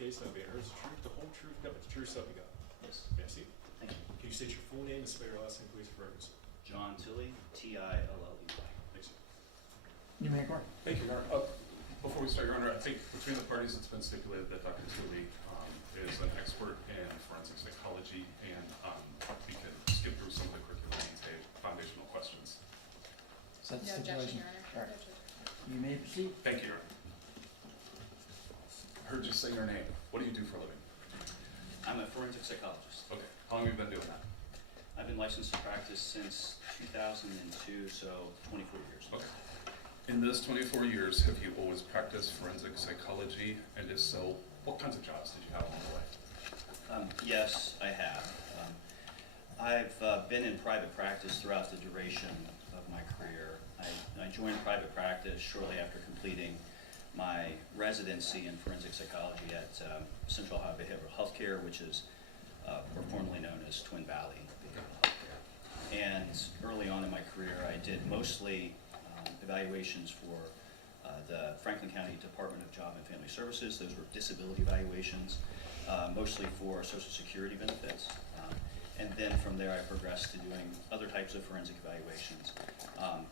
case, now being heard is the truth, the whole truth, nothing but the truth, so help you God. Yes. May I see? Thank you. Can you state your full name and spell your last name, please, for records? John Tilley, Tilley. Thanks, sir. You may go. Thank you, Your Honor. Before we start, Your Honor, I think between the parties it's been stipulated that Dr. Tilley is an expert in forensic psychology, and we can skip through some of the curriculum and foundational questions. So that's No the objection, stipulation. Your Honor. All No right. objection. You may proceed. Thank you, Your Honor. Heard you say your name. What do you do for a living? I'm a forensic psychologist. Okay. How long have you been doing that? I've been licensed to practice since 2002, so 24 years. Okay. In those 24 years, have you always practiced forensic psychology? And if so, what kinds of jobs did you have along the way? Yes, I have. I've been in private practice throughout the duration of my career. I joined private practice shortly after completing my residency in forensic psychology at Central Ohio Behavioral Healthcare, which is or formerly known as Twin Valley Behavioral Healthcare. And early on in my career, I did mostly evaluations for the Franklin County Department of Job and Family Services. Those were disability evaluations, mostly for Social Security benefits. And then from there, I progressed to doing other types of forensic evaluations,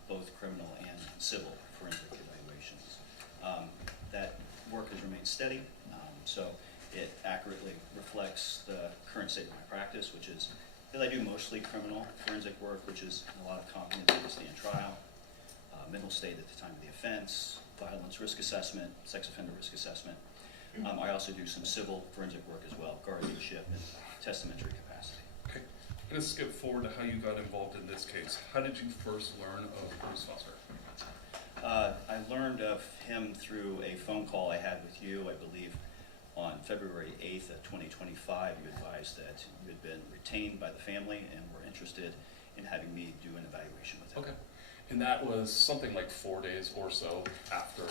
both criminal and civil forensic evaluations. That work has remained steady, so it accurately reflects the current state of my practice, which is that I do mostly criminal forensic work, which is a lot of competency to stand trial, mental state at the time of the offense, violence risk assessment, sex offender risk assessment. I also do some civil forensic work as well, guardianship and testamentary capacity. Okay. I'm going to skip forward to how you got involved in this case. How did you first learn of Bruce Foster? I learned of him through a phone call I had with you, I believe, on February 8th of 2025. You advised that you had been retained by the family and were interested in having me do an evaluation with him. Okay. And that was something like 4 days or so after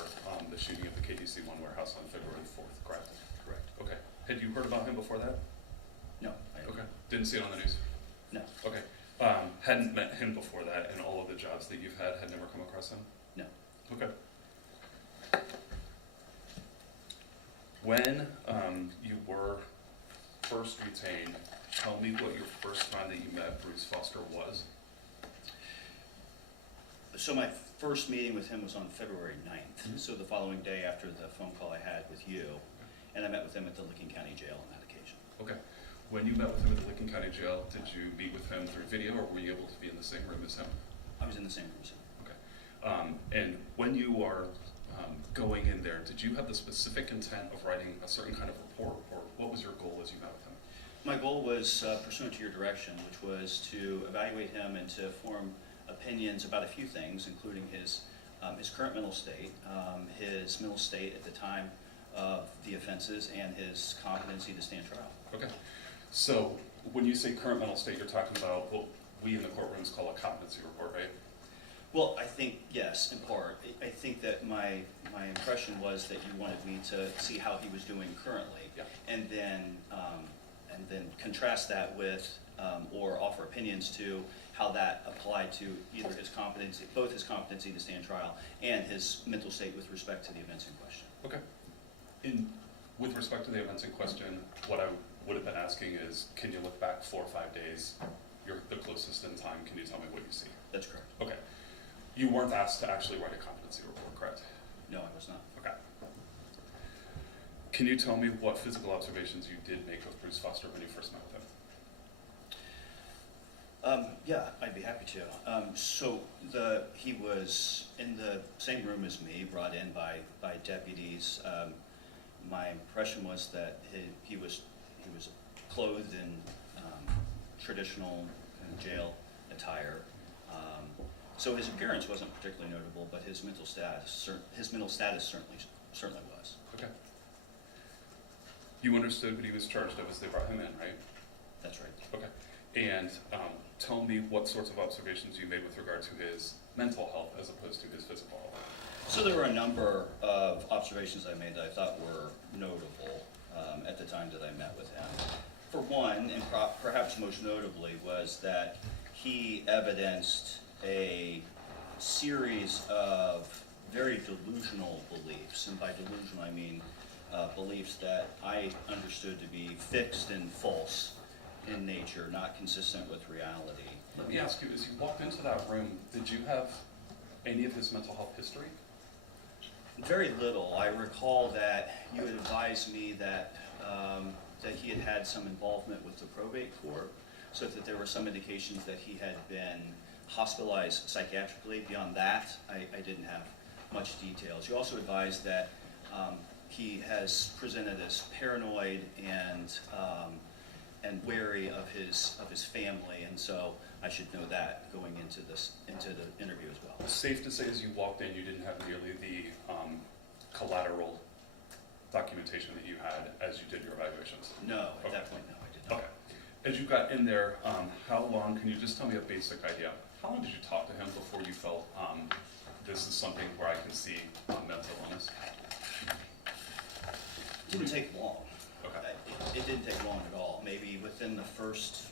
the shooting of the KDC-1 warehouse on February 4th, correct? Correct. Okay. Had you heard about him before that? No. Okay. Didn't see it on the news? No. Okay. Hadn't met him before that, and all of the jobs that you've had never come across him? No. Okay. When you were first retained, tell me what your first time that you met Bruce Foster was. So my first meeting with him was on February 9th, so the following day after the phone call I had with you, and I met with him at the Licking County Jail on that occasion. Okay. When you met with him at the Licking County Jail, did you meet with him through video, or were you able to be in the same room as him? I was in the same room as him. Okay. And when you are going in there, did you have the specific intent of writing a certain kind of report, or what was your goal as you met with him? My goal was pursuant to your direction, which was to evaluate him and to form opinions about a few things, including his current mental state, his mental state at the time of the offenses, and his competency to stand trial. Okay. So when you say current mental state, you're talking about what we in the courtrooms call a competency report, right? Well, I think, yes, in part. I think that my impression was that you wanted me to see how he was doing currently, Yeah. and then contrast that with, or offer opinions to how that applied to either his competency, both his competency to stand trial and his mental state with respect to the events in question. Okay. With respect to the events in question, what I would have been asking is, can you look back 4 or 5 days? You're the closest in time. Can you tell me what you see? That's correct. Okay. You weren't asked to actually write a competency report, correct? No, I was not. Okay. Can you tell me what physical observations you did make of Bruce Foster when you first met with him? Yeah, I'd be happy to. So he was in the same room as me, brought in by deputies. My impression was that he was clothed in traditional jail attire. So his appearance wasn't particularly notable, but his mental status certainly was. Okay. You understood what he was charged of as they brought him in, right? That's right. Okay. And tell me what sorts of observations you made with regard to his mental health as opposed to his physical health. So there were a number of observations I made that I thought were notable at the time that I met with him. For one, and perhaps most notably, was that he evidenced a series of very delusional beliefs, and by delusional I mean beliefs that I understood to be fixed and false in nature, not consistent with reality. Let me ask you, as you walked into that room, did you have any of his mental health history? Very little. I recall that you had advised me that that he had had some involvement with the probate court, so that there were some indications that he had been hospitalized psychiatrically. Beyond that, I didn't have much details. You also advised that he has presented as paranoid and wary of his family, and so I should know that going into the interview as well. Safe to say, as you walked in, you didn't have nearly the collateral documentation that you had as you did your evaluations? No, at Okay. that point, no, I did not. Okay. As you got in there, how long, can you just tell me a basic idea? How long did you talk to him before you felt this is something where I can see mental illness? It didn't take long. Okay. It didn't take long at all. Maybe within the first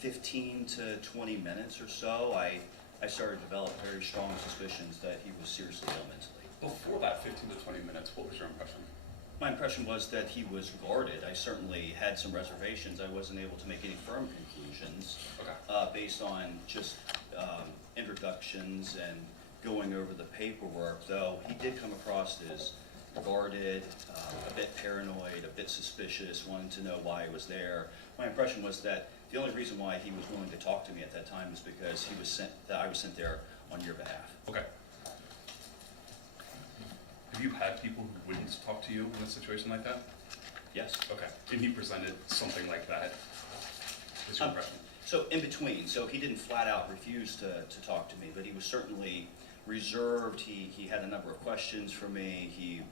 15 to 20 minutes or so, I started to develop very strong suspicions that he was seriously ill mentally. Before that 15 to 20 minutes, what was your impression? My impression was that he was guarded. I certainly had some reservations. I wasn't able to make any firm conclusions Okay. based on just introductions and going over the paperwork, though he did come across as guarded, a bit paranoid, a bit suspicious, wanted to know why I was there. My impression was that the only reason why he was willing to talk to me at that time was because I was sent there on your behalf. Okay. Have you had people who wouldn't talk to you in a situation like that? Yes. Okay. And he presented something like that? What's your impression? So in between, so he didn't flat out refuse to talk to me, but he was certainly reserved. He had a number of questions for me. He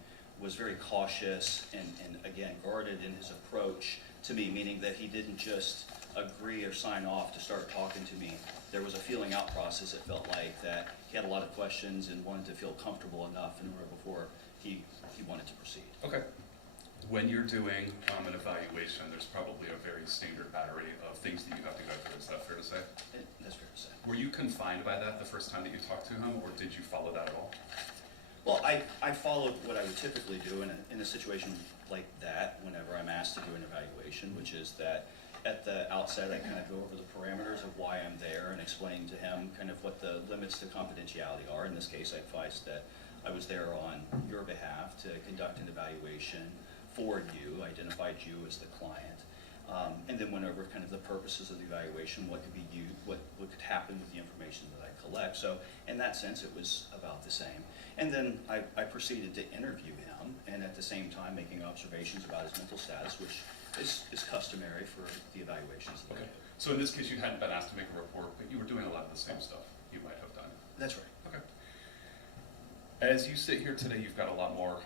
was very cautious and again, guarded in his approach to me, meaning that he didn't just agree or sign off to start talking to me. There was a feeling out process, it felt like, that he had a lot of questions and wanted to feel comfortable enough in order before he wanted to proceed. Okay. When you're doing an evaluation, there's probably a very standard battery of things that you have to go through. Is that fair to say? That's fair to say. Were you confined by that the first time that you talked to him, or did you follow that at all? Well, I followed what I would typically do in a situation like that whenever I'm asked to do an evaluation, which is that at the outset I kind of go over the parameters of why I'm there and explain to him kind of what the limits to confidentiality are. In this case, I advised that I was there on your behalf to conduct an evaluation for you, identified you as the client, and then went over kind of the purposes of the evaluation, what could be used, what could happen with the information that I collect. So in that sense, it was about the same. And then I proceeded to interview him, and at the same time making observations about his mental status, which is customary for the evaluations that I Okay. do. So in this case, you hadn't been asked to make a report, but you were doing a lot of the same stuff you might have done. That's right. Okay. As you sit here today, you've got a lot more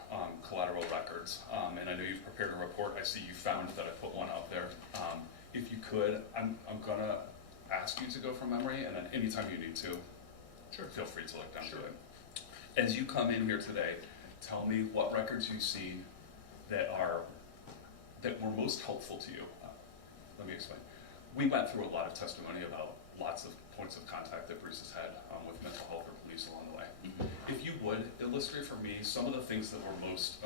collateral records, and I know you've prepared a report. I see you found that I put one out there. If you could, I'm gonna ask you to go from memory, and then anytime you need to, Sure. feel free to look down Sure. to it. As you come in here today, tell me what records you've seen that were most helpful to you. Let me explain. We went through a lot of testimony about lots of points of contact that Bruce has had with mental health or police along the way. Mhm. If you would, illustrate for me some of the things that were most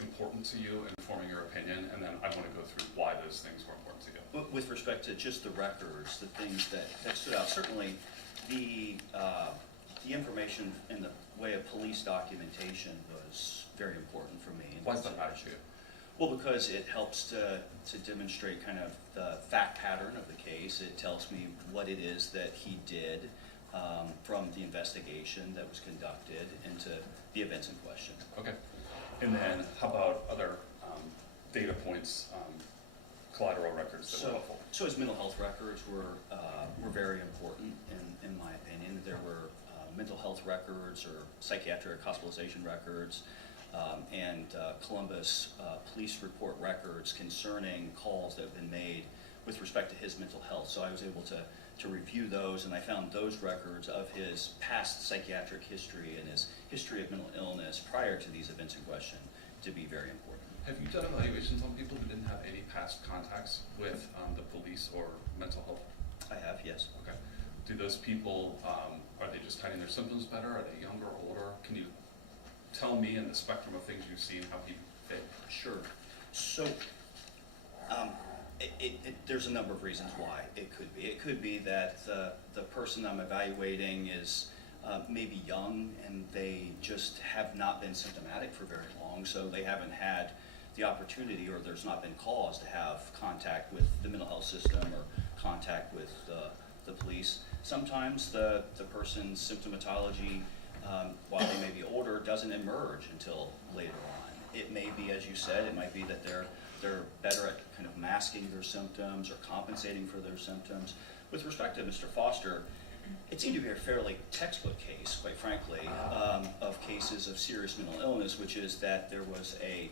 important to you in forming your opinion, and then I want to go through why those things were important to you. With respect to just the records, the things that stood out, certainly the information in the way of police documentation was very important for me. Why is that matter to you? Well, because it helps to demonstrate kind of the fact pattern of the case. It tells me what it is that he did from the investigation that was conducted into the events in question. Okay. And then how about other data points, collateral records that were helpful? So his mental health records were very important in my opinion. There were mental health records or psychiatric hospitalization records and Columbus police report records concerning calls that have been made with respect to his mental health. So I was able to review those, and I found those records of his past psychiatric history and his history of mental illness prior to these events in question to be very important. Have you done evaluations on people who didn't have any past contacts with the police or mental health? I have, yes. Okay. Do those people, are they just hiding their symptoms better? Are they younger or older? Can you tell me in the spectrum of things you've seen how they Sure. So, there's a number of reasons why it could be. It could be that the person I'm evaluating is maybe young and they just have not been symptomatic for very long, so they haven't had the opportunity, or there's not been cause to have contact with the mental health system or contact with the police. Sometimes the person's symptomatology, while they may be older, doesn't emerge until later on. It may be, as you said, it might be that they're better at kind of masking their symptoms or compensating for their symptoms. With respect to Mr. Foster, it seemed to be a fairly textbook case, quite frankly, of cases of serious mental illness, which is that there was a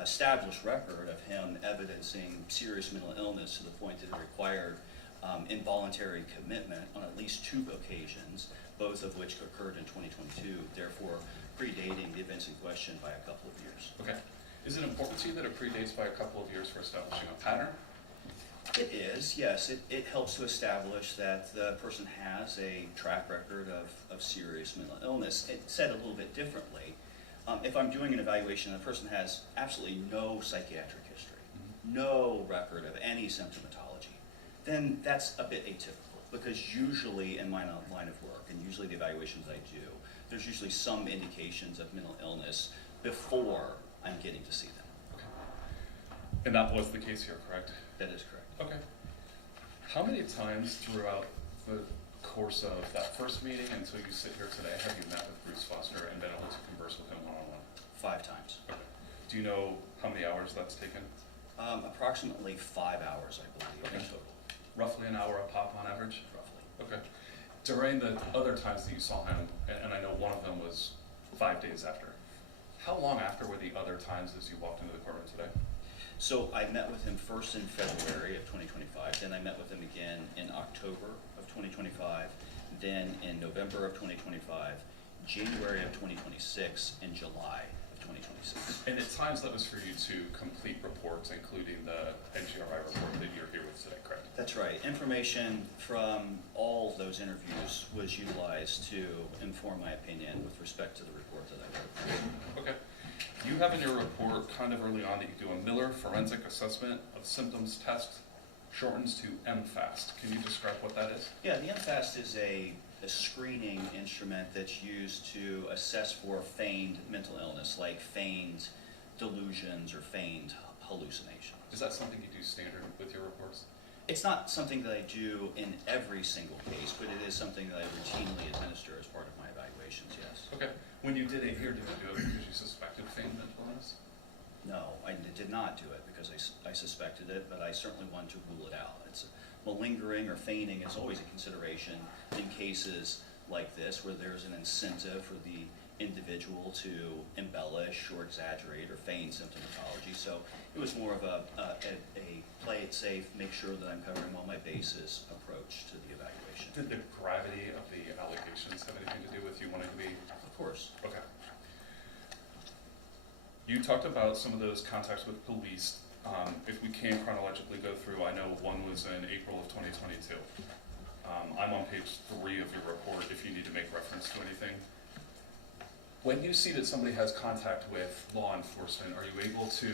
established record of him evidencing serious mental illness to the point that it required involuntary commitment on at least 2 occasions, both of which occurred in 2022, therefore predating the events in question by a couple of years. Okay. Is it important to you that it predates by a couple of years for establishing a pattern? It is, yes. It helps to establish that the person has a track record of serious mental illness. It said a little bit differently. If I'm doing an evaluation and the person has absolutely no psychiatric history, no record of any symptomatology, then that's a bit atypical, because usually in my line of work, and usually the evaluations I do, there's usually some indications of mental illness before I'm getting to see them. Okay. And that was the case here, correct? That is correct. Okay. How many times throughout the course of that first meeting until you sit here today have you met with Bruce Foster and been able to converse with him one-on-one? 5 times. Okay. Do you know how many hours that's taken? Approximately 5 hours, I believe, in Okay. total, Roughly an hour a pop on average? roughly. Okay. During the other times that you saw him, and I know one of them was 5 days after, how long after were the other times as you walked into the courtroom today? So I met with him first in February of 2025, then I met with him again in October of 2025, then in November of 2025, January of 2026, and July of 2026. And at times that was for you to complete reports, including the NGRI report that you're here with today, correct? That's right. Information from all those interviews was utilized to inform my opinion with respect to the report that I wrote. Okay. You have in your report kind of early on that you do a Miller Forensic Assessment of Symptoms Test, shortens to MFAST. Can you describe what that is? Yeah, the MFAST is a screening instrument that's used to assess for feigned mental illness, like feigned delusions or feigned hallucinations. Is that something you do standard with your reports? It's not something that I do in every single case, but it is something that I routinely administer as part of my evaluations, yes. Okay. When you did it here, did you do it because you suspected feigned mental illness? No, I did not do it because I suspected it, but I certainly wanted to rule it out. It's malingering or feigning is always a consideration in cases like this where there's an incentive for the individual to embellish or exaggerate or feign symptomatology. So it was more of a play it safe, make sure that I'm covering all my bases approach to the evaluation. Did the gravity of the allegations have anything to do with you wanting to be? Of course. Okay. You talked about some of those contacts with police. If we can chronologically go through, I know one was in April of 2022. I'm on page 3 of your report if you need to make reference to anything. When you see that somebody has contact with law enforcement, are you able to,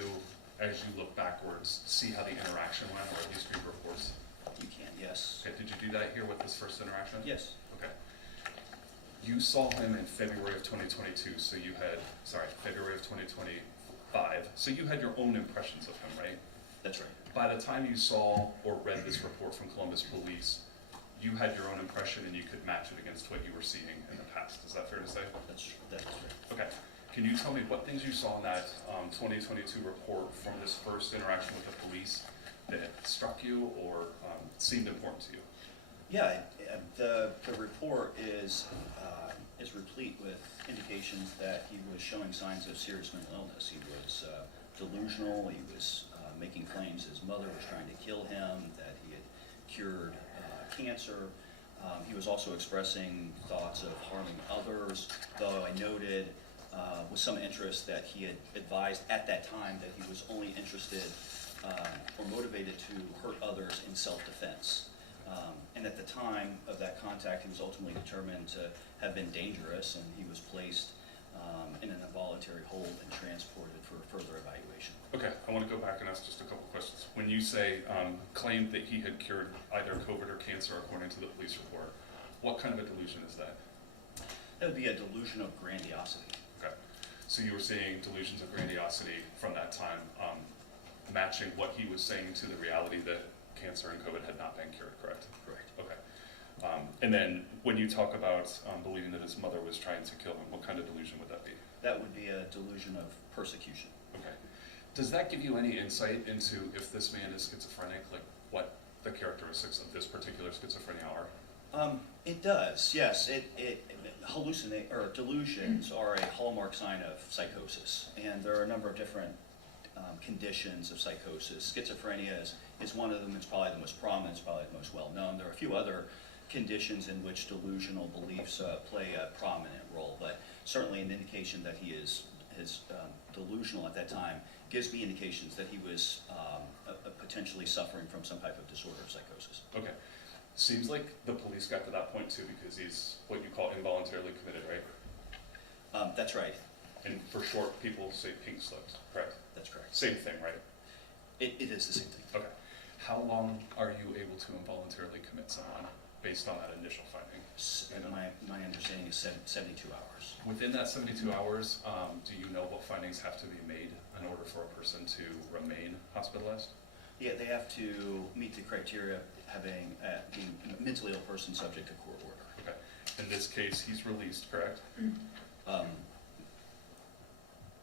as you look backwards, see how the interaction went, or at least read reports? You can, yes. Okay, did you do that here with this first interaction? Yes. Okay. You saw him in February of 2022, so you had, February of 2025, so you had your own impressions of him, right? That's right. By the time you saw or read this report from Columbus Police, you had your own impression and you could match it against what you were seeing in the past. Is that fair to say? That's right. Okay. Can you tell me what things you saw in that 2022 report from this first interaction with the police that struck you or seemed important to you? Yeah, the report is replete with indications that he was showing signs of serious mental illness. He was delusional. He was making claims his mother was trying to kill him, that he had cured cancer. He was also expressing thoughts of harming others, though I noted with some interest that he had advised at that time that he was only interested or motivated to hurt others in self-defense. And at the time of that contact, he was ultimately determined to have been dangerous, and he was placed in an involuntary hold and transported for further evaluation. Okay, I want to go back and ask just a couple questions. When you say claimed that he had cured either COVID or cancer according to the police report, what kind of a delusion is that? That would be a delusion of grandiosity. Okay, so you were seeing delusions of grandiosity from that time, matching what he was saying to the reality that cancer and COVID had not been cured, correct? Correct. Okay. And then when you talk about believing that his mother was trying to kill him, what kind of delusion would that be? That would be a delusion of persecution. Okay. Does that give you any insight into if this man is schizophrenic, like what the characteristics of this particular schizophrenia are? It does, yes. Delusions are a hallmark sign of psychosis, and there are a number of different conditions of psychosis. Schizophrenia is one of them. It's probably the most prominent, it's probably the most well-known. There are a few other conditions in which delusional beliefs play a prominent role, but certainly an indication that he is delusional at that time gives me indications that he was potentially suffering from some type of disorder of psychosis. Okay. Seems like the police got to that point too because he's what you call involuntarily committed, right? That's right. And for short, people say pink slips, correct? That's correct. Same thing, right? It is the same thing. Okay. How long are you able to involuntarily commit someone based on that initial finding? My understanding is 72 hours. Within that 72 hours, do you know what findings have to be made in order for a person to remain hospitalized? Yeah, they have to meet the criteria having being a mentally ill person subject to court order. Okay. In this case, he's released, correct?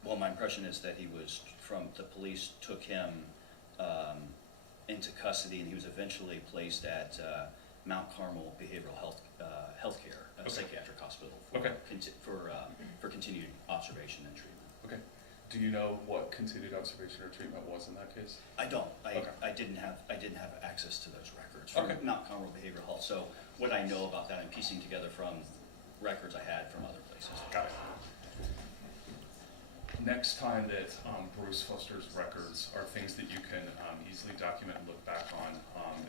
Well, my impression is that the police took him into custody, and he was eventually placed at Mount Carmel Behavioral Healthcare, a Okay. psychiatric hospital Okay. for continued observation and treatment. Okay. Do you know what continued observation or treatment was in that case? I don't. Okay. I didn't have access to those records from Okay. Mount Carmel Behavioral Health. So what I know about that, I'm piecing together from records I had from other places. Got it. Next time that Bruce Foster's records are things that you can easily document and look back on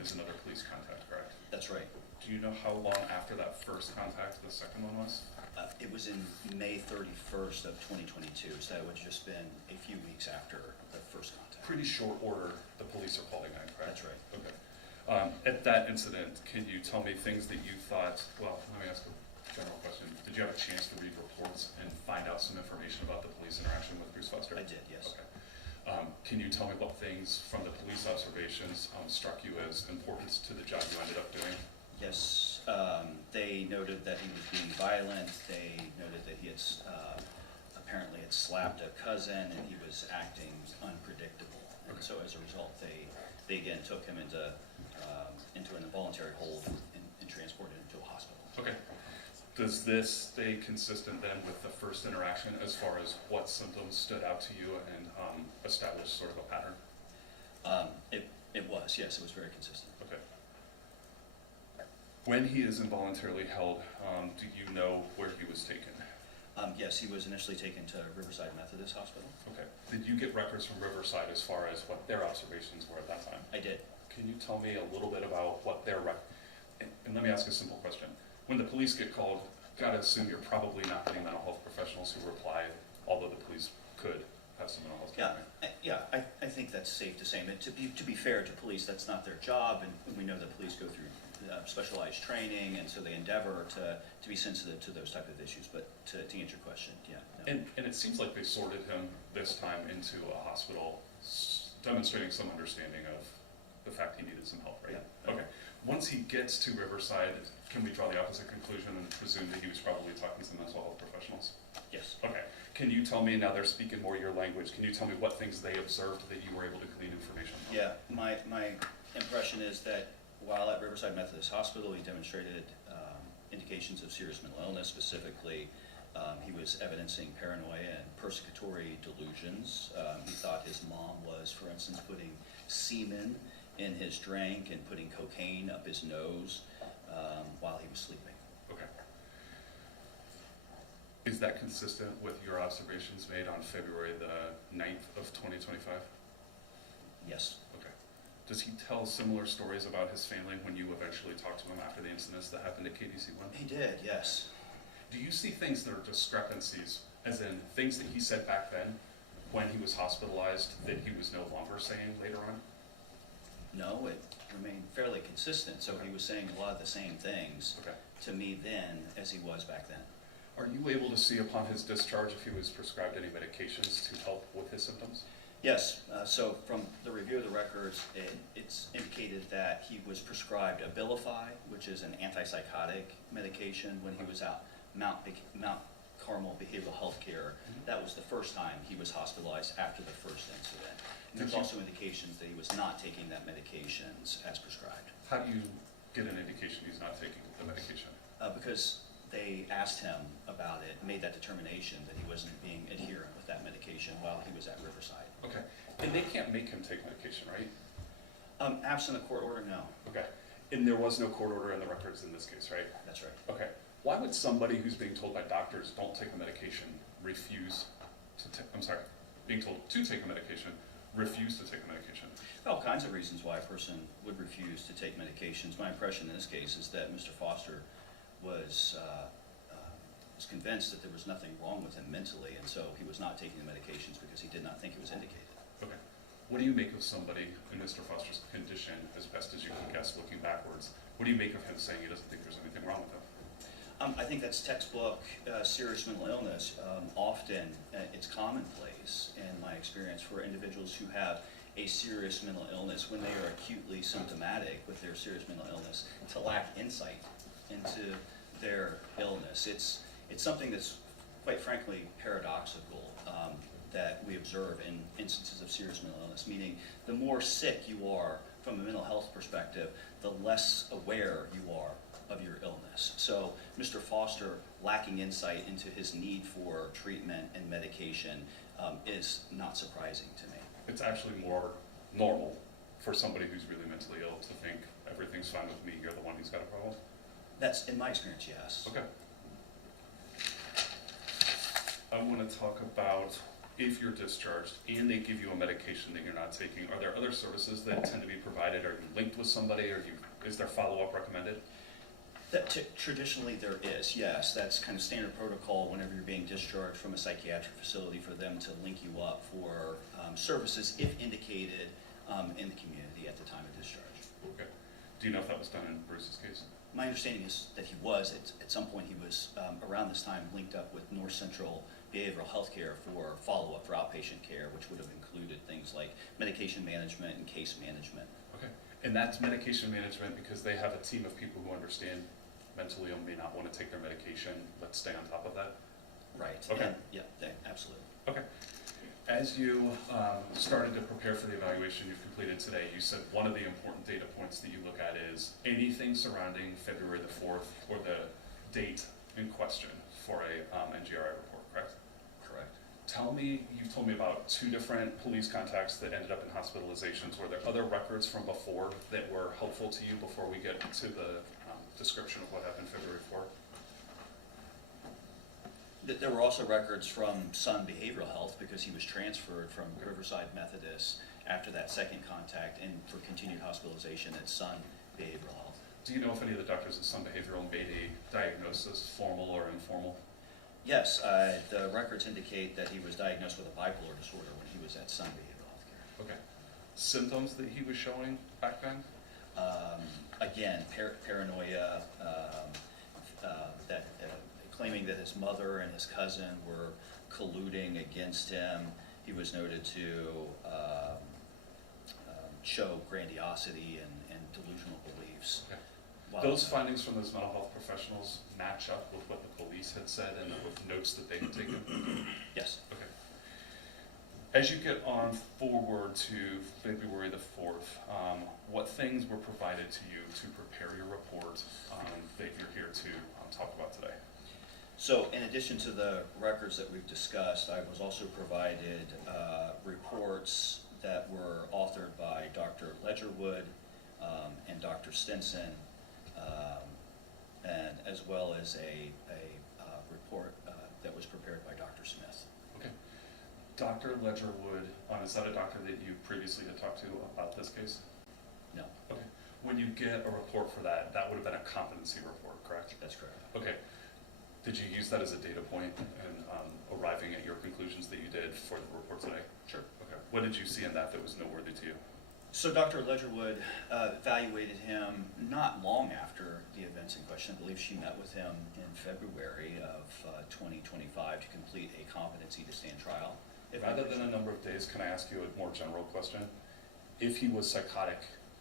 is another police contact, correct? That's right. Do you know how long after that first contact the second one was? It was in May 31st of 2022, so that would have just been a few weeks after the first contact. Pretty short order, the police are calling in, correct? That's right. Okay. At that incident, can you tell me things that you thought, well, let me ask a general question. Did you have a chance to read reports and find out some information about the police interaction with Bruce Foster? I did, yes. Okay. Can you tell me what things from the police observations struck you as important to the job you ended up doing? Yes, they noted that he was being violent. They noted that he had apparently had slapped a cousin, and he was acting unpredictable. And so as a result, they again took him into an involuntary hold and transported him to a hospital. Okay. Does this stay consistent then with the first interaction as far as what symptoms stood out to you and establish sort of a pattern? It was, yes, it was very consistent. Okay. When he is involuntarily held, do you know where he was taken? Yes, he was initially taken to Riverside Methodist Hospital. Okay. Did you get records from Riverside as far as what their observations were at that time? I did. Can you tell me a little bit about what their and let me ask a simple question. When the police get called, gotta assume you're probably not getting mental health professionals who reply, although the police could have some mental health care. I think that's safe to say. I mean, to be fair to police, that's not their job, and we know that police go through specialized training, and so they endeavor to be sensitive to those type of issues. But to answer your question, yeah. No. And it seems like they sorted him this time into a hospital, demonstrating some understanding of the fact he needed some help, right? Yeah. Okay. Once he gets to Riverside, can we draw the opposite conclusion and presume that he was probably talking to mental health professionals? Yes. Okay. Can you tell me, now they're speaking more your language, can you tell me what things they observed that you were able to glean information from? Yeah, my impression is that while at Riverside Methodist Hospital, he demonstrated indications of serious mental illness. Specifically, he was evidencing paranoia and persecutory delusions. He thought his mom was, for instance, putting semen in his drink and putting cocaine up his nose while he was sleeping. Okay. Is that consistent with your observations made on February the 9th of 2025? Yes. Okay. Does he tell similar stories about his family when you eventually talked to him after the incidents that happened at KDC-1? He did, yes. Do you see things that are discrepancies As in, things that he said back then, when he was hospitalized, that he was no longer saying later on? No, it remained fairly consistent, so he was saying a lot of the same things Okay. to me then as he was back then. Are you able to see upon his discharge if he was prescribed any medications to help with his symptoms? Yes, so from the review of the records, it's indicated that he was prescribed Abilify, which is an antipsychotic medication when he was out Mount Carmel Behavioral Health Care. That was the first time he was hospitalized after the first incident. And there's also indications that he was not taking that medications as prescribed. How do you get an indication he's not taking the medication? Because they asked him about it, made that determination that he wasn't being adherent with that medication while he was at Riverside. Okay. And they can't make him take medication, right? Absent a court order, no. Okay. And there was no court order in the records in this case, right? That's right. Okay. Why would somebody who's being told by doctors, don't take a medication, refuse to take, I'm sorry, being told to take a medication, refuse to take a medication? All kinds of reasons why a person would refuse to take medications. My impression in this case is that Mr. Foster was convinced that there was nothing wrong with him mentally, and so he was not taking the medications because he did not think it was indicated. Okay. What do you make of somebody in Mr. Foster's condition, as best as you can guess, looking backwards? What do you make of him saying he doesn't think there's anything wrong with him? I think that's textbook serious mental illness. Often it's commonplace in my experience for individuals who have a serious mental illness, when they are acutely symptomatic with their serious mental illness, to lack insight into their illness. It's something that's quite frankly paradoxical that we observe in instances of serious mental illness, meaning the more sick you are from a mental health perspective, the less aware you are of your illness. So Mr. Foster lacking insight into his need for treatment and medication is not surprising to me. It's actually more normal for somebody who's really mentally ill to think everything's fine with me, you're the one who's got a problem? That's, in my experience, yes. Okay. I want to talk about if you're discharged and they give you a medication that you're not taking, are there other services that tend to be provided? Are you linked with somebody? Is there follow-up recommended? Traditionally there is, yes. That's kind of standard protocol whenever you're being discharged from a psychiatric facility for them to link you up for services if indicated in the community at the time of discharge. Okay. Do you know if that was done in Bruce's case? My understanding is that he was, at some point he was, around this time, linked up with North Central Behavioral Health Care for follow-up for outpatient care, which would have included things like medication management and case management. Okay. And that's medication management because they have a team of people who understand mentally ill may not want to take their medication. Let's stay on top of that. Right. Okay. And, yeah, absolutely. Okay. As you started to prepare for the evaluation you've completed today, you said one of the important data points that you look at is anything surrounding February the 4th or the date in question for a NGRI report, correct? Correct. Tell me, you told me about 2 different police contacts that ended up in hospitalizations. Were there other records from before that were helpful to you before we get to the description of what happened February 4th? There were also records from Sun Behavioral Health because he was transferred from Riverside Methodist after that second contact and for continued hospitalization at Sun Behavioral Health. Do you know if any of the doctors at Sun Behavioral made a diagnosis, formal or informal? Yes, the records indicate that he was diagnosed with a bipolar disorder when he was at Sun Behavioral Health Care. Okay. Symptoms that he was showing back then? Again, paranoia, claiming that his mother and his cousin were colluding against him. He was noted to show grandiosity and delusional beliefs. Okay. While, Those findings from those mental health professionals match up with what the police had said and with notes that they had taken? Yes. Okay. As you get on forward to February the 4th, what things were provided to you to prepare your report that you're here to talk about today? So in addition to the records that we've discussed, I was also provided reports that were authored by Dr. Ledgerwood and Dr. Stinson, and as well as a report that was prepared by Dr. Smith. Okay. Dr. Ledgerwood, is that a doctor that you previously had talked to about this case? No, Okay. When you get a report for that, that would have been a competency report, correct? that's correct. Okay. Did you use that as a data point in arriving at your conclusions that you did for the report today? Sure. Okay. What did you see in that was noteworthy to you? So Dr. Ledgerwood evaluated him not long after the events in question. I believe she met with him in February of 2025 to complete a competency to stand trial. Rather than a number of days, can I ask you a more general question? If he was psychotic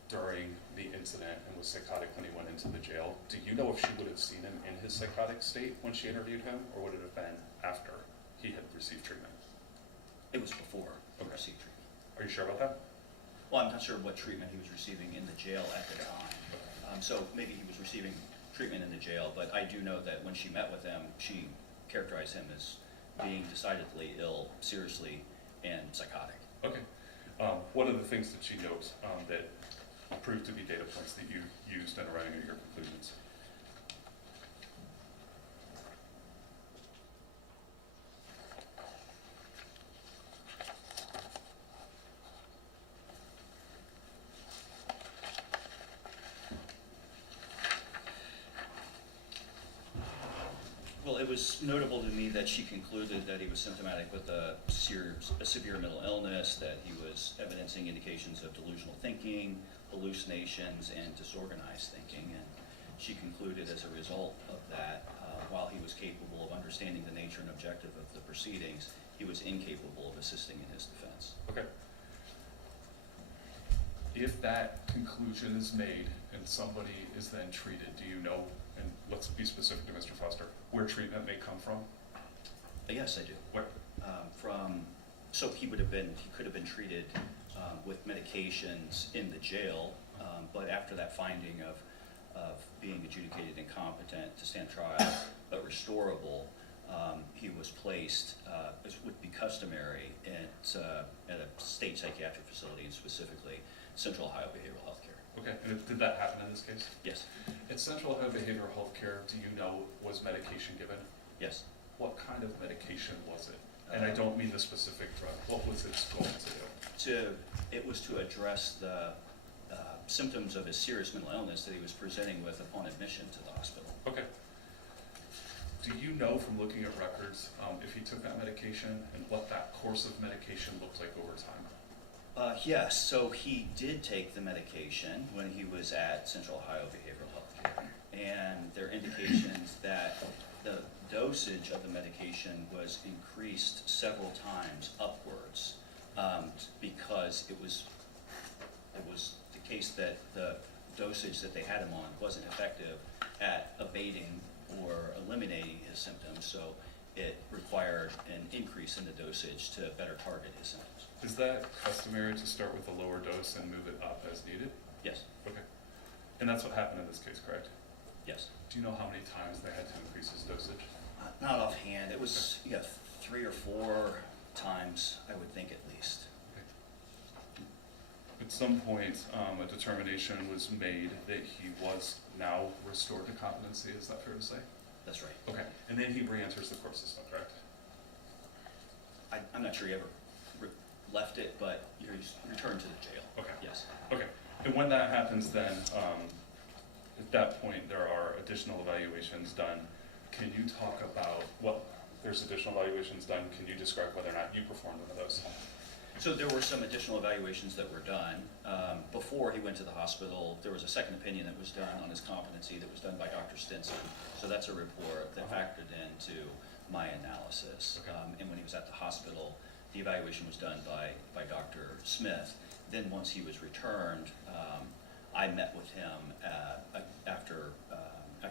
during the incident and was psychotic when he went into the jail, do you know if she would have seen him in his psychotic state when she interviewed him, or would it have been after he had received treatment? It was before he Okay. received treatment. Are you sure about that? Well, I'm not sure what treatment he was receiving in the jail at the time. So maybe he was receiving treatment in the jail, but I do know that when she met with him, she characterized him as being decidedly ill, seriously, and psychotic. Okay. What are the things that she notes that proved to be data points that you used in arriving at your conclusions? Well, it was notable to me that she concluded that he was symptomatic with a severe mental illness, that he was evidencing indications of delusional thinking, hallucinations, and disorganized thinking. And she concluded as a result of that, while he was capable of understanding the nature and objective of the proceedings, he was incapable of assisting in his defense. Okay. If that conclusion is made and somebody is then treated, do you know, and let's be specific to Mr. Foster, where treatment may come from? Yes, I do. Where? So he could have been treated with medications in the jail, but after that finding of being adjudicated incompetent to stand trial, but restorable, he was placed, as would be customary, at a state psychiatric facility, and specifically Central Ohio Behavioral Health Care. Okay, and did that happen in this case? Yes, At Central Ohio Behavioral Health Care, do you know, was medication given? yes. What kind of medication was it? And I don't mean the specific drug. What was its goal to do? It was to address the symptoms of his serious mental illness that he was presenting with upon admission to the hospital. Okay. Do you know from looking at records if he took that medication and what that course of medication looked like over time? Yes, so he did take the medication when he was at Central Ohio Behavioral Health Care. And there are indications that the dosage of the medication was increased several times upwards because it was the case that the dosage that they had him on wasn't effective at abating or eliminating his symptoms, so it required an increase in the dosage to better target his symptoms. Is that customary to start with a lower dose and move it up as needed? Yes, Okay. And that's what happened in this case, correct? yes. Do you know how many times they had to increase his dosage? Not offhand, it was, 3 or 4 times, I would think at least. At some point, a determination was made that he was now restored to competency, is that fair to say? That's right. Okay, and then he re-enters the court system, correct? I'm not sure he ever left it, but he's returned to the jail. Okay. Yes. Okay, and when that happens then, at that point, there are additional evaluations done. Can you talk about there's additional evaluations done, can you describe whether or not you performed one of those? So there were some additional evaluations that were done. Before he went to the hospital, there was a second opinion that was done on his competency that was done by Dr. Stinson. So that's a report that factored into my analysis. Okay. And when he was at the hospital, the evaluation was done by Dr. Smith. Then once he was returned, I met with him after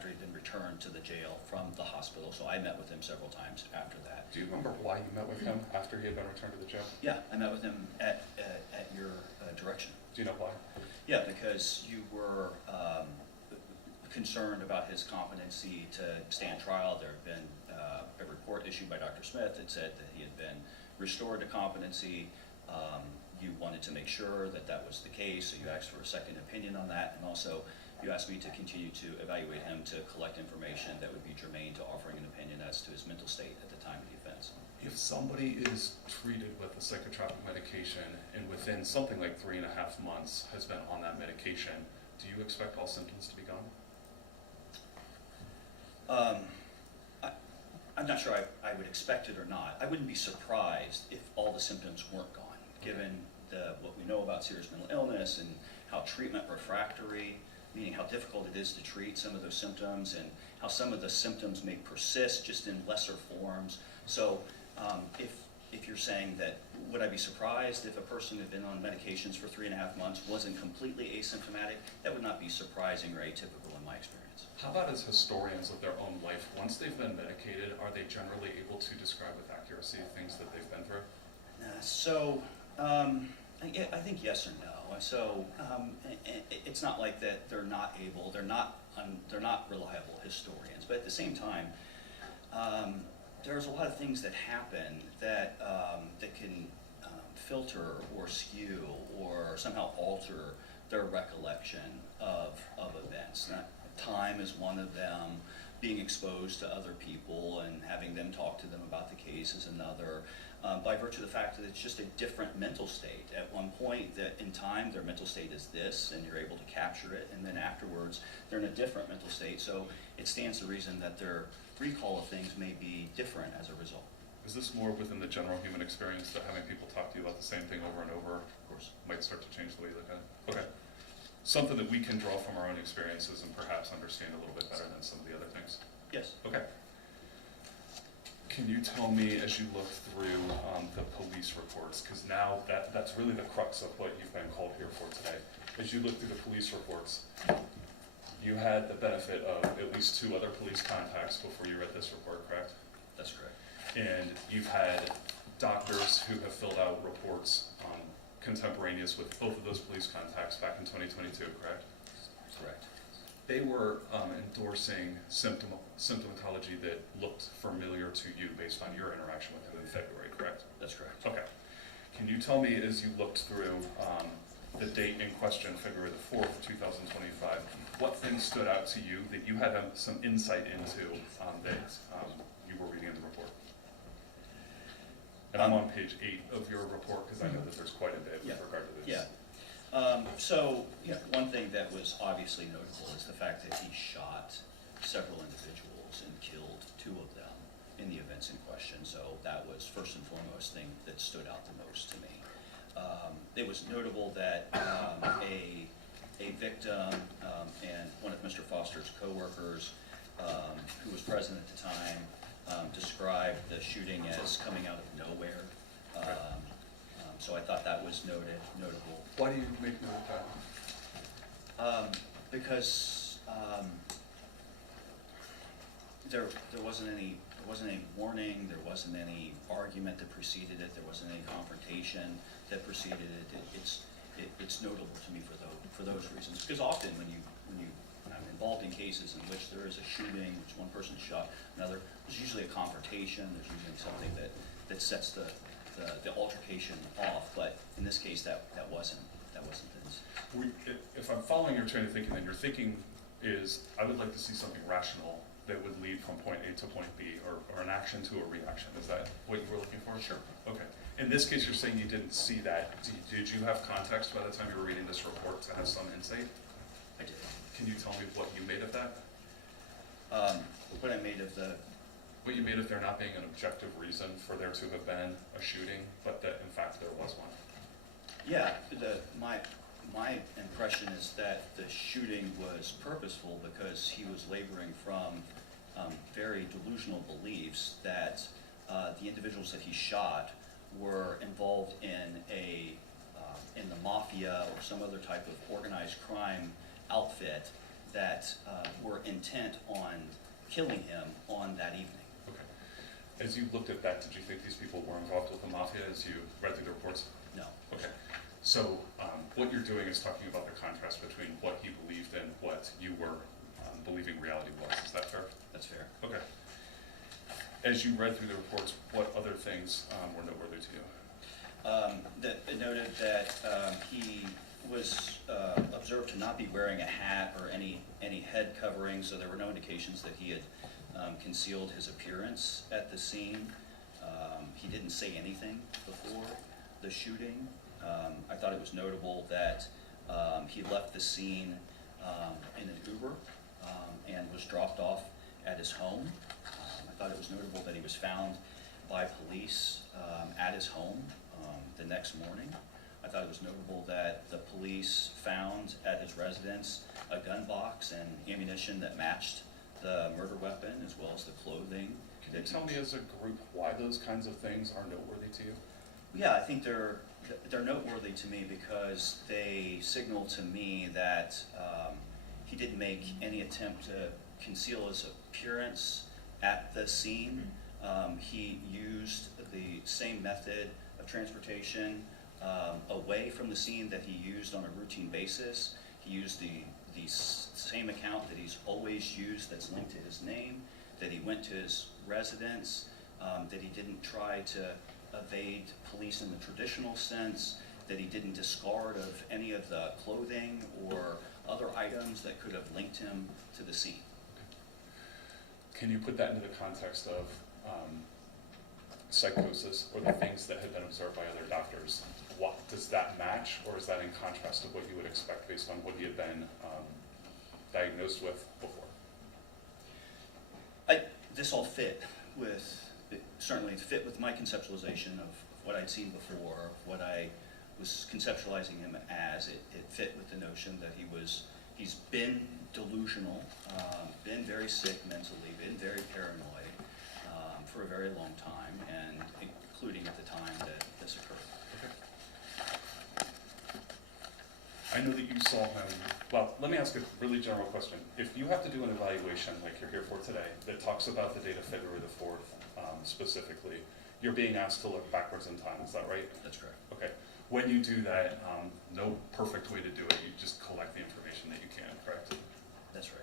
he'd been returned to the jail from the hospital. So I met with him several times after that. Do you remember why you met with him after he had been returned to the jail? Yeah, I met with him at your direction. Do you know why? Yeah, because you were concerned about his competency to stand trial. There had been a report issued by Dr. Smith that said that he had been restored to competency. You wanted to make sure that that was the case, so you asked for a second opinion on that, and also you asked me to continue to evaluate him to collect information that would be germane to offering an opinion as to his mental state at the time of the offense. If somebody is treated with a psychotropic medication and within something like 3.5 months has been on that medication, do you expect all symptoms to be gone? I'm not sure I would expect it or not. I wouldn't be surprised if all the symptoms weren't gone, given what we know about serious mental illness and how treatment refractory, meaning how difficult it is to treat some of those symptoms, and how some of the symptoms may persist just in lesser forms. So if you're saying that, would I be surprised if a person had been on medications for 3.5 months wasn't completely asymptomatic? That would not be surprising or atypical in my experience. How about as historians of their own life, once they've been medicated, are they generally able to describe with accuracy things that they've been through? I think yes or no. So it's not like that they're not able, they're not reliable historians, but at the same time, there's a lot of things that happen that can filter or skew or somehow alter their recollection of events. Time is one of them. Being exposed to other people and having them talk to them about the case is another. By virtue of the fact that it's just a different mental state. At one point that in time their mental state is this and you're able to capture it, and then afterwards they're in a different mental state. So it stands to reason that their recall of things may be different as a result. Is this more within the general human experience that having people talk to you about the same thing over and over, Of course. might start to change the way you look at it? Okay. Something that we can draw from our own experiences and perhaps understand a little bit better than some of the other things. Yes. Okay. Can you tell me, as you look through the police reports, because now that's really the crux of what you've been called here for today. As you look through the police reports, you had the benefit of at least 2 other police contacts before you read this report, correct? That's correct. And you've had doctors who have filled out reports contemporaneous with both of those police contacts back in 2022, correct? Correct. They were endorsing symptomatology that looked familiar to you based on your interaction with them in February, correct? That's correct. Okay. Can you tell me, as you looked through the date in question, February the 4th, 2025, what things stood out to you that you had some insight into that you were reading in the report? And I'm on page 8 of your report because I know that there's quite a bit with regard to this. Yeah. One thing that was obviously notable is the fact that he shot several individuals and killed 2 of them in the events in question. So that was first and foremost thing that stood out the most to me. It was notable that a victim and one of Mr. Foster's coworkers, who was present at the time, described the shooting as coming out of nowhere. So I thought that was notable. Why do you make note of that? Because there wasn't any warning, there wasn't any argument that preceded it, there wasn't any confrontation that preceded it. It's notable to me for those reasons. Because often when I'm involved in cases in which there is a shooting, which one person shot another, there's usually a confrontation. There's usually something that sets the altercation off. But in this case, that wasn't this. If I'm following your train of thinking, then your thinking is, I would like to see something rational that would lead from point A to point B, or an action to a reaction. Is that what you were looking for? Sure. Okay. In this case, you're saying you didn't see that. Did you have context by the time you were reading this report to have some insight? I did. Can you tell me what you made of that? What I made of the... What you made of there not being an objective reason for there to have been a shooting, but that in fact there was one? Yeah, my impression is that the shooting was purposeful because he was laboring from very delusional beliefs that the individuals that he shot were involved in the mafia or some other type of organized crime outfit that were intent on killing him on that evening. Okay. As you looked at that, did you think these people were involved with the mafia as you read through the reports? No. Okay. So what you're doing is talking about the contrast between what he believed and what you were believing reality was. Is that fair? That's fair. Okay. As you read through the reports, what other things were noteworthy to you? It noted that he was observed to not be wearing a hat or any head covering, so there were no indications that he had concealed his appearance at the scene. He didn't say anything before the shooting. I thought it was notable that he left the scene in an Uber and was dropped off at his home. I thought it was notable that he was found by police at his home the next morning. I thought it was notable that the police found at his residence a gun box and ammunition that matched the murder weapon, as well as the clothing. Can you tell me as a group why those kinds of things are noteworthy to you? Yeah, I think they're noteworthy to me because they signal to me that he didn't make any attempt to conceal his appearance at the scene. He used the same method of transportation away from the scene that he used on a routine basis. He used the same account that he's always used that's linked to his name, that he went to his residence, that he didn't try to evade police in the traditional sense, that he didn't discard of any of the clothing or other items that could have linked him to the scene. Can you put that into the context of psychosis or the things that had been observed by other doctors? What does that match, or is that in contrast to what you would expect based on what he had been diagnosed with before? This all fit with, certainly fit with my conceptualization of what I'd seen before, what I was conceptualizing him as. It fit with the notion that he's been delusional, been very sick mentally, been very paranoid for a very long time, and including at the time that this occurred. I know that you saw him, well, let me ask a really general question. If you have to do an evaluation like you're here for today that talks about the date of February the 4th specifically, you're being asked to look backwards in time, is that right? That's correct. Okay. When you do that, no perfect way to do it, you just collect the information that you can, correct? That's right.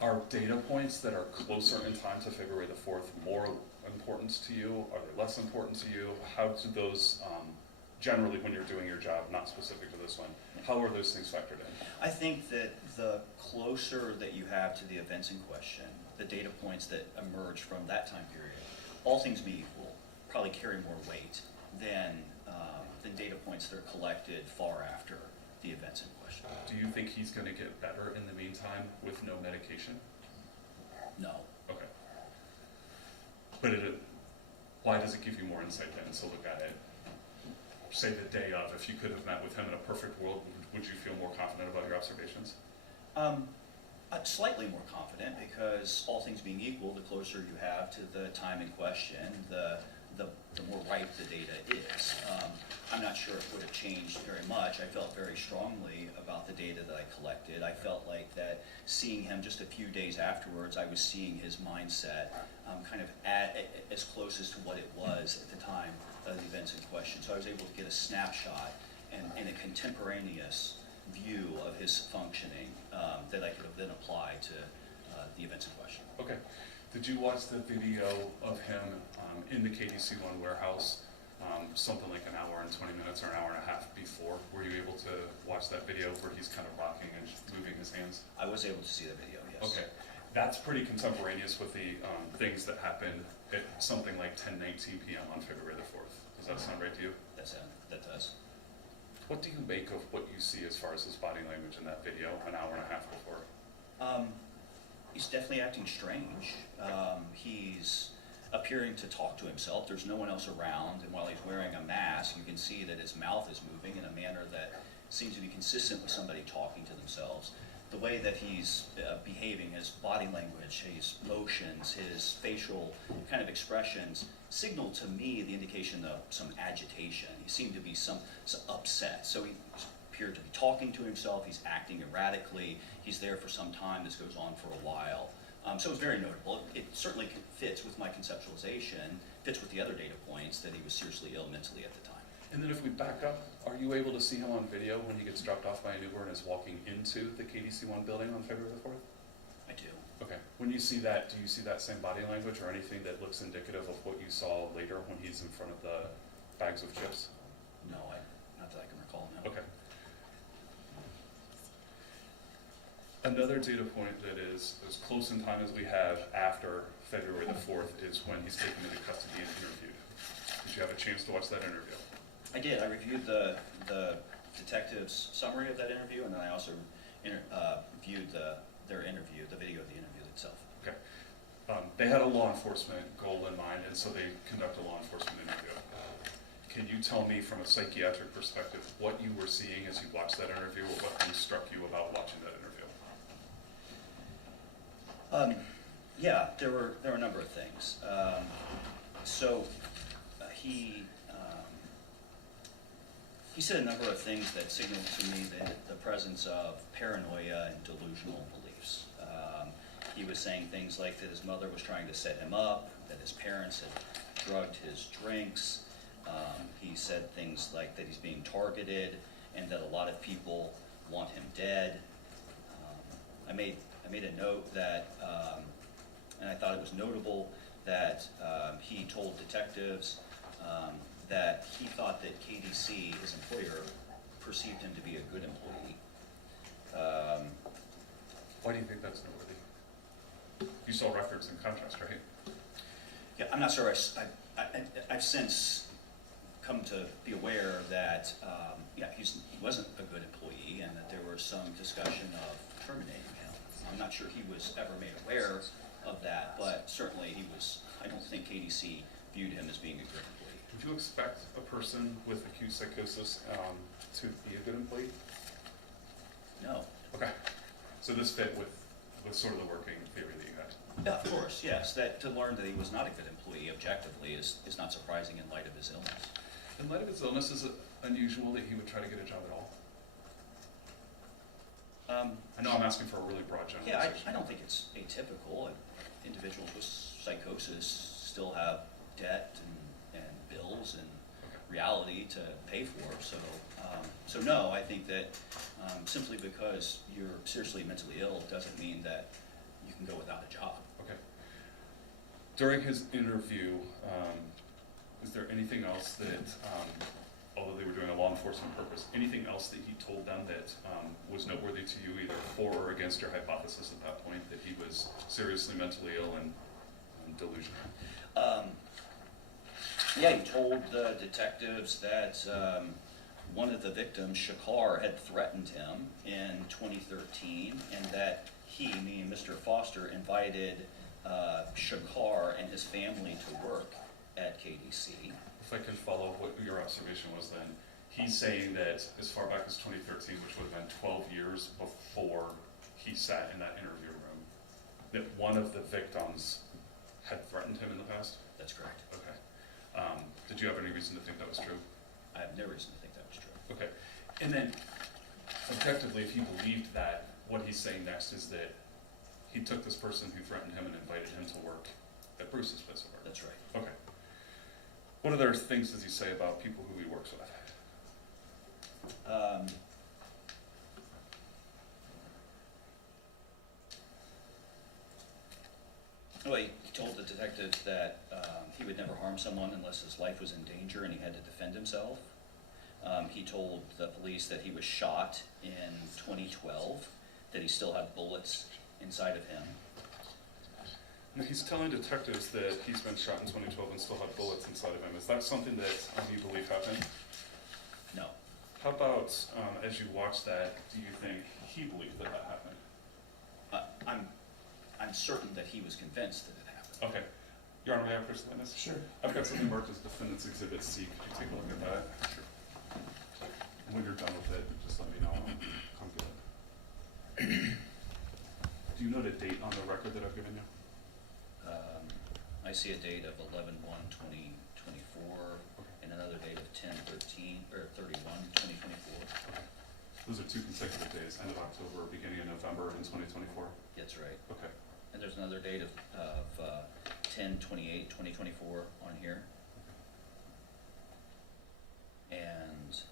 Are data points that are closer in time to February the 4th more important to you? Are they less important to you? How do those, generally when you're doing your job, not specific to this one, how are those things factored in? I think that the closer that you have to the events in question, the data points that emerge from that time period, all things being equal, probably carry more weight than data points that are collected far after the events in question. Do you think he's going to get better in the meantime with no medication? No. Okay. But why does it give you more insight then to look at it? Say the day of, if you could have met with him in a perfect world, would you feel more confident about your observations? Slightly more confident, because all things being equal, the closer you have to the time in question, the more ripe the data is. I'm not sure it would have changed very much. I felt very strongly about the data that I collected. I felt like that seeing him just a few days afterwards, I was seeing his mindset kind of as close as to what it was at the time of the events in question. So I was able to get a snapshot and a contemporaneous view of his functioning that I could have then applied to the events in question. Okay. Did you watch the video of him in the KDC-1 warehouse something like an hour and 20 minutes or an hour and a half before? Were you able to watch that video where he's kind of rocking and moving his hands? I was able to see the video, yes. Okay. That's pretty contemporaneous with the things that happened at something like 10:19 p.m. on February the 4th. Does that sound right to you? That does. What do you make of what you see as far as his body language in that video an hour and a half before? He's definitely acting strange. He's appearing to talk to himself. There's no one else around, and while he's wearing a mask, you can see that his mouth is moving in a manner that seems to be consistent with somebody talking to themselves. The way that he's behaving, his body language, his motions, his facial kind of expressions signal to me the indication of some agitation. He seemed to be some upset. So he appeared to be talking to himself. He's acting erratically. He's there for some time. This goes on for a while. So it's very notable. It certainly fits with my conceptualization, fits with the other data points that he was seriously ill mentally at the time. And then if we back up, are you able to see him on video when he gets dropped off by an Uber and is walking into the KDC-1 building on February the 4th? I do. Okay. When you see that, do you see that same body language or anything that looks indicative of what you saw later when he's in front of the bags of chips? No, not that I can recall, no. Okay. Another data point that is as close in time as we have after February the 4th is when he's taken into custody and interviewed. Did you have a chance to watch that interview? I did. I reviewed the detective's summary of that interview, and then I also viewed their interview, the video of the interview itself. Okay. They had a law enforcement goal in mind, and so they conduct a law enforcement interview. Can you tell me from a psychiatric perspective what you were seeing as you watched that interview, or what things struck you about watching that interview? Yeah, there were a number of things. He said a number of things that signaled to me the presence of paranoia and delusional beliefs. He was saying things like that his mother was trying to set him up, that his parents had drugged his drinks. He said things like that he's being targeted and that a lot of people want him dead. I made a note that, and I thought it was notable that he told detectives that he thought that KDC, his employer, perceived him to be a good employee. Why do you think that's noteworthy? You saw records in contrast, right? Yeah, I'm not sure. I've since come to be aware that he wasn't a good employee, and that there was some discussion of terminating him. I'm not sure he was ever made aware of that, but certainly he was. I don't think KDC viewed him as being a good employee. Would you expect a person with acute psychosis to be a good employee? No. Okay. So this fit with sort of the working theory that you had. Yeah, of course, yes. That to learn that he was not a good employee objectively is not surprising in light of his illness. In light of his illness, is it unusual that he would try to get a job at all? I know I'm asking for a really broad generalization. Yeah, I don't think it's atypical. Individuals with psychosis still have debt and bills and reality to pay for. So no, I think that simply because you're seriously mentally ill doesn't mean that you can go without a job. Okay. During his interview, is there anything else that, although they were doing a law enforcement purpose, anything else that he told them that was noteworthy to you, either for or against your hypothesis at that point, that he was seriously mentally ill and delusional? Yeah, he told the detectives that one of the victims, Shakar, had threatened him in 2013, and that he, meaning Mr. Foster, invited Shakar and his family to work at KDC. If I can follow what your observation was then, he's saying that as far back as 2013, which would have been 12 years before he sat in that interview room, that one of the victims had threatened him in the past? That's correct. Okay. Did you have any reason to think that was true? I have no reason to think that was true. Okay. And then, objectively, if you believed that, what he's saying next is that he took this person who threatened him and invited him to work at Bruce's place of work. That's right. Okay. What other things does he say about people who he works with? Well, he told the detectives that he would never harm someone unless his life was in danger and he had to defend himself. He told the police that he was shot in 2012, that he still had bullets inside of him. Now, he's telling detectives that he's been shot in 2012 and still had bullets inside of him. Is that something that you believe happened? No. How about, as you watch that, do you think he believed that that happened? I'm certain that he was convinced that it happened. Okay. Your Honor, may I have first witness? Sure. I've got something marked as Defendant's Exhibit C. Could you take a look at that? Sure. And when you're done with it, just let me know. I'm good. Do you note a date on the record that I've given you? I see a date of 11/1/2024 and another date of 10/13 or 31/2024. Those are 2 consecutive days, end of October, beginning of November in 2024? That's right. Okay. And there's another date of 10/28/2024 on here. And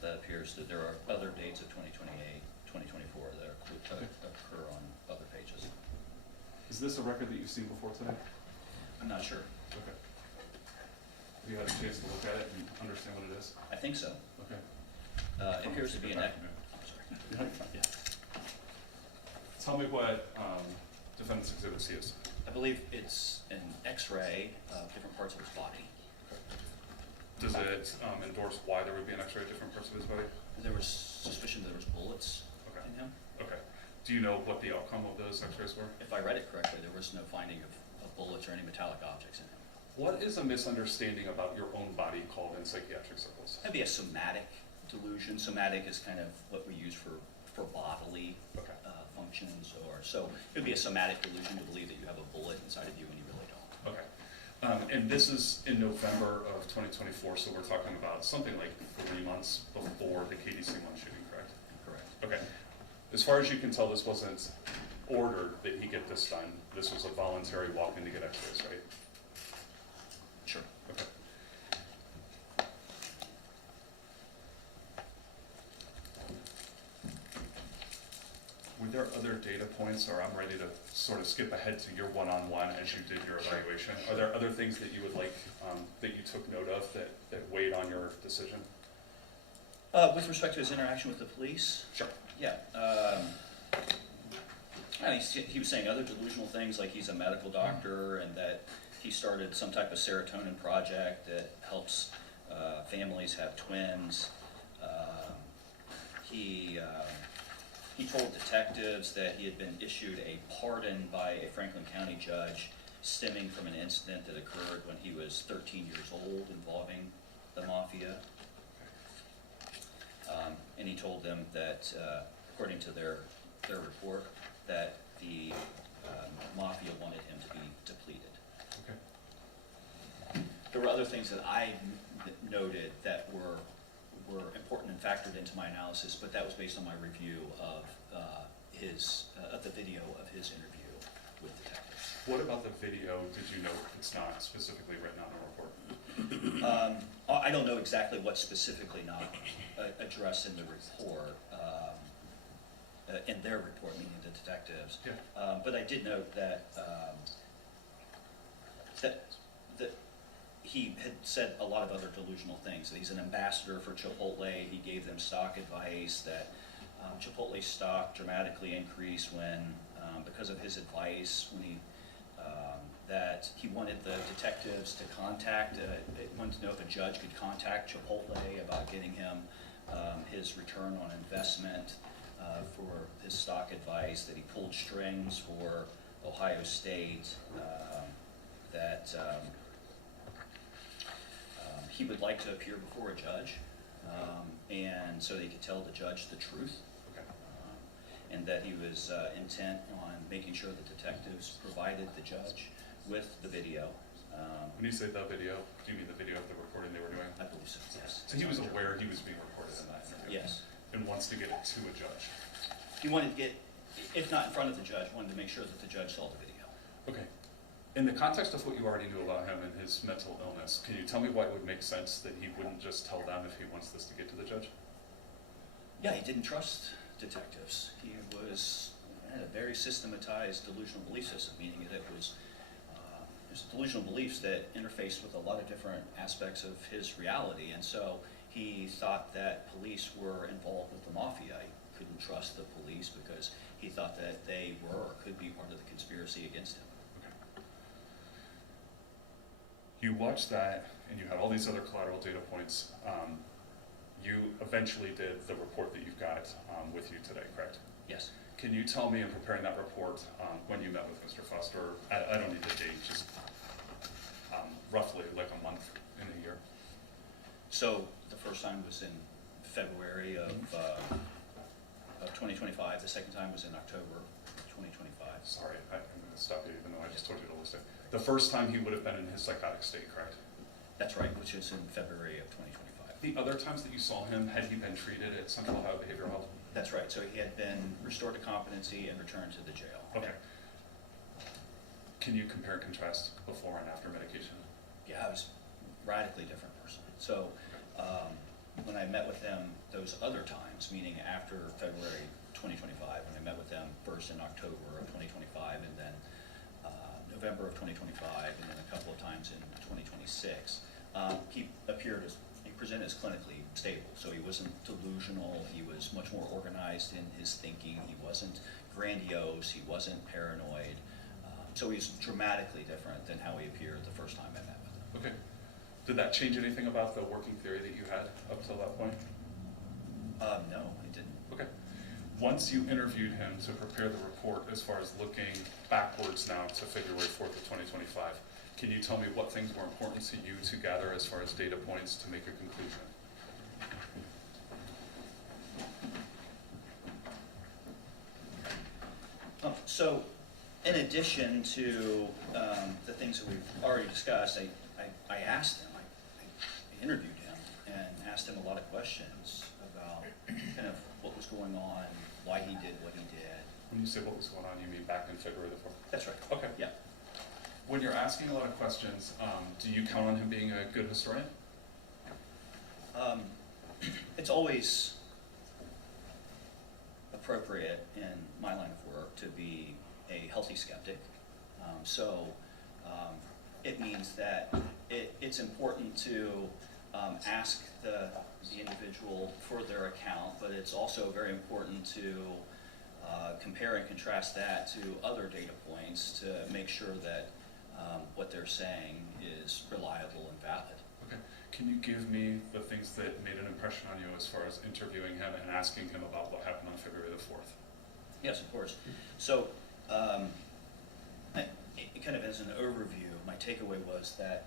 that appears that there are other dates of 2028, 2024 that occur on other pages. Is this a record that you've seen before today? I'm not sure. Okay. Have you had a chance to look at it and understand what it is? I think so. Okay. It appears to be an. Document. I'm sorry. Yeah. Tell me what Defendant's Exhibit C is. I believe it's an X-ray of different parts of his body. Does it endorse why there would be an X-ray at different parts of his body? There was suspicion there was bullets Okay. in him. Okay. Do you know what the outcome of those X-rays were? If I read it correctly, there was no finding of bullets or any metallic objects in him. What is a misunderstanding about your own body called in psychiatric circles? That'd be a somatic delusion. Somatic is kind of what we use for bodily Okay. functions, or so it would be a somatic delusion to believe that you have a bullet inside of you when you really don't. Okay. And this is in November of 2024, so we're talking about something like 3 months before the KDC-1 shooting, correct? Correct. Okay. As far as you can tell, this wasn't ordered that he get this done. This was a voluntary walk-in to get X-rays, right? Sure. Okay. Were there other data points, or I'm ready to sort of skip ahead to your one-on-one as you did your evaluation? Are there other things that you would like, that you took note of that weighed on your decision? With respect to his interaction with the police, Sure. yeah. He was saying other delusional things, like he's a medical doctor and that he started some type of serotonin project that helps families have twins. He told detectives that he had been issued a pardon by a Franklin County judge stemming from an incident that occurred when he was 13 years old involving the mafia. And he told them that, according to their report, that the mafia wanted him to be depleted. Okay. There were other things that I noted that were important and factored into my analysis, but that was based on my review of the video of his interview with detectives. What about the video? Did you know it's not specifically written on the report? I don't know exactly what specifically not addressed in the report, in their report, meaning the detectives. Yeah. But I did note that that he had said a lot of other delusional things. That he's an ambassador for Chipotle. He gave them stock advice that Chipotle stock dramatically increased when, because of his advice, when that he wanted the detectives to contact, wanted to know if a judge could contact Chipotle about getting him his return on investment for his stock advice, that he pulled strings for Ohio State, that he would like to appear before a judge, and so that he could tell the judge the truth. Okay. And that he was intent on making sure that detectives provided the judge with the video. When you say the video, do you mean the video of the recording they were doing? I believe so, yes. So he was aware he was being recorded in that interview? Yes. And wants to get it to a judge? He wanted to get, if not in front of the judge, wanted to make sure that the judge saw the video. Okay. In the context of what you already knew about him and his mental illness, can you tell me why it would make sense that he wouldn't just tell them if he wants this to get to the judge? Yeah, he didn't trust detectives. He had a very systematized delusional belief system, meaning that it was there's delusional beliefs that interface with a lot of different aspects of his reality, and so he thought that police were involved with the mafia. He couldn't trust the police because he thought that they were or could be part of the conspiracy against him. Okay. You watched that, and you had all these other collateral data points. You eventually did the report that you've got with you today, correct? Yes. Can you tell me, in preparing that report, when you met with Mr. Foster, I don't need the date, just roughly like a month in a year? So the first time was in February of 2025. The second time was in October 2025. Sorry, I'm going to stop you even though I just told you to list it. The first time he would have been in his psychotic state, correct? That's right, which is in February of 2025. The other times that you saw him, had he been treated at Central Ohio Behavioral Health? That's right, so he had been restored to competency and returned to the jail. Okay. Can you compare and contrast before and after medication? Yeah, I was a radically different person. So when I met with him those other times, meaning after February 2025, when I met with them first in October of 2025 and then November of 2025 and then a couple of times in 2026, he presented as clinically stable. So he wasn't delusional, he was much more organized in his thinking, he wasn't grandiose, he wasn't paranoid. So he's dramatically different than how he appeared the first time I met with him. Okay. Did that change anything about the working theory that you had up till that point? No, it didn't. Okay. Once you interviewed him to prepare the report, as far as looking backwards now to February 4th of 2025, can you tell me what things were important to you to gather as far as data points to make a conclusion? So, in addition to the things that we've already discussed, I asked him, I interviewed him, and asked him a lot of questions about kind of what was going on, why he did what he did. When you say what was going on, you mean back in February the 4th? That's right. Okay. Yeah. When you're asking a lot of questions, do you count on him being a good historian? It's always appropriate in my line of work to be a healthy skeptic. It means that it's important to ask the individual for their account, but it's also very important to compare and contrast that to other data points to make sure that what they're saying is reliable and valid. Okay. Can you give me the things that made an impression on you as far as interviewing him and asking him about what happened on February the 4th? Yes, of course. So, kind of as an overview, my takeaway was that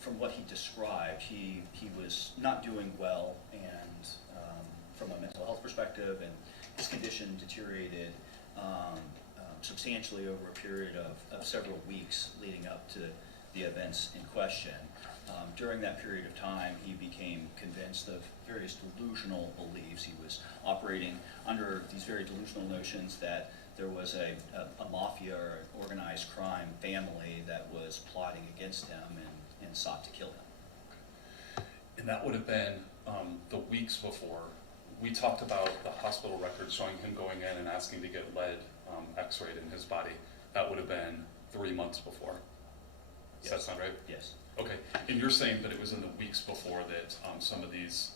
from what he described, he was not doing well, and from a mental health perspective, and his condition deteriorated substantially over a period of several weeks leading up to the events in question. During that period of time, he became convinced of various delusional beliefs. He was operating under these very delusional notions that there was a mafia or an organized crime family that was plotting against him and sought to kill him. And that would have been the weeks before. We talked about the hospital records showing him going in and asking to get lead x-rayed in his body. That would have been 3 months before. Does that sound right? Yes. Okay. And you're saying that it was in the weeks before that some of these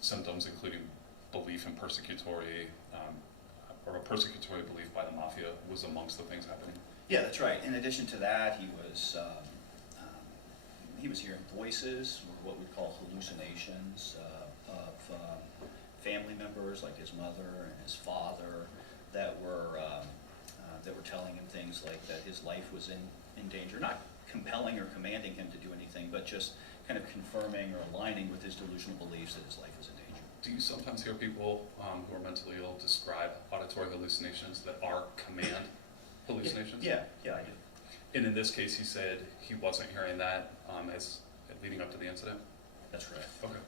symptoms, including belief in persecutory or a persecutory belief by the mafia, was amongst the things happening? Yeah, that's right. In addition to that, he was hearing voices, or what we call hallucinations, of family members like his mother and his father that were telling him things like that his life was in danger, not compelling or commanding him to do anything, but just kind of confirming or aligning with his delusional beliefs that his life was in danger. Do you sometimes hear people who are mentally ill describe auditory hallucinations that are command hallucinations? Yeah, I do. And in this case, he said he wasn't hearing that as leading up to the incident? That's correct. Okay.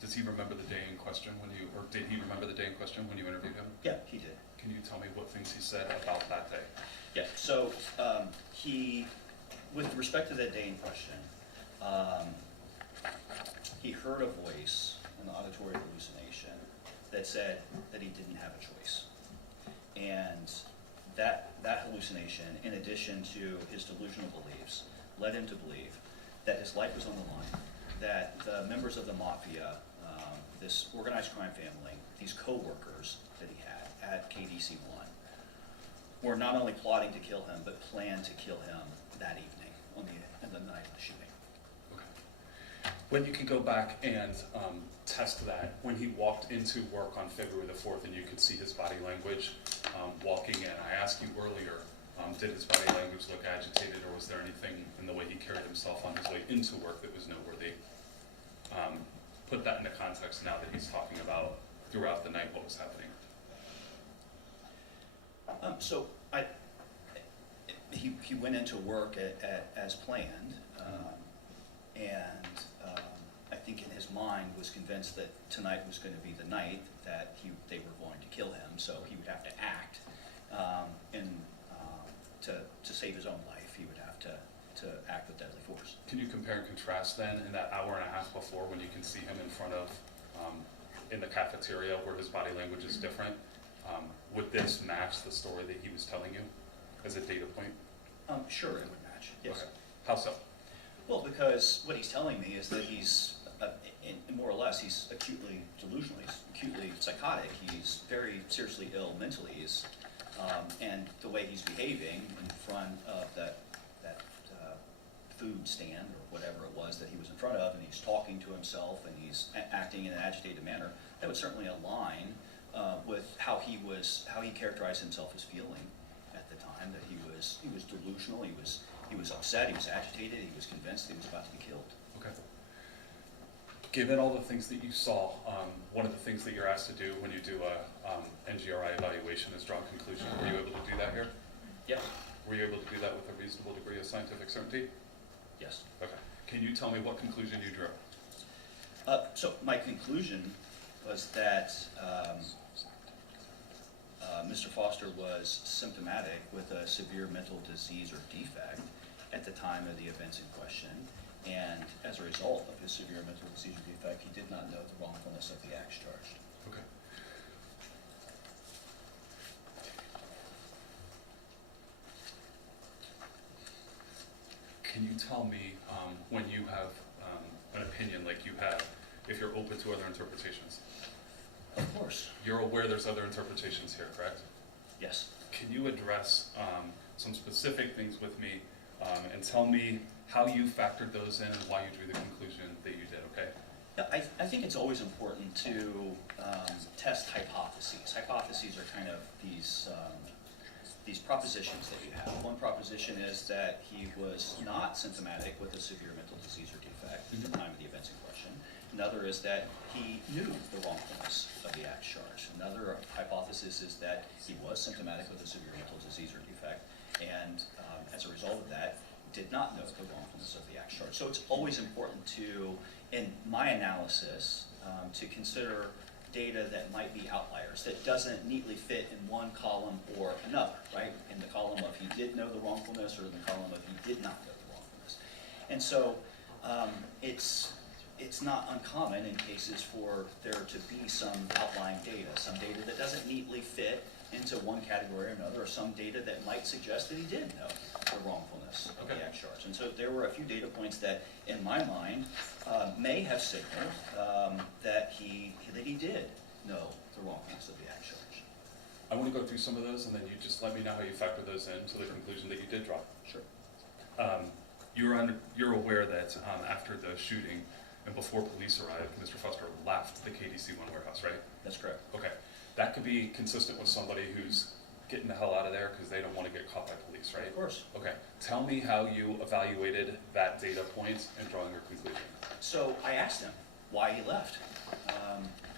Does he remember the day in question did he remember the day in question when you interviewed him? Yeah, he did. Can you tell me what things he said about that day? Yeah, so with respect to that day in question, he heard a voice, an auditory hallucination, that said that he didn't have a choice. And that hallucination, in addition to his delusional beliefs, led him to believe that his life was on the line, that the members of the mafia, this organized crime family, these co-workers that he had at KDC-1, were not only plotting to kill him, but planned to kill him that evening, on the night of the shooting. Okay. When you can go back and test that, when he walked into work on February the 4th and you could see his body language walking in, I asked you earlier, did his body language look agitated, or was there anything in the way he carried himself on his way into work that was noteworthy? Put that into context now that he's talking about throughout the night what was happening. He went into work as planned, and I think in his mind was convinced that tonight was going to be the night that they were going to kill him, so he would have to act, to save his own life, he would have to act with deadly force. Can you compare and contrast then in that hour and a half before when you can see him in front of, in the cafeteria where his body language is different? Would this match the story that he was telling you as a data point? Sure, it would match, yes. Okay. How so? Well, because what he's telling me is that he's, more or less, he's acutely delusional, he's acutely psychotic, he's very seriously ill mentally. And the way he's behaving in front of that food stand or whatever it was that he was in front of, and he's talking to himself and he's acting in an agitated manner, that would certainly align with how he characterized himself as feeling at the time, that he was delusional, he was upset, he was agitated, he was convinced he was about to be killed. Okay. Given all the things that you saw, one of the things that you're asked to do when you do a NGRI evaluation is draw a conclusion. Were you able to do that here? Yes. Were you able to do that with a reasonable degree of scientific certainty? Yes. Okay. Can you tell me what conclusion you drew? So my conclusion was that Mr. Foster was symptomatic with a severe mental disease or defect at the time of the events in question, and as a result of his severe mental disease or defect, he did not know the wrongfulness of the acts charged. Okay. Can you tell me, when you have an opinion like you have, if you're open to other interpretations? Of course. You're aware there's other interpretations here, correct? Yes. Can you address some specific things with me and tell me how you factored those in and why you drew the conclusion that you did, okay? Yeah, I think it's always important to test hypotheses. Hypotheses are kind of these propositions that you have. One proposition is that he was not symptomatic with a severe mental disease or defect at the time of the events in question. Another is that he knew the wrongfulness of the act charged. Another hypothesis is that he was symptomatic with a severe mental disease or defect, and as a result of that, did not know the wrongfulness of the act charged. So it's always important to, in my analysis, to consider data that might be outliers, that doesn't neatly fit in one column or another, right? In the column of he did know the wrongfulness, or in the column of he did not know the wrongfulness. And so it's not uncommon in cases for there to be some outlying data, some data that doesn't neatly fit into one category or another, or some data that might suggest that he did know the wrongfulness of the act charged. And so there were a few data points that, in my mind, may have signaled that he did know the wrongfulness of the act charged. I want to go through some of those, and then you just let me know how you factor those into the conclusion that you did draw. Sure. You're aware that after the shooting and before police arrived, Mr. Foster left the KDC-1 warehouse, right? That's correct. Okay. That could be consistent with somebody who's getting the hell out of there because they don't want to get caught by police, right? Of course. Okay. Tell me how you evaluated that data point in drawing your conclusion. So I asked him why he left,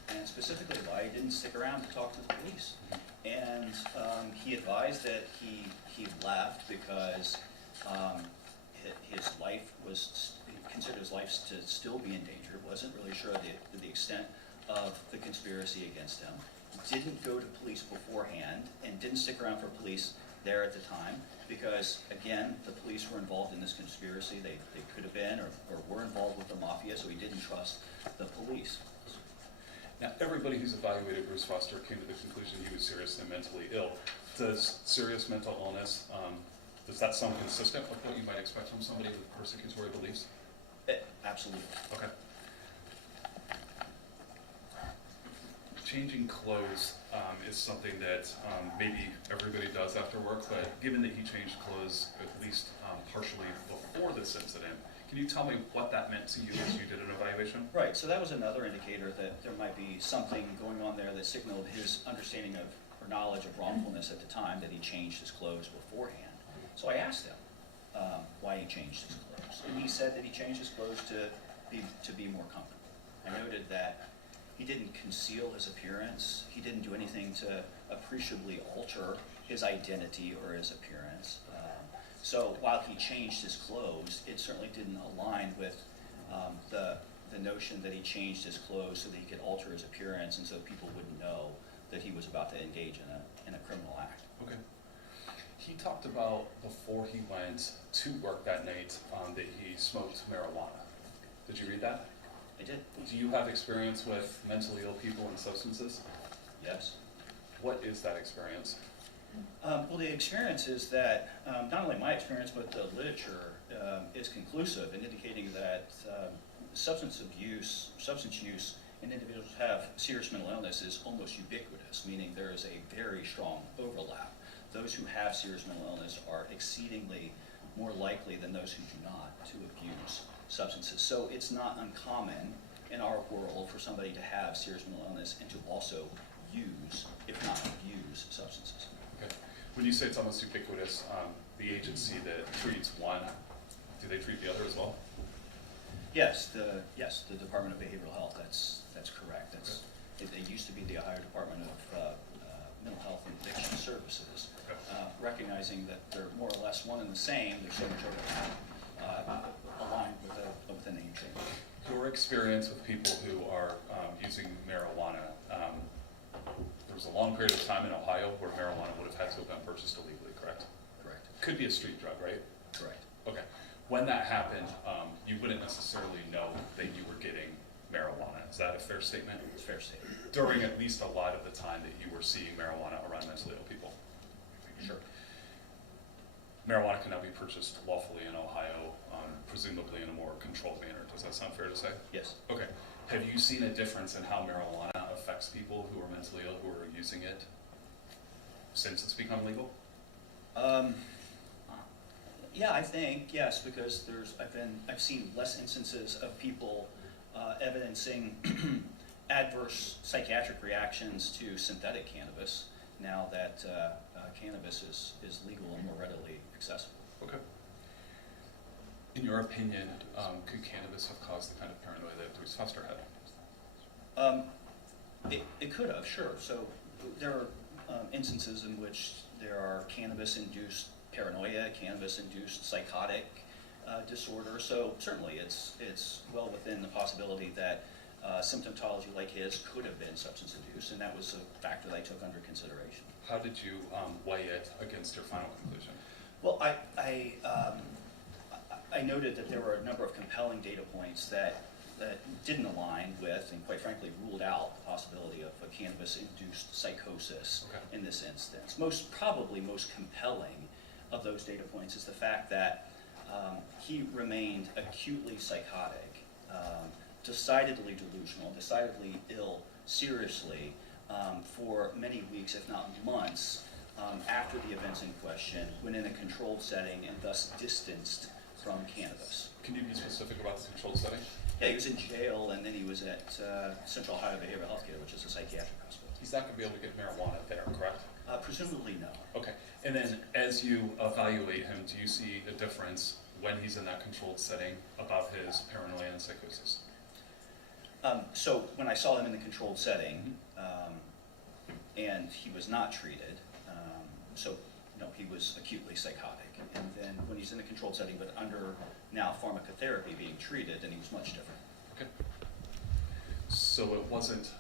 and specifically why he didn't stick around to talk to the police. And he advised that he left because his life was, he considered his life to still be in danger, wasn't really sure of the extent of the conspiracy against him, didn't go to police beforehand, and didn't stick around for police there at the time because, again, the police were involved in this conspiracy. They could have been or were involved with the mafia, so he didn't trust the police. Now, everybody who's evaluated Bruce Foster came to the conclusion he was seriously mentally ill. Does serious mental illness, does that sound consistent with what you might expect from somebody with persecutory beliefs? Absolutely. Okay. Changing clothes is something that maybe everybody does after work, but given that he changed clothes at least partially before this incident, can you tell me what that meant to you as you did an evaluation? Right, so that was another indicator that there might be something going on there that signaled his understanding of or knowledge of wrongfulness at the time, that he changed his clothes beforehand. So I asked him why he changed his clothes, and he said that he changed his clothes to be more comfortable. I noted that he didn't conceal his appearance. He didn't do anything to appreciably alter his identity or his appearance. So while he changed his clothes, it certainly didn't align with the notion that he changed his clothes so that he could alter his appearance and so people wouldn't know that he was about to engage in a criminal act. Okay. He talked about before he went to work that night that he smoked marijuana. Did you read that? I did. Do you have experience with mentally ill people and substances? Yes. What is that experience? Well, the experience is that, not only my experience, but the literature is conclusive in indicating that substance use in individuals who have serious mental illness is almost ubiquitous, meaning there is a very strong overlap those who have serious mental illness are exceedingly more likely than those who do not to abuse substances. So it's not uncommon in our world for somebody to have serious mental illness and to also use, if not abuse, substances. Okay. When you say it's almost ubiquitous, the agency that treats one, do they treat the other as well? Yes, the Department of Behavioral Health. That's correct. It used to be the Ohio Department of Mental Health and Addiction Services. Okay. Recognizing that they're more or less one and the same, there's so much overlap aligned with the name change. Your experience with people who are using marijuana, there was a long period of time in Ohio where marijuana would have had to have been purchased illegally, correct? Correct. Could be a street drug, right? Correct. Okay. When that happened, you wouldn't necessarily know that you were getting marijuana. Is that a fair statement? It's fair to say. During at least a lot of the time that you were seeing marijuana around mentally ill people. Sure. Marijuana can now be purchased lawfully in Ohio, presumably in a more controlled manner. Does that sound fair to say? Yes. Okay. Have you seen a difference in how marijuana affects people who are mentally ill who are using it since it's become legal? Yeah, I think yes, because I've seen less instances of people evidencing adverse psychiatric reactions to synthetic cannabis now that cannabis is legal and more readily accessible. Okay. In your opinion, could cannabis have caused the kind of paranoia that Bruce Foster had? It could have, sure. So there are instances in which there are cannabis-induced paranoia, cannabis-induced psychotic disorder. So certainly it's well within the possibility that symptomatology like his could have been substance abuse, and that was a factor that I took under consideration. How did you weigh it against your final conclusion? Well, I noted that there were a number of compelling data points that didn't align with, and quite frankly, ruled out the possibility of a cannabis-induced psychosis Okay. in this instance. Probably most compelling of those data points is the fact that he remained acutely psychotic, decidedly delusional, decidedly ill, seriously, for many weeks, if not months, after the events in question, when in a controlled setting and thus distanced from cannabis. Can you be specific about the controlled setting? Yeah, he was in jail, and then he was at Central Ohio Behavioral Health Care, which is a psychiatric hospital. He's not going to be able to get marijuana there, correct? Presumably no. Okay. And then as you evaluate him, do you see a difference when he's in that controlled setting about his paranoia and psychosis? So when I saw him in the controlled setting, and he was not treated, so no, he was acutely psychotic. And then when he's in the controlled setting, but under now pharmacotherapy being treated, then he was much different. Okay. So it wasn't,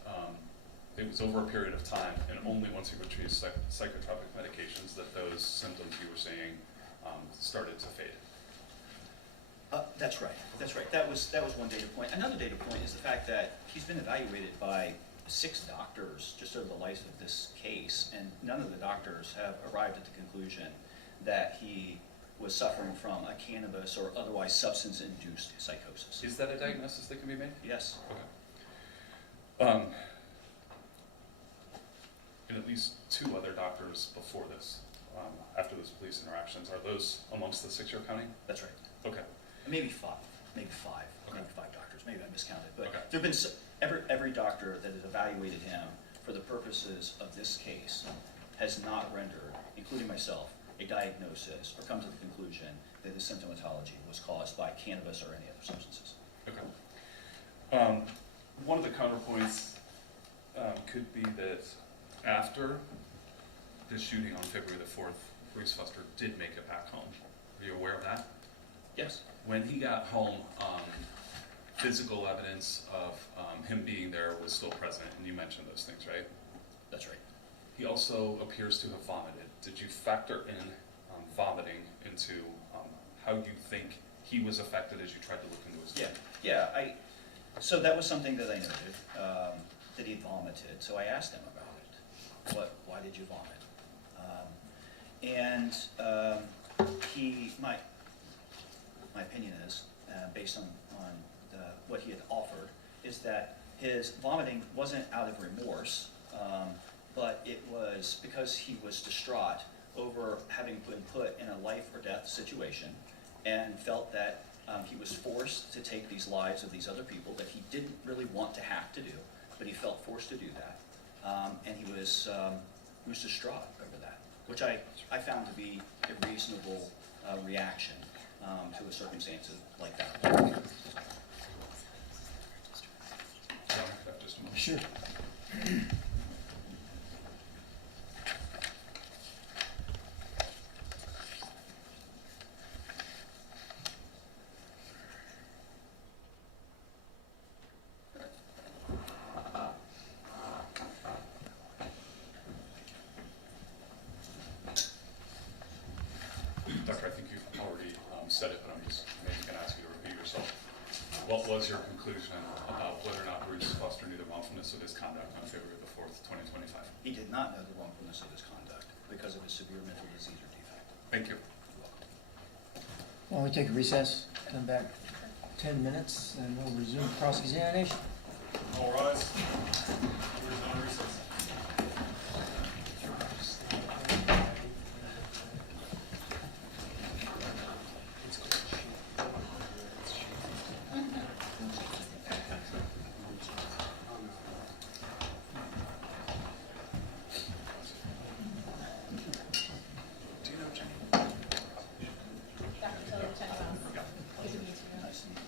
it was over a period of time, and only once he would choose psychotropic medications that those symptoms you were seeing started to fade. That's right. That's right. That was one data point. Another data point is the fact that he's been evaluated by 6 doctors just over the life of this case, and none of the doctors have arrived at the conclusion that he was suffering from a cannabis or otherwise substance-induced psychosis. Is that a diagnosis that can be made? Yes. Okay. And at least 2 other doctors before this, after those police interactions, are those amongst the 6 you're counting? That's right. Okay. Maybe 5. Maybe 5. Okay. Maybe 5 doctors. Maybe I miscounted. But Okay. there have been every doctor that has evaluated him for the purposes of this case has not rendered, including myself, a diagnosis or come to the conclusion that his symptomatology was caused by cannabis or any other substances. Okay. One of the counterpoints could be that after the shooting on February the 4th, Bruce Foster did make it back home. Are you aware of that? Yes. When he got home, physical evidence of him being there was still present, and you mentioned those things, right? That's right. He also appears to have vomited. Did you factor in vomiting into how you think he was affected as you tried to look into his brain? Yeah. So that was something that I noted, that he vomited. So I asked him about it. Why did you vomit? My opinion is, based on what he had offered, is that his vomiting wasn't out of remorse, but it was because he was distraught over having been put in a life or death situation and felt that he was forced to take these lives of these other people that he didn't really want to have to do, but he felt forced to do that. And he was distraught over that, which I found to be a reasonable reaction to a circumstance like that. Yeah, just a moment. Sure. Doctor, I think you've already said it, but I'm just maybe going to ask you to repeat yourself. What was your conclusion about whether or not Bruce Foster knew the wrongfulness of his conduct on February the 4th, 2025? He did not know the wrongfulness of his conduct because of his severe mental disease or defect. Thank you. Why don't we take a recess, come back 10 minutes, and we'll resume cross-examination. All rise. We're on recess. Do you know Jenny? Dr. Taylor Chenoweth. Good to meet you. Nice to meet you.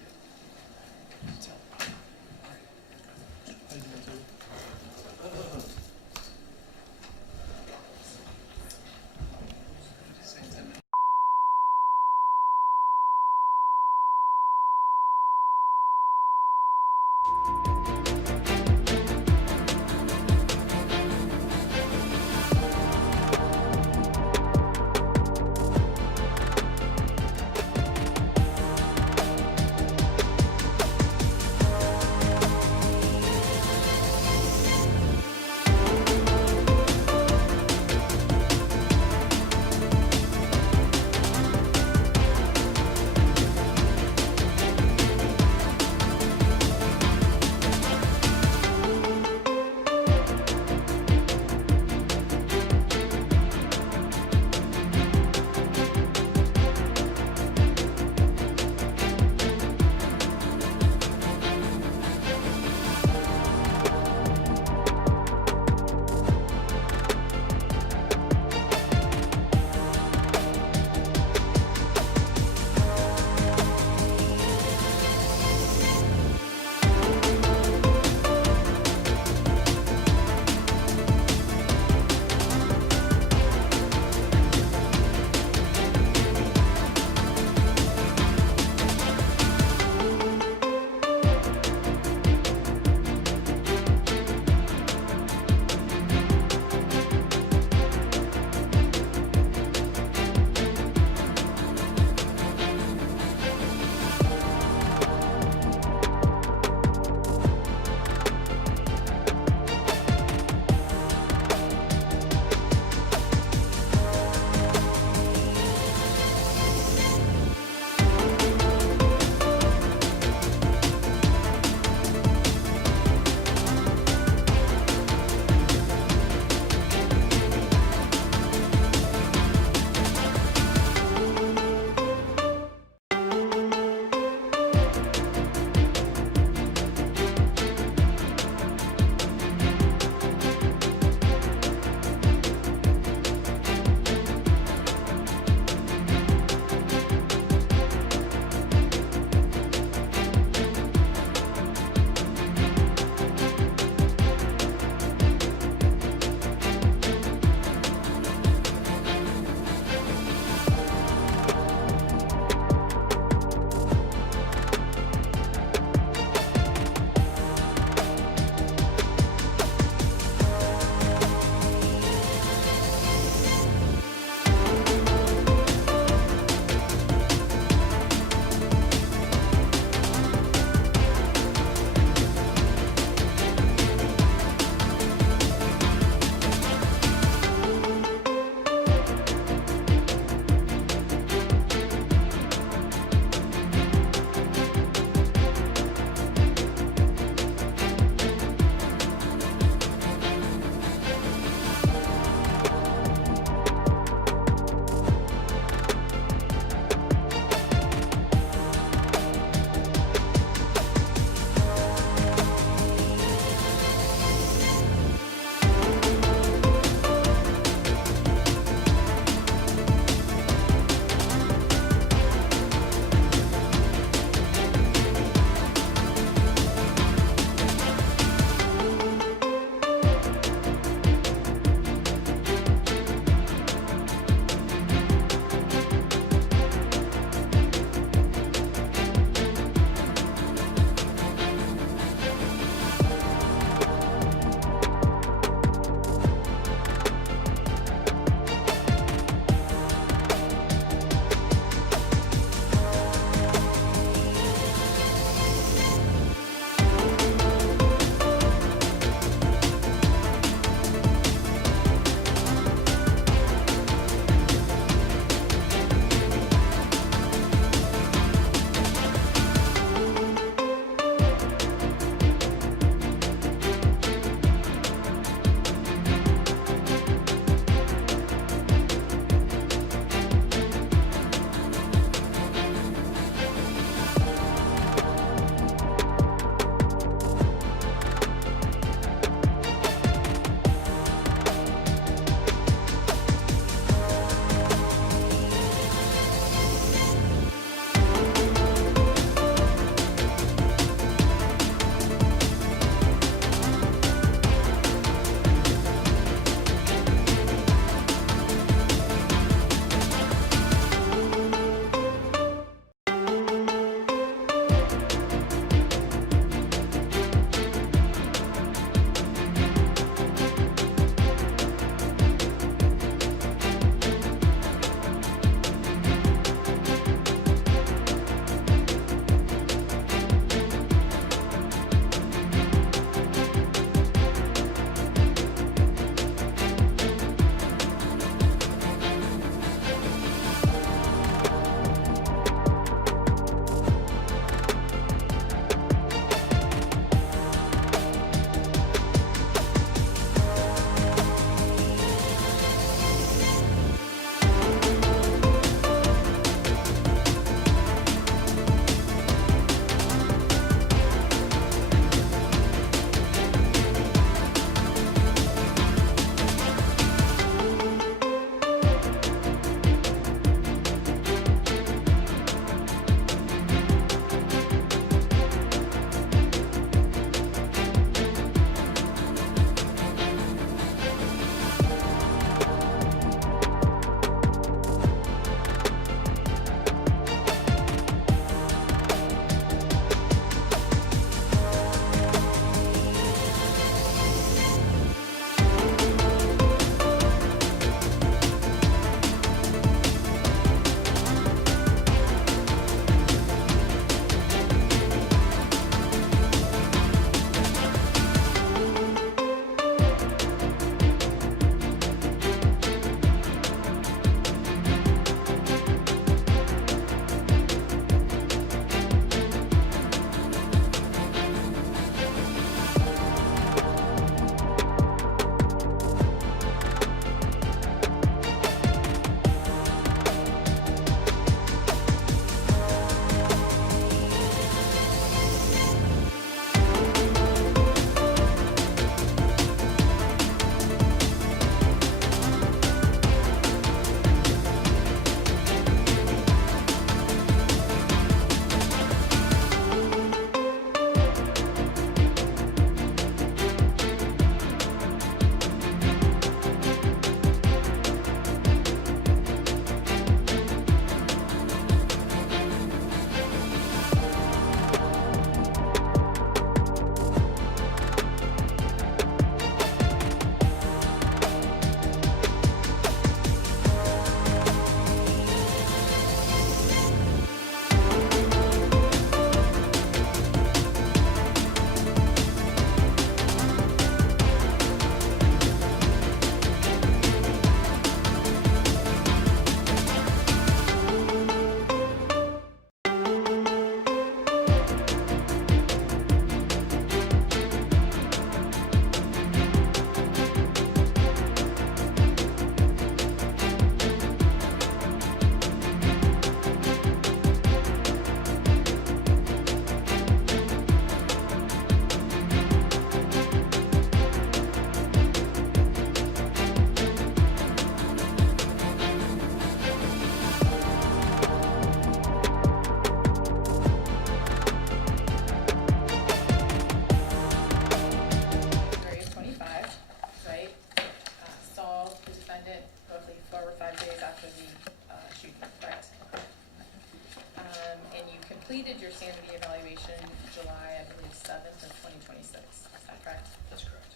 evaluation July, I believe, 7th of 2026. Is that correct? That's correct.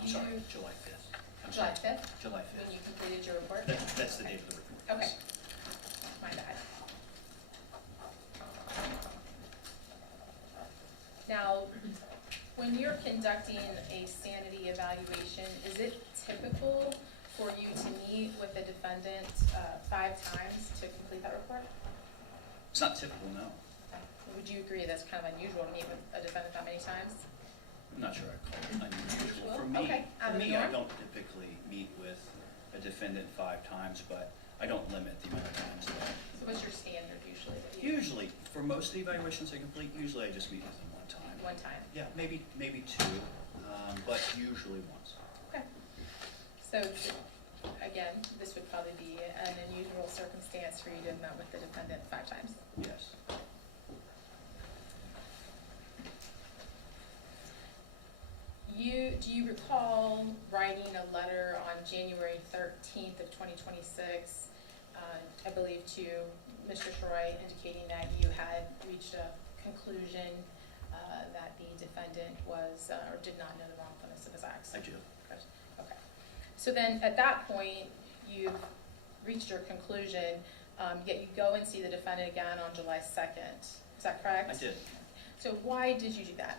I'm You- sorry, July 5th. I'm July sorry. 5th, July when 5th. you completed your report? That's the date of the report. Okay. yes. My bad. Now, when you're conducting a sanity evaluation, is it typical for you to meet with the defendant 5 times to complete that report? It's not typical, no. Would you agree that's kind of unusual to meet with a defendant that many times? I'm not sure I'd call it unusual. Unusual? For me, Okay, out for of the me, I norm? don't typically meet with a defendant 5 times, but I don't limit the amount of times that I. So what's your standard usually? That you- Usually, for most of the evaluations I complete, usually I just meet with them 1 time. One time? Yeah, maybe 2, but usually once. Okay. So, again, this would probably be an unusual circumstance for you to have met with the defendant 5 times. Yes. Do you recall writing a letter on January 13th of 2026, I believe to Mr. Troy, indicating that you had reached a conclusion that the defendant was, or did not know the wrongfulness of his acts? I do. Okay. So then, at that point, you've reached your conclusion, yet you go and see the defendant again on July 2nd. Is that correct? I did. So why did you do that?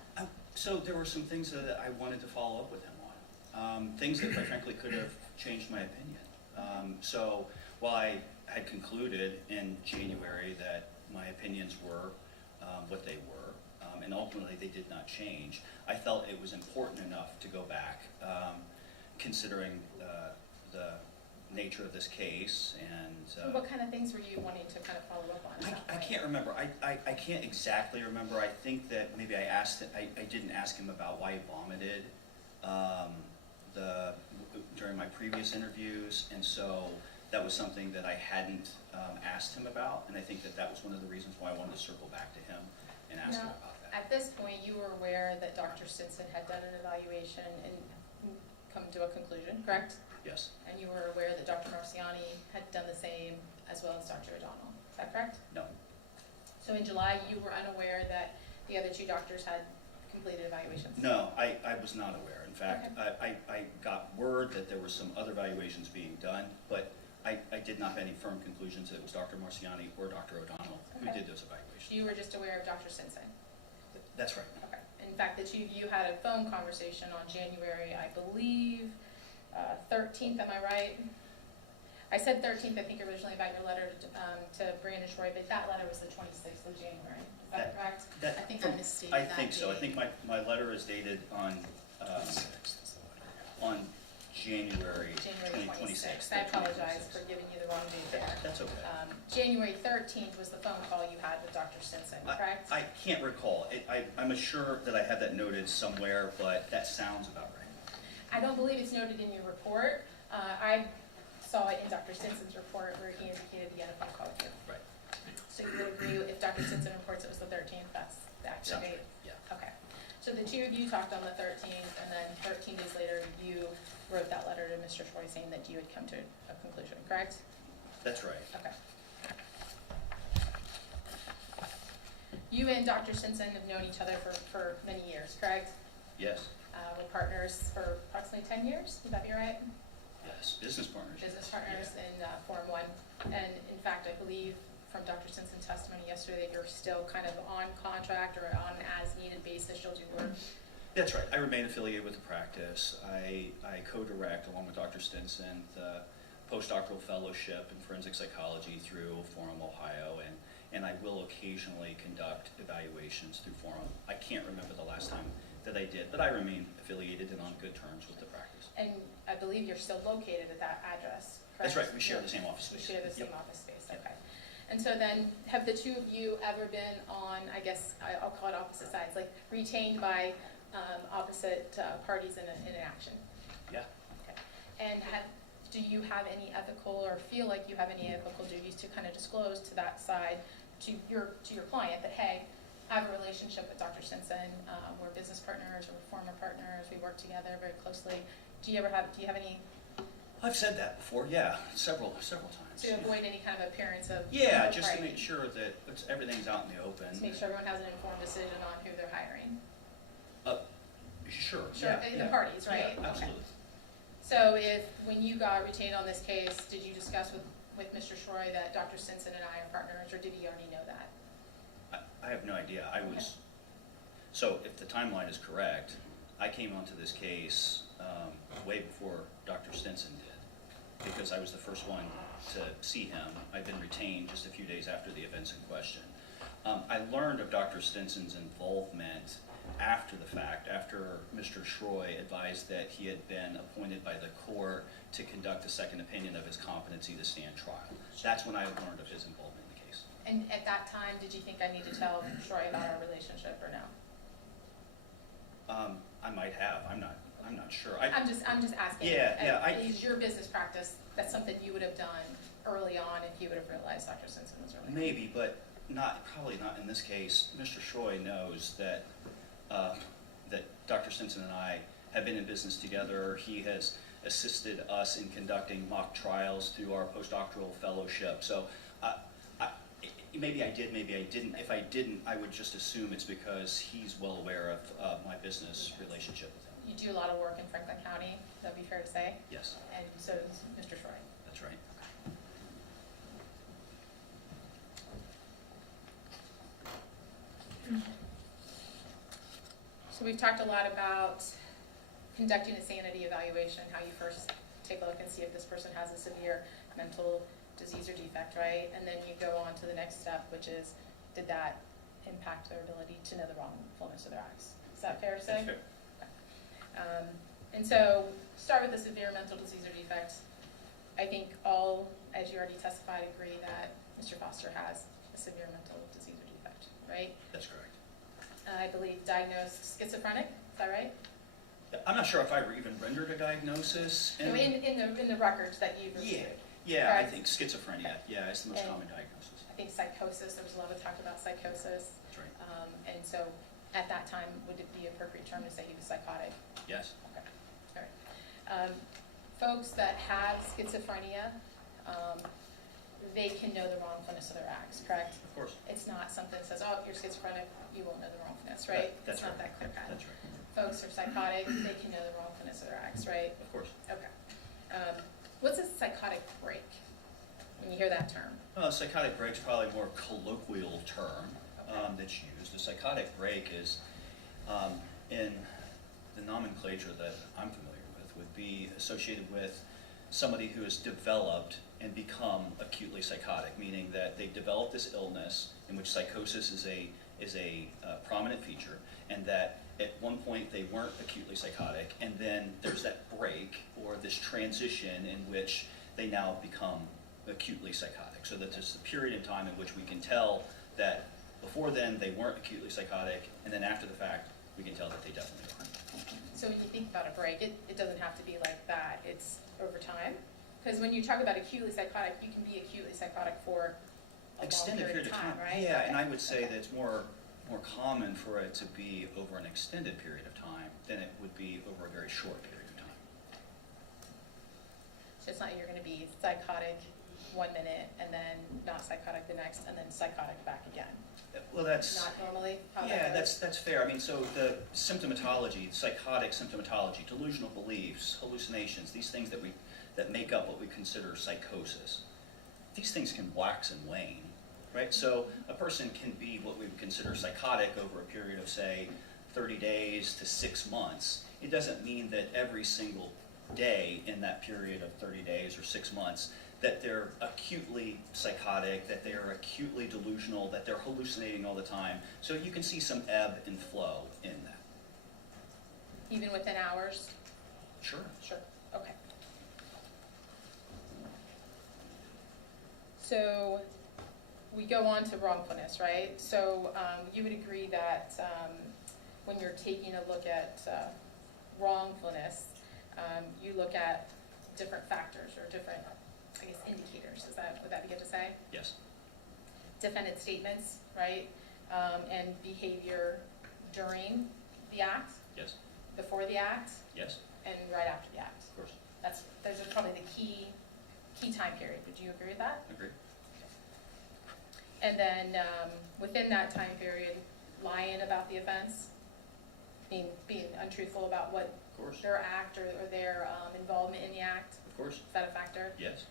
So there were some things that I wanted to follow up with him on, things that quite frankly could have changed my opinion. So while I had concluded in January that my opinions were what they were, and ultimately they did not change, I felt it was important enough to go back, considering the nature of this case and. What kind of things were you wanting to kind of follow up on at that I point? can't remember. I can't exactly remember. I think that maybe I didn't ask him about why he vomited during my previous interviews, and so that was something that I hadn't asked him about, and I think that was one of the reasons why I wanted to circle back to him and ask him Now, about that. at this point, you were aware that Dr. Stinson had done an evaluation and come to a conclusion, correct? Yes, And you were aware that Dr. Marciani had done the same, as well as Dr. O'Donnell, is that correct? no, So in July, you were unaware that the other 2 doctors had completed evaluations? no, I was not aware. In fact, I got word that there were some other evaluations being done, but I did not have any firm conclusions that it was Dr. Marciani or Dr. O'Donnell who Okay. did those evaluations. You were just aware of Dr. Stinson? That's right. Okay. In fact, the 2 of you had a phone conversation on January, I believe, 13th, am I right? I said 13th, I think originally about your letter to Brandon Troy, but that letter was the 26th of January. Is that correct? That- I think I misstated I that think so. I date. think my letter is dated on January January 26th. 26th. I apologize for giving you the wrong date there. That's okay. January 13th was the phone call you had with Dr. Stinson, correct? I can't recall. I'm sure that I have that noted somewhere, but that sounds about right. I don't believe it's noted in your report. I saw it in Dr. Stinson's report where he indicated he had a phone call with you. Right. So you would agree if Dr. Stinson reports it was the 13th, that's the accurate Sounds date? right, yeah. Okay. So the 2 of you talked on the 13th, and then 13 days later, you wrote that letter to Mr. Troy saying that you had come to a conclusion, correct? That's right. Okay. You and Dr. Stinson have known each other for many years, correct? Yes, We're partners for approximately 10 years, would that be right? yes, business partners. Business partners in Forum 1. And in fact, I believe from Dr. Stinson's testimony yesterday that you're still kind of on contract or on an as-needed basis, you'll do work. That's right. I remain affiliated with the practice. I co-direct, along with Dr. Stinson, the postdoctoral fellowship in forensic psychology through Forum Ohio, and I will occasionally conduct evaluations through Forum. I can't remember the last time that I did, but I remain affiliated and on good terms with the practice. And I believe you're still located at that address, correct? That's right. We share the same office You space. share the same Yep. office space, okay. And so then, have the 2 of you ever been on, I guess, I'll call it opposite sides, like retained by opposite parties in an action? Yeah. Okay. And do you have any ethical, or feel like you have any ethical duties to kind of disclose to that side, to your client, that, hey, I have a relationship with Dr. Stinson, we're business partners, or we're former partners, we work together very closely. Do you have any I've said that before, yeah, several times. To avoid any kind of appearance of. Yeah, just to right, make sure that everything's out in the open. To make sure everyone has an informed decision on who they're hiring. Sure, Sure, yeah. the parties, right? Yeah, Okay. absolutely. So when you got retained on this case, did you discuss with Mr. Shroy that Dr. Stinson and I are partners, or did he already know that? I have no idea. So if the timeline is correct, I came onto this case way before Dr. Stinson did, because I was the first one to see him. I'd been retained just a few days after the events in question. I learned of Dr. Stinson's involvement after the fact, after Mr. Shroy advised that he had been appointed by the court to conduct a second opinion of his competency to stand trial. That's when I learned of his involvement in the case. And at that time, did you think I need to tell Shroy about our relationship or no? I might have. I'm not sure. I'm just asking. Yeah. Is your business practice, that's something you would have done early on if you would have realized Dr. Stinson was really? Maybe, but probably not in this case. Mr. Shroy knows that that Dr. Stinson and I have been in business together. He has assisted us in conducting mock trials through our postdoctoral fellowship. So maybe I did, maybe I didn't. If I didn't, I would just assume it's because he's well aware of my business relationship with him. You do a lot of work in Franklin County, that'd be fair to say, Yes, and so does Mr. Shroy. that's right. So we've talked a lot about conducting a sanity evaluation, how you first take a look and see if this person has a severe mental disease or defect, right? And then you go on to the next step, which is, did that impact their ability to know the wrongfulness of their acts? Is that fair to say? That's fair. And so, start with the severe mental disease or defect. I think all, as you already testified, agree that Mr. Foster has a severe mental disease or defect, right? That's correct. I believe diagnosed schizophrenic, is that right? I'm not sure if I even rendered a diagnosis. No, in the records that you've reviewed. Yeah, I Correct. think schizophrenia, yeah, it's the most And- common diagnosis. I think psychosis, there was a lot of talk about psychosis. That's right. And so, at that time, would it be an appropriate term to say he was psychotic? Yes, Okay, all right. Folks that have schizophrenia, they can know the wrongfulness of their acts, correct? of course. It's not something that says, oh, you're schizophrenic, you won't know the wrongfulness, right? That's It's not right. that clear cut. That's right, Folks who are psychotic, they can know the wrongfulness of their acts, right? of course. Okay. What's a psychotic break, when you hear that term? Psychotic break's probably a more colloquial term that's used. A psychotic break is, in the nomenclature that I'm familiar with, would be associated with somebody who has developed and become acutely psychotic, meaning that they develop this illness in which psychosis is a prominent feature, and that at one point they weren't acutely psychotic, and then there's that break or this transition in which they now become acutely psychotic. So that there's a period in time in which we can tell that before then they weren't acutely psychotic, and then after the fact we can tell that they definitely are. So when you think about a break, it doesn't have to be like that, it's over time? Because when you talk about acutely psychotic, you can be acutely psychotic for a long Extended period of time, right? Yeah, Okay. and I would say that it's more common for it to be over an extended period of time than it would be over a very short period of time. So it's not you're gonna be psychotic 1 minute and then not psychotic the next, and then psychotic back again. Well, that's, Not normally how that yeah, goes? that's fair. I mean, so the symptomatology, psychotic symptomatology, delusional beliefs, hallucinations, these things that make up what we consider psychosis, these things can wax and wane, right? So a person can be what we would consider psychotic over a period of, say, 30 days to 6 months. It doesn't mean that every single day in that period of 30 days or 6 months that they're acutely psychotic, that they're acutely delusional, that they're hallucinating all the time. So you can see some ebb and flow in that. Even within hours? Sure. Sure, okay. So, we go on to wrongfulness, right? So, you would agree that when you're taking a look at wrongfulness, you look at different factors or different, I guess, indicators, would that be good to say? Yes. Defendant statements, right? And behavior during the act, Yes. before the act, Yes. and right after the act. Of course. those are probably the key time period. Would you agree with that? Agree? And then, within that time period, lying about the offense, being untruthful about what Of course, their act or their involvement in the act, of course, is that a factor? yes,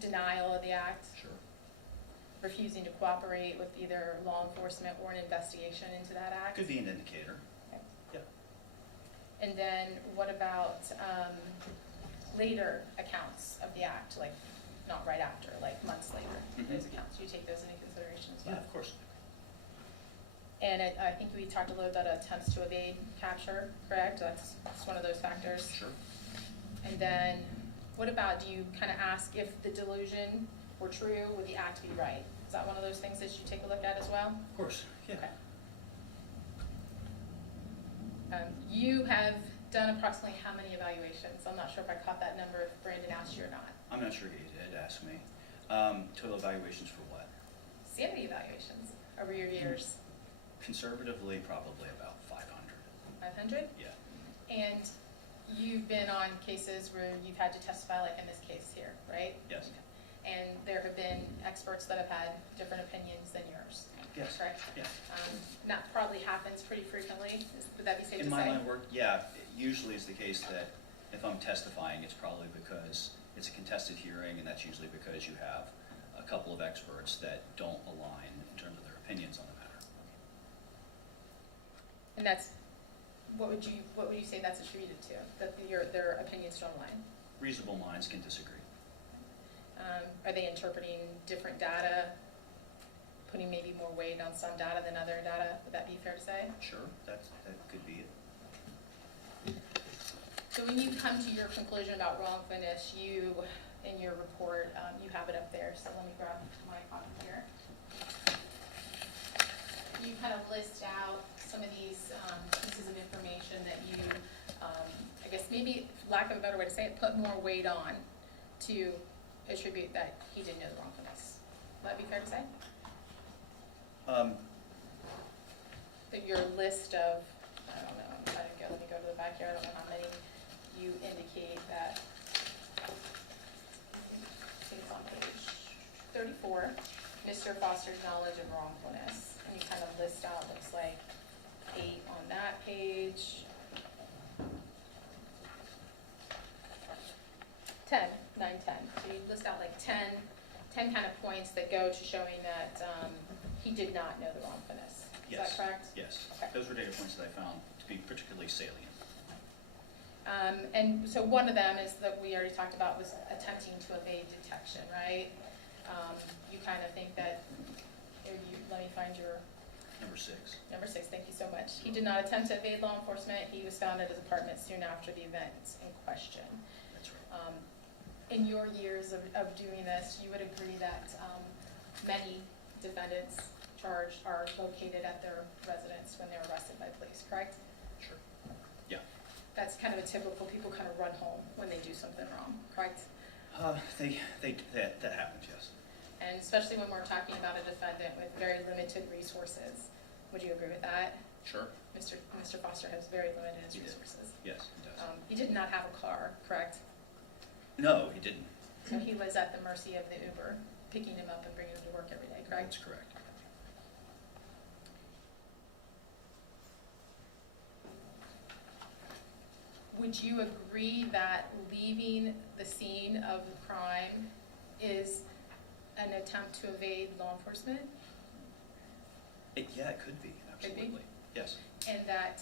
Denial of the act, sure. refusing to cooperate with either law enforcement or an investigation into that act. Could be an indicator. And then what about later accounts of the act, like not right after, like months later, Mhm. those accounts, do you take those into consideration as well? Yeah, of course. And I think we talked a little about attempts to evade capture, correct? That's one of those factors. Sure. And then what about, do you kind of ask if the delusion were true, would the act be right? Is that one of those things that you take a look at as well? Of course, yeah. Okay. You have done approximately how many evaluations? I'm not sure if I caught that number, if Brandon asked you or not. I'm not sure he did ask me. Total evaluations for what? Sanity evaluations over your years, Conservatively, probably about 500. 500? Yeah. And you've been on cases where you've had to testify, like in this case here, right? Yes. And there have been experts that have had different opinions than yours, Yes. correct? Yeah. And that probably happens pretty frequently, would that be safe to say? In my line of work, yeah, it usually is the case that if I'm testifying, it's probably because it's a contested hearing, and that's usually because you have a couple of experts that don't align in terms of their opinions on the matter. And that's, what would you say that's attributed to, that their opinions don't align? Reasonable minds can disagree. Are they interpreting different data, putting maybe more weight on some data than other data? Would that be fair to say? Sure, that could be it. So when you come to your conclusion about wrongfulness, you, in your report, you have it up there, so let me grab my copy here. You kind of list out some of these pieces of information that you, I guess maybe, lack of a better way to say it, put more weight on to attribute that he didn't know the wrongfulness. Would that be fair to say? That your list of, I don't know, I'm trying to go, let me go to the back here, I don't know how many you indicate that. I think it's on page 34, Mr. Foster's knowledge of wrongfulness. And you kind of list out, looks like 8 on that page. 10, 9, 10. So you list out like 10 kind of points that go to showing that he did not know the wrongfulness. Is Yes. that correct? Yes, Okay. those were data points that I found to be particularly salient. And so one of them is that we already talked about was attempting to evade detection, right? You kind of think that, let me find your Number 6. number 6, thank you so much. He did not attempt to evade law enforcement. He was found at his apartment soon after the event in question. That's right. In your years of doing this, you would agree that many defendants charged are located at their residence when they're arrested by police, correct? Sure. Yeah. That's kind of a typical, people kind of run home when they do something wrong, correct? That happens, yes. And especially when we're talking about a defendant with very limited resources. Would you agree with that? Sure. Mr. Foster has very limited He did. resources. Yes, it does. He did not have a car, correct? No, he didn't. So he was at the mercy of the Uber, picking him up and bringing him to work every day, correct? That's correct. Would you agree that leaving the scene of the crime is an attempt to evade law enforcement? Yeah, it could be, Could be? absolutely. Yes. And that,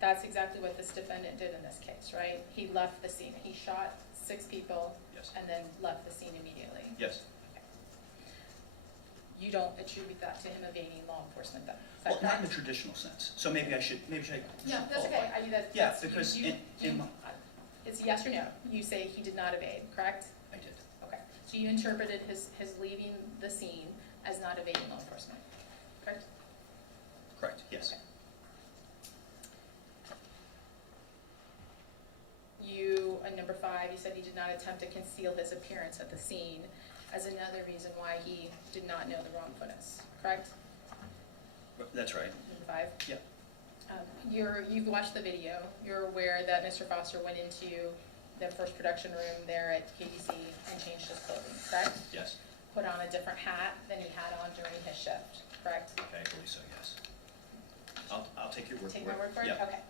that's exactly what this defendant did in this case, right? He left the scene. He shot 6 people Yes. and then left the scene immediately. Yes. You don't attribute that to him evading law enforcement, then? Is that Well, not in the correct? traditional sense. So maybe I should No, that's qualify. okay. Yeah, That's- because you- in my, it's yes or no. You say he did not evade, correct? I did. Okay. So you interpreted his leaving the scene as not evading law enforcement, correct? Correct, yes. Okay. You, number 5, you said he did not attempt to conceal his appearance at the scene as another reason why he did not know the wrongfulness, correct? That's right. Number 5? Yep. You've watched the video, you're aware that Mr. Foster went into the first production room there at KDC and changed his clothing, correct? Yes. Put on a different hat than he had on during his shift, correct? Okay, I believe so, yes. I'll take your word for it. Take my word for it? Yeah. Okay.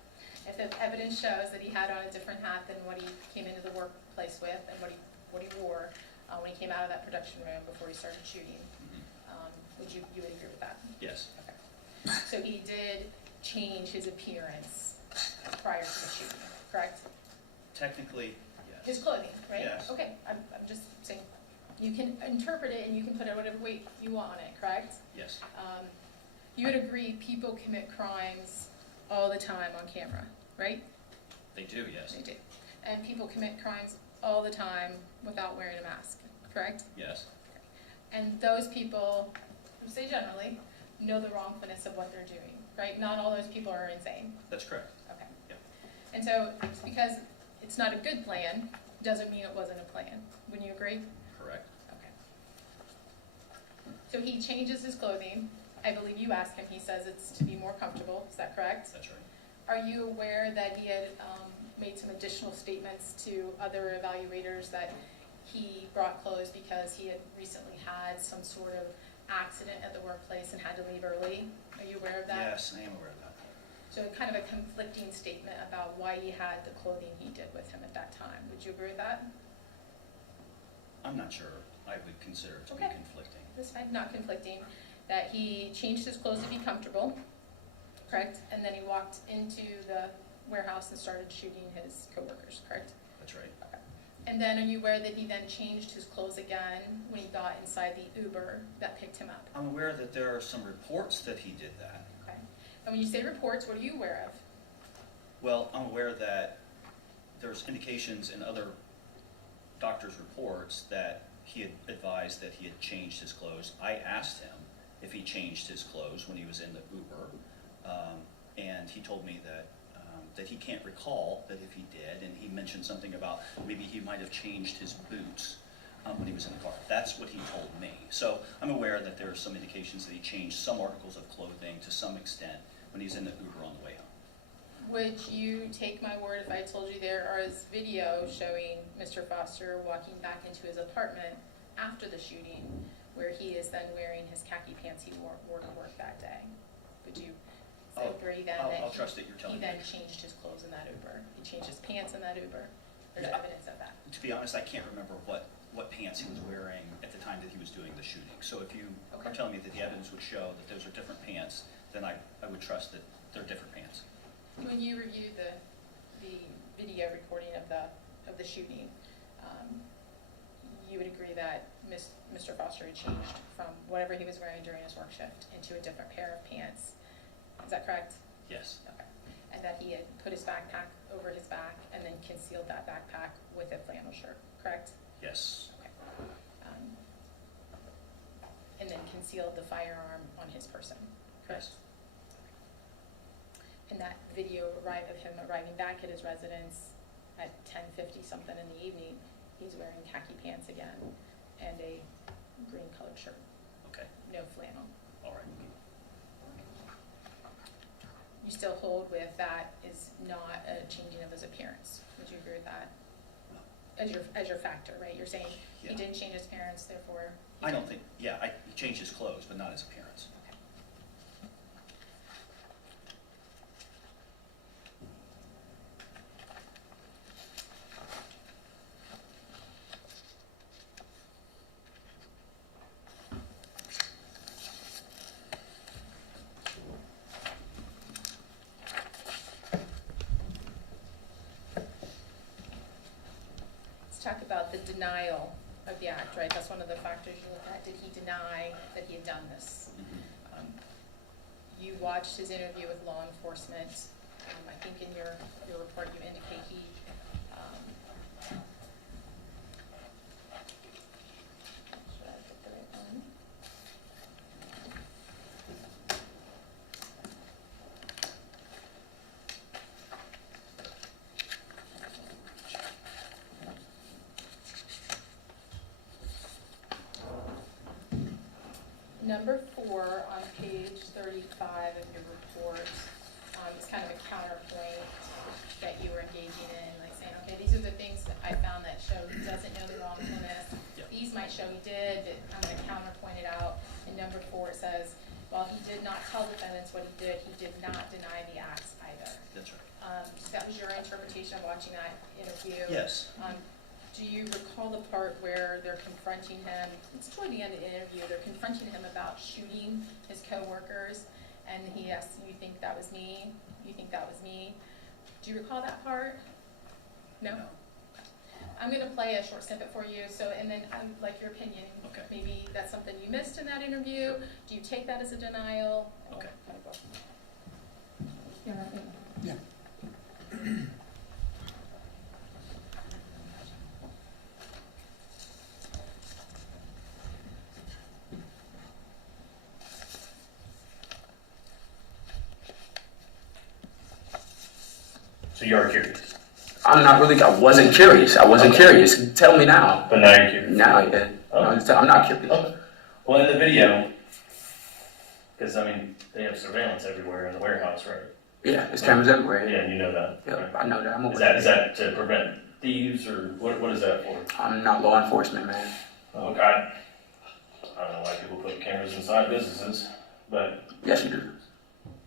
If the evidence shows that he had on a different hat than what he came into the workplace with and what he wore when he came out of that production room before he started shooting, you would agree with that? Yes, Okay. So he did change his appearance prior to the shooting, correct? technically, His yes. clothing, right? Yes. Okay, I'm just saying, you can interpret it and you can put it whatever weight you want on it, correct? Yes, You would agree people commit crimes all the time on camera, right? they do, yes. They do. And people commit crimes all the time without wearing a mask, correct? Yes, And those people, I say generally, know the wrongfulness of what they're doing, right? Not all those people are insane. that's correct. Okay. Yep. And so, because it's not a good plan, doesn't mean it wasn't a plan. Wouldn't you agree? Correct. Okay. So he changes his clothing. I believe you asked him, he says it's to be more comfortable. Is that correct? That's right. Are you aware that he had made some additional statements to other evaluators that he brought clothes because he had recently had some sort of accident at the workplace and had to leave early? Are you aware of that? Yes, I am aware of that. So kind of a conflicting statement about why he had the clothing he did with him at that time. Would you agree with that? I'm not sure I would consider it to be Okay. conflicting. This side, not conflicting, that he changed his clothes to be comfortable, correct? And then he walked into the warehouse and started shooting his coworkers, correct? That's right. Okay. And then are you aware that he then changed his clothes again when he got inside the Uber that picked him up? I'm aware that there are some reports that he did that. Okay. And when you say reports, what are you aware of? Well, I'm aware that there's indications in other doctors' reports that he had advised that he had changed his clothes. I asked him if he changed his clothes when he was in the Uber, and he told me that that he can't recall that if he did, and he mentioned something about maybe he might have changed his boots when he was in the car. That's what he told me. So I'm aware that there are some indications that he changed some articles of clothing to some extent when he was in the Uber on the way home. Would you take my word if I told you there is video showing Mr. Foster walking back into his apartment after the shooting, where he is then wearing his khaki pants he wore to work that day? Would you agree then that I'll trust that you're telling he me. then changed his clothes in that Uber? He changed his pants in that Uber? There's Yeah. evidence of that. To be honest, I can't remember what pants he was wearing at the time that he was doing the shooting. So if you Okay. are telling me that the evidence would show that those are different pants, then I would trust that they're different pants. When you reviewed the video recording of the shooting, you would agree that Mr. Foster had changed from whatever he was wearing during his work shift into a different pair of pants. Is that correct? Yes, Okay. And that he had put his backpack over his back and then concealed that backpack with a flannel shirt, correct? yes, Okay. And then concealed the firearm on his person, correct? yes, And that video of him arriving back at his residence at 10:50 something in the evening, he's wearing khaki pants again and a green colored shirt, okay, no flannel. all right. You still hold with that is not a changing of his appearance? Would you agree with that? As your factor, right? You're saying he Yeah. didn't change his appearance, therefore. I don't think, yeah, he changed his clothes, but not his appearance. Okay. Let's talk about the denial of the act, right? That's one of the factors you look at. Did he deny that he had done this? You watched his interview with law enforcement. I think in your report you indicate he, should I put the right one? Number 4 on page 35 of your report It's kind of a counterpoint that you were engaging in, like saying, okay, these are the things that I found that show he doesn't know the wrongfulness. Yeah. These might show he did, but I'm gonna counterpoint it out. In number 4, it says, while he did not tell defendants what he did not deny the acts either. That's right. So that was your interpretation of watching that interview. Yes. Do you recall the part where they're confronting him, it's toward the end of the interview, they're confronting him about shooting his coworkers, and he asks, you think that was me? You think that was me? Do you recall that part? No? No. I'm gonna play a short snippet for you, so, and then I'd like your opinion. Okay. Maybe that's something you missed in that interview. Do you take that as a denial? Okay. Yeah. So you are curious, I'm not really, I wasn't curious. I wasn't curious. Tell me now. but now you're curious. Now, yeah. Oh. I'm not curious. Okay. Well, in the video, because I mean, they have surveillance everywhere in the warehouse, right? Yeah, there's cameras everywhere. Yeah, and you know that. Yeah, right? I know that. I'm aware. Is that to prevent thieves, or what is that for? I'm not law enforcement, man. Oh, God. I don't know why people put cameras inside businesses, but Yes, you do.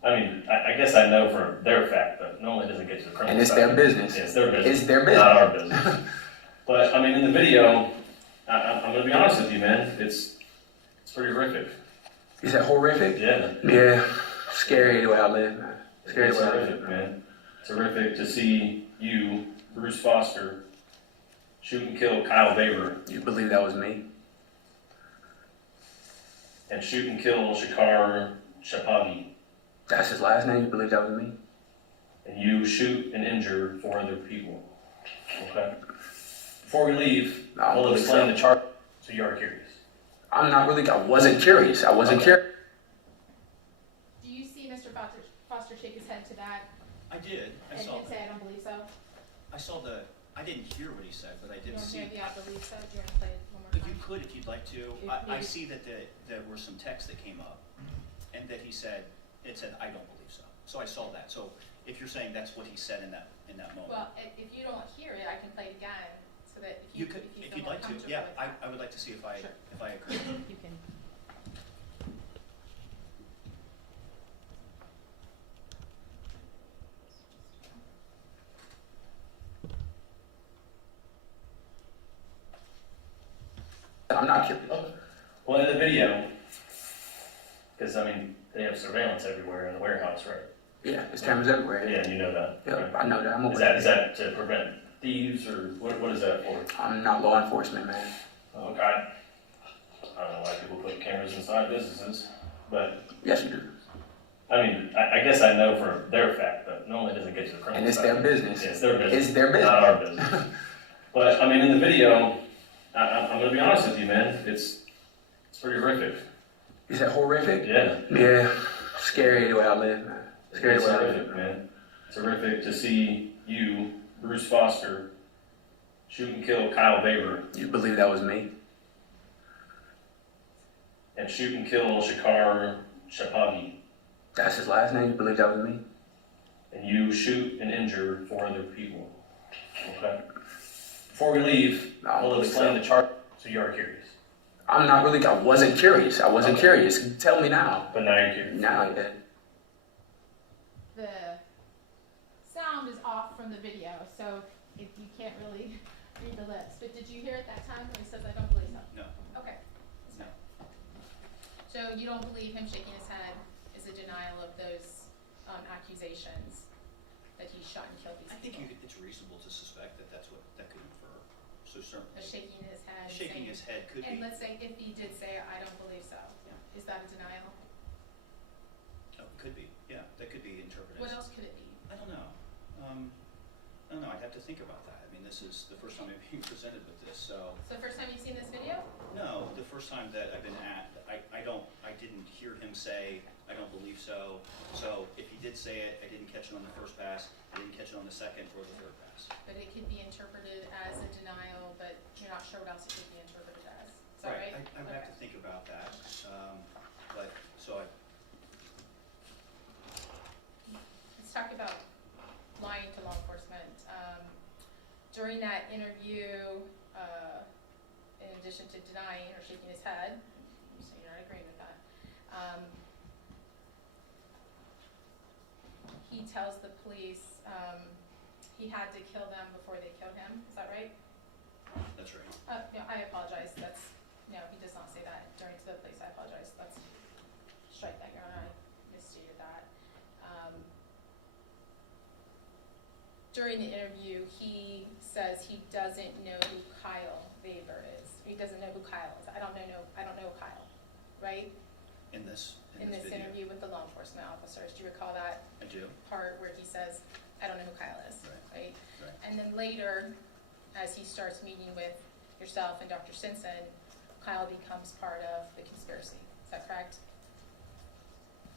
I mean, I guess I know for their fact, but normally it doesn't get to the criminal And it's side. their business. Yeah, it's their business. It's their business. Not our business. But I mean, in the video, I'm gonna be honest with you, man. It's pretty horrific. Is that horrific? Yeah. Yeah. Scary the way I live, man. Scary It's the way I horrific, live. man. It's horrific to see you, Bruce Foster, shoot and kill Kyle Baber, You believe that was me? and shoot and kill Shakar Shapagi, That's his last name? You believe that was me? and you shoot and injure 4 other people. Okay? Before we leave, I don't we'll believe explain so. the charge. So you are curious. I'm not really, I wasn't curious. I wasn't Okay. curious. Do you see Mr. Foster shake his head to that I did. I and saw say, that. I don't believe so? I didn't hear what he said, but I You did don't see. hear the I believe so? Do you want to play it one more But time? you could if you'd like to. I see that there were some texts that came up, and that he said, it said, I don't believe so. So I saw that. So if you're saying that's what he said in that moment. Well, if you don't hear it, I can play it again, so that if You you, could, if you if feel you'd more like to, comfortable yeah, with that. I would like to see if I Sure. agree. You can. I'm not curious. Okay. Well, in the video, because I mean, they have surveillance everywhere in the warehouse, right? Yeah, there's cameras everywhere. Yeah, and you know that. Yeah, right? I know that. I'm Is aware. that to prevent thieves, or what is that for? I'm not law enforcement, man. Oh, God. I don't know why people put cameras inside businesses, but Yes, you do. I mean, I guess I know for their fact, but normally it doesn't get to the criminal And it's side. their business. Yeah, it's their business. It's their business. Not our business. But I mean, in the video, I'm gonna be honest with you, man. It's pretty horrific. Is that horrific? Yeah. Yeah. Scary the way I live, man. Scary It's the way I horrific, live. man. It's horrific to see you, Bruce Foster, shoot and kill Kyle Baber, You believe that was me? and shoot and kill Shakar Shapagi, That's his last name? You believe that was me? and you shoot and injure 4 other people. Okay? Before we leave, I don't we'll believe explain so. the charge. So you are curious, I'm not really, I wasn't curious. I wasn't Okay. curious. Tell me now. but now you're curious. Now, yeah. The sound is off from the video, so if you can't really read the lips. But did you hear it that time when he says, I don't believe so? No. Okay. No. So you don't believe him shaking his head is a denial of those accusations that he shot and killed these I think people? it's reasonable to suspect that that's what that could infer. So certainly. Of shaking his head. Shaking saying- his head could And be. let's say if he did say, I don't believe so, is that a denial? Oh, could be. Yeah, that could be interpreted. What else could it be? I don't know. I don't know. I'd have to think about that. I mean, this is the first time I'm being presented with this, so. So the first time you've seen this video? No, the first time that I've been I didn't hear him say, I don't believe so. So if he did say it, I didn't catch it on the first pass, I didn't catch it on the second or the third pass. But it could be interpreted as a denial, but you're not sure what else it could be interpreted as. Is that right? I would have to think about that. But, so I, It that interview, in addition to denying or shaking his head, so you're not agreeing with that, he tells the police he had to kill them before they killed him. Is that right? That's right. No, I apologize. No, he does not say that during to the police. I apologize. Let's strike that, Your Honor. I misstated that. During the interview, he says he doesn't know who Kyle Weber is. He doesn't know who Kyle is. I don't know Kyle, right? In this In this video. interview with the law enforcement officers. Do you recall that I do. part where he says, I don't know who Kyle is, right? Right. And then later, as he starts meeting with yourself and Dr. Simpson, Kyle becomes part of the conspiracy. Is that correct?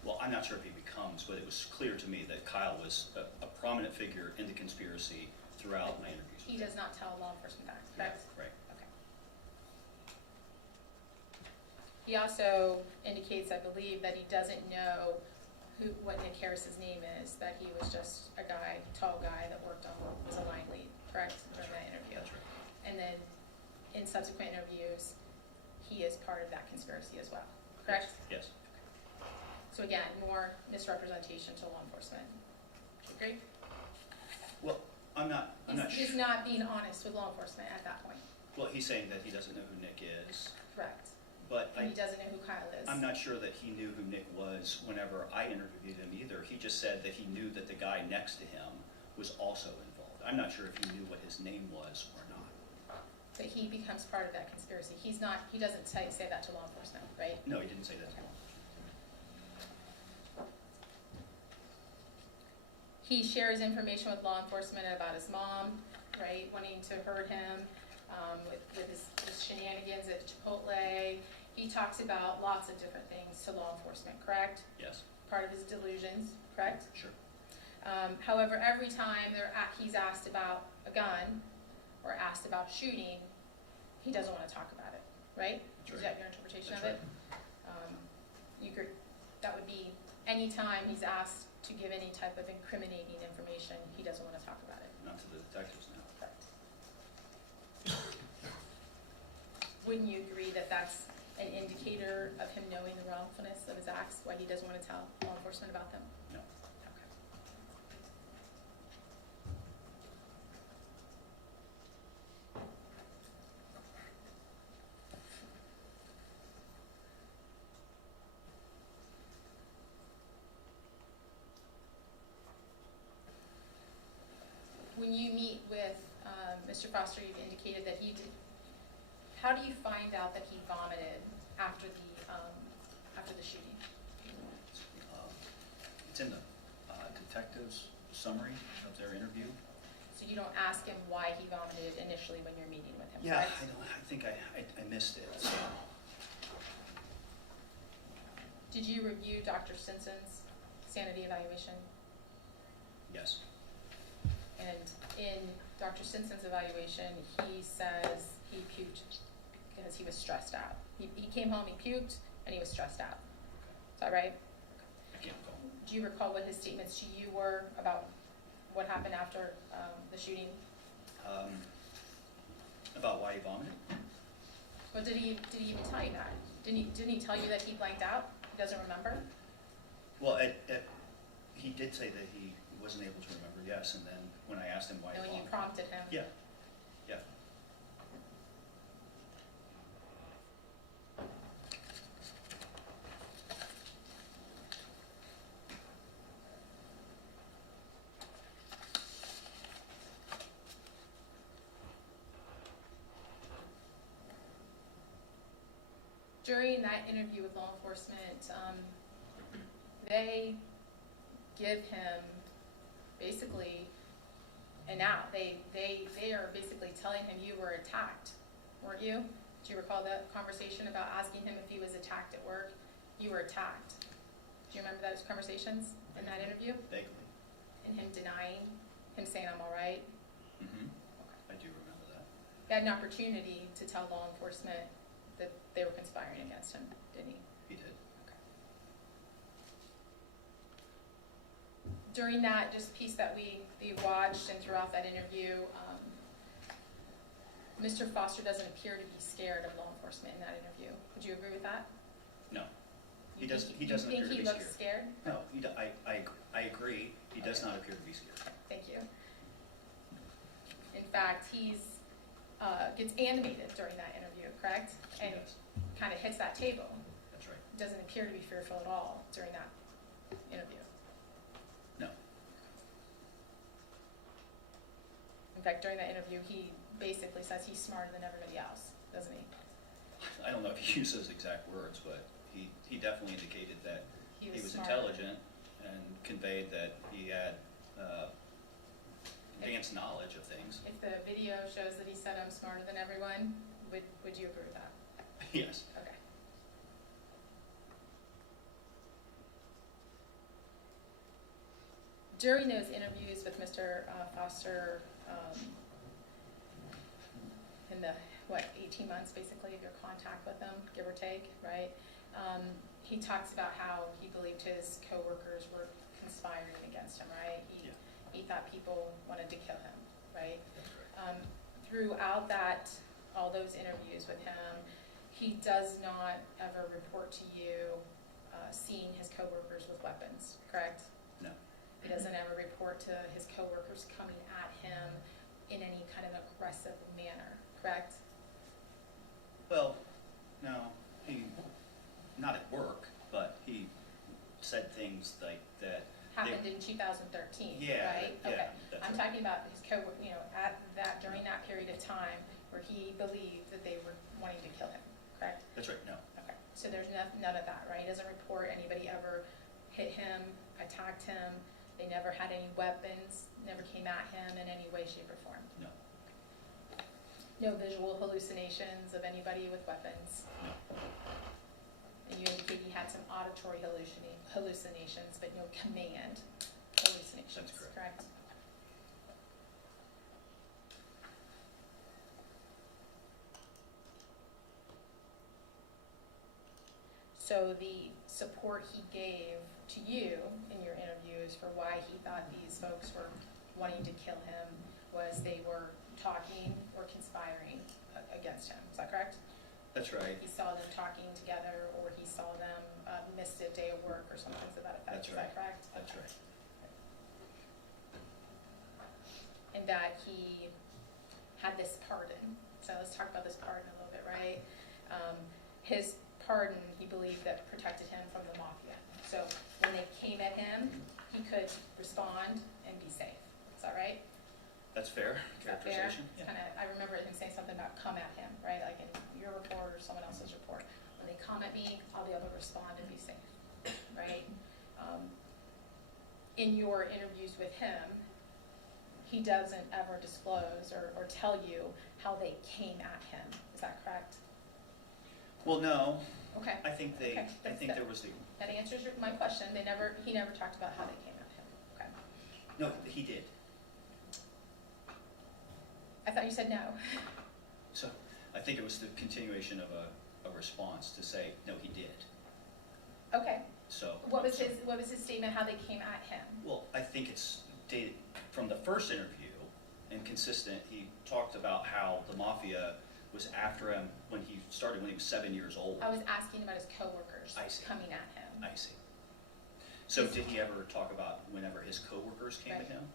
Well, I'm not sure if he becomes, but it was clear to me that Kyle was a prominent figure in the conspiracy throughout my interviews. He does not tell law enforcement that, correct? Right. Okay. He also indicates, I believe, that he doesn't know what Nick Harris's name is, that he was just a guy, tall guy that worked on, was a line lead, correct, during that interview? That's right. And then in subsequent interviews, he is part of that conspiracy as well, correct? Yes. So again, more misrepresentation to law enforcement. Do you agree? Well, I'm not He's sure. not being honest with law enforcement at that point, Well, he's saying that he doesn't know who Nick is, correct? but And he doesn't know who Kyle is. I'm not sure that he knew who Nick was whenever I interviewed him either. He just said that he knew that the guy next to him was also involved. I'm not sure if he knew what his name was or not. But he becomes part of that conspiracy. He doesn't say that to law enforcement, right? No, he didn't say that to me. He shares information with law enforcement about his mom, right, wanting to hurt him, with his shenanigans at Chipotle. He talks about lots of different things to law enforcement, correct? Yes, Part of his delusions, correct? sure. However, every time he's asked about a gun or asked about shooting, he doesn't want to talk about it, right? That's Is right. that your interpretation That's of it? That would be any time he's asked to give any type of incriminating information, he doesn't want to talk about it. Not to the detectives now. Correct. Wouldn't you agree that that's an indicator of him knowing the wrongfulness of his acts, why he doesn't want to tell law enforcement about them? No. Okay. When you meet with Mr. Foster, you've indicated that he did. How do you find out that he vomited after the shooting? It's in the detective's summary of their interview. So you don't ask him why he vomited initially when you're meeting with him, Yeah, correct? I think I missed it. So. Did you review Dr. Stinson's sanity evaluation? Yes. And in Dr. Stinson's evaluation, he says he puked because he was stressed out. He came home, he puked, and he was stressed out. Is that right? I can't recall. Do you recall what his statements to you were about what happened after the shooting? About why he vomited? Well, did he even tell you that? Didn't he tell you that he blanked out? He doesn't remember? Well, he did say that he wasn't able to remember, yes, and then when I asked him why he And when you vomited. prompted him? Yeah, yeah. During that interview with law enforcement, they give him basically an out. They are basically telling him you were attacked, weren't you? Do you recall that conversation about asking him if he was attacked at work? You were attacked. Do you remember those conversations in that interview? Vaguely. And him denying, him saying, I'm all right? Mm-hmm. I do remember that. He had an opportunity to tell law enforcement that they were conspiring against him, didn't he? He did. During that just piece that we watched and throughout that interview, Mr. Foster doesn't appear to be scared of law enforcement in that interview. Would you agree with that? No. He You does, think- he doesn't appear to be You think he looks scared. scared? No, I agree, he does not appear to be scared. Thank you. In fact, gets animated during that interview, correct? He And does. kind of hits that table. That's right. Doesn't appear to be fearful at all during that interview. No. In fact, during that interview, he basically says he's smarter than everybody else, doesn't he? I don't know if he used those exact words, but he definitely indicated that he was smarter. intelligent and conveyed that he had advanced knowledge of things. If the video shows that he said I'm smarter than everyone, would you agree with that? Yes. Okay. During those interviews with Mr. Foster, in the, 18 months basically of your contact with him, give or take, right? He talks about how he believed his coworkers were conspiring against him, right? Yeah. He thought people wanted to kill him, right? That's right. Throughout all those interviews with him, he does not ever report to you seeing his coworkers with weapons, correct? No. He doesn't ever report to his coworkers coming at him in any kind of aggressive manner, correct? Well, no, not at work, but he said things like that. Happened in 2013, Yeah, right? yeah, Okay. that's I'm right. talking about his during that period of time where he believed that they were wanting to kill him, correct? That's right, no. Okay, so there's none of that, right? He doesn't report anybody ever hit him, attacked him, they never had any weapons, never came at him in any way, shape, or form. No. No visual hallucinations of anybody with weapons. No. And you indicate he had some auditory hallucinations, but no command hallucinations, That's correct. correct? So the support he gave to you in your interviews for why he thought these folks were wanting to kill him was they were talking or conspiring against him. Is that correct? That's right. He saw them talking together, or he saw them miss a day of work or something to that effect. That's Is right. that correct? That's right. And that he had this pardon. So let's talk about this pardon a little bit, right? His pardon, he believed that protected him from the mafia. So when they came at him, he could respond and be safe. Is that right? That's fair Is that fair? characterization. It's kinda, I remember him saying something about come at him, right? Like in your report or someone else's report. When they come at me, I'll be able to respond and be safe, right? In your interviews with him, he doesn't ever disclose or tell you how they came at him. Is that correct? Well, no, Okay, I think Okay, I that's think good. there was that answers my question. He never talked about how they came at him. Okay. no, he did. I thought you said no. So I think it was the continuation of a response to say, no, he did. Okay. So. What was his statement how they came at him? Well, I think it's dated from the first interview and consistent. He talked about how the mafia was after him when he started when he was 7 years old. I was asking about his coworkers I see. coming at him. I see. So did he ever talk about whenever his coworkers came Right. at him?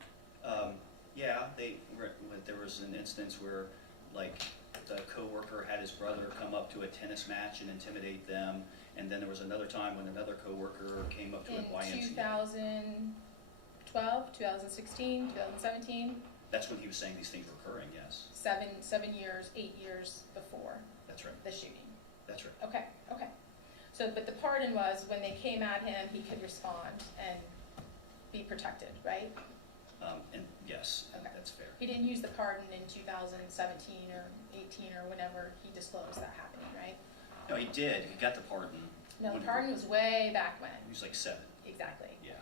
Yeah, there was an instance where, like, the coworker had his brother come up to a tennis match and intimidate them, and then there was another time when another coworker came up to In a YMCA. 2012, 2016, 2017, That's when he was saying these things were occurring. Yes, 7 years, 8 years before that's right. the shooting. That's right. Okay. So, but the pardon was when they came at him, he could respond and be protected, right? And yes, Okay. that's fair. He didn't use the pardon in 2017 or 18 or whenever he disclosed that happening, right? No, he did. He got the pardon. No, when the pardon was way back when. He was like 7. Exactly. Yeah.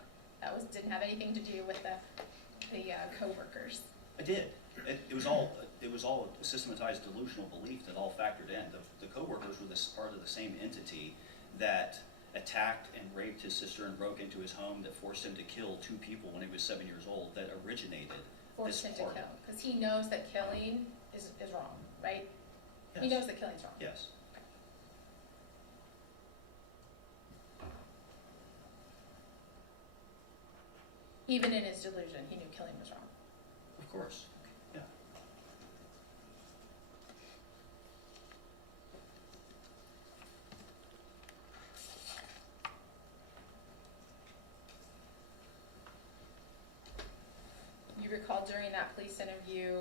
Didn't have anything to do with the coworkers. I did. It was all a systematized delusional belief that all factored in. The coworkers were part of the same entity that attacked and raped his sister and broke into his home, that forced him to kill 2 people when he was 7 years old, that originated Forced this him to pardon. kill, because he knows that killing is wrong, right? Yes. He knows that killing's wrong. Yes. Even in his delusion, he knew killing was wrong. Of course. Yeah. You recall during that police interview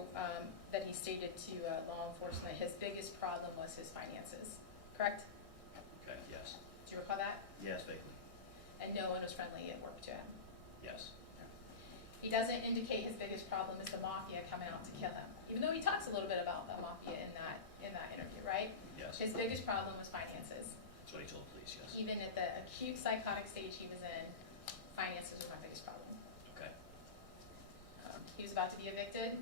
that he stated to law enforcement his biggest problem was his finances, correct? Okay. Yes. Do you recall that? Yes, vaguely. And no one was friendly at work to him. Yes. He doesn't indicate his biggest problem is the mafia coming out to kill him, even though he talks a little bit about the mafia in that interview, right? Yes. His biggest problem was finances. That's what he told the police. Yes. Even at the acute psychotic stage he was in, finances were my biggest problem. Okay. He was about to be evicted.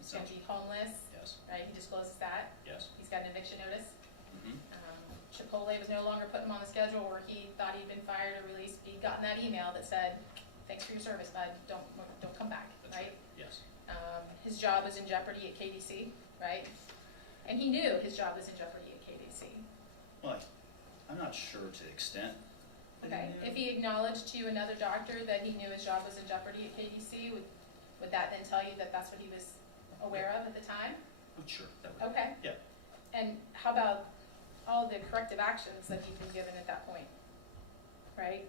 He's going to be homeless, Yes. right? He discloses that. Yes. He's got an eviction notice. Mm-hmm. Chipotle was no longer putting him on the schedule where he thought he'd been fired or released. He'd gotten that email that said, thanks for your service, bud, don't come back, That's right? Yes. His job was in jeopardy at KDC, right? And he knew his job was in jeopardy at KDC. Well, I'm not sure to the extent. that he Okay, knew. if he acknowledged to another doctor that he knew his job was in jeopardy at KDC, would that then tell you that that's what he was aware of at the time? Well, sure. That would. Okay. Yeah. And how about all the corrective actions that he'd been given at that point, right?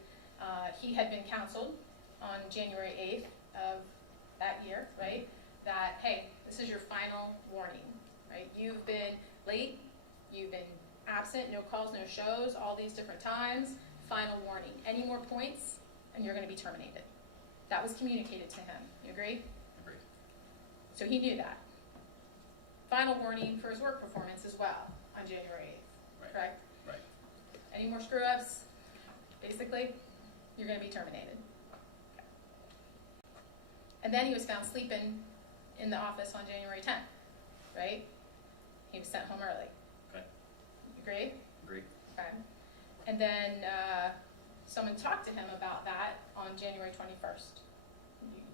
He had been counseled on January 8th of that year, right? That, hey, this is your final warning, right? You've been late, you've been absent, no calls, no shows, all these different times, final warning. Any more points, and you're gonna be terminated. That was communicated to him, you agree? Agreed. So he knew that. Final warning for his work performance as well on January 8th, Right. correct? Right. Any more screw-ups, basically, you're gonna be terminated. And then he was found sleeping in the office on January 10th, right? He was sent home early. Okay. You agree? Agreed. Okay. And then someone talked to him about that on January 21st.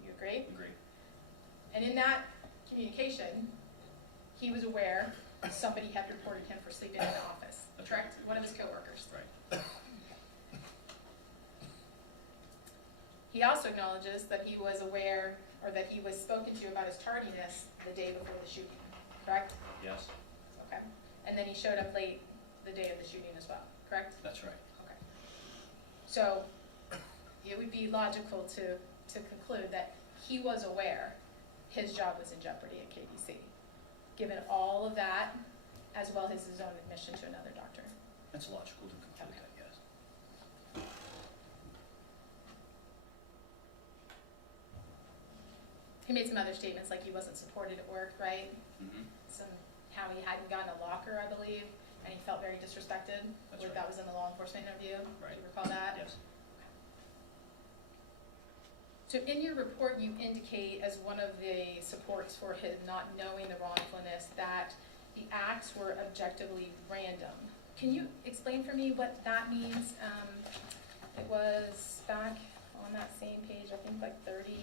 You agree? Agreed. And in that communication, he was aware somebody had reported him for sleeping in the office, That's correct? right. One of his coworkers. Right. He also acknowledges that he was aware, or that he was spoken to about his tardiness the day before the shooting, correct? Yes. Okay. And then he showed up late the day of the shooting as well, correct? That's right. Okay. So it would be logical to conclude that he was aware his job was in jeopardy at KDC, given all of that, as well as his own admission to another doctor. That's logical to conclude Okay. that. Yes. He made some other statements, like he wasn't supported at work, right? Mm-hmm. How he hadn't gotten a locker, I believe, and he felt very disrespected. That's right. That was in the law enforcement interview. Right. Do you recall that? Yes. So in your report, you indicate as one of the supports for his not knowing the wrongfulness that the acts were objectively random. Can you explain for me what that means? It was back on that same page, I think like 30.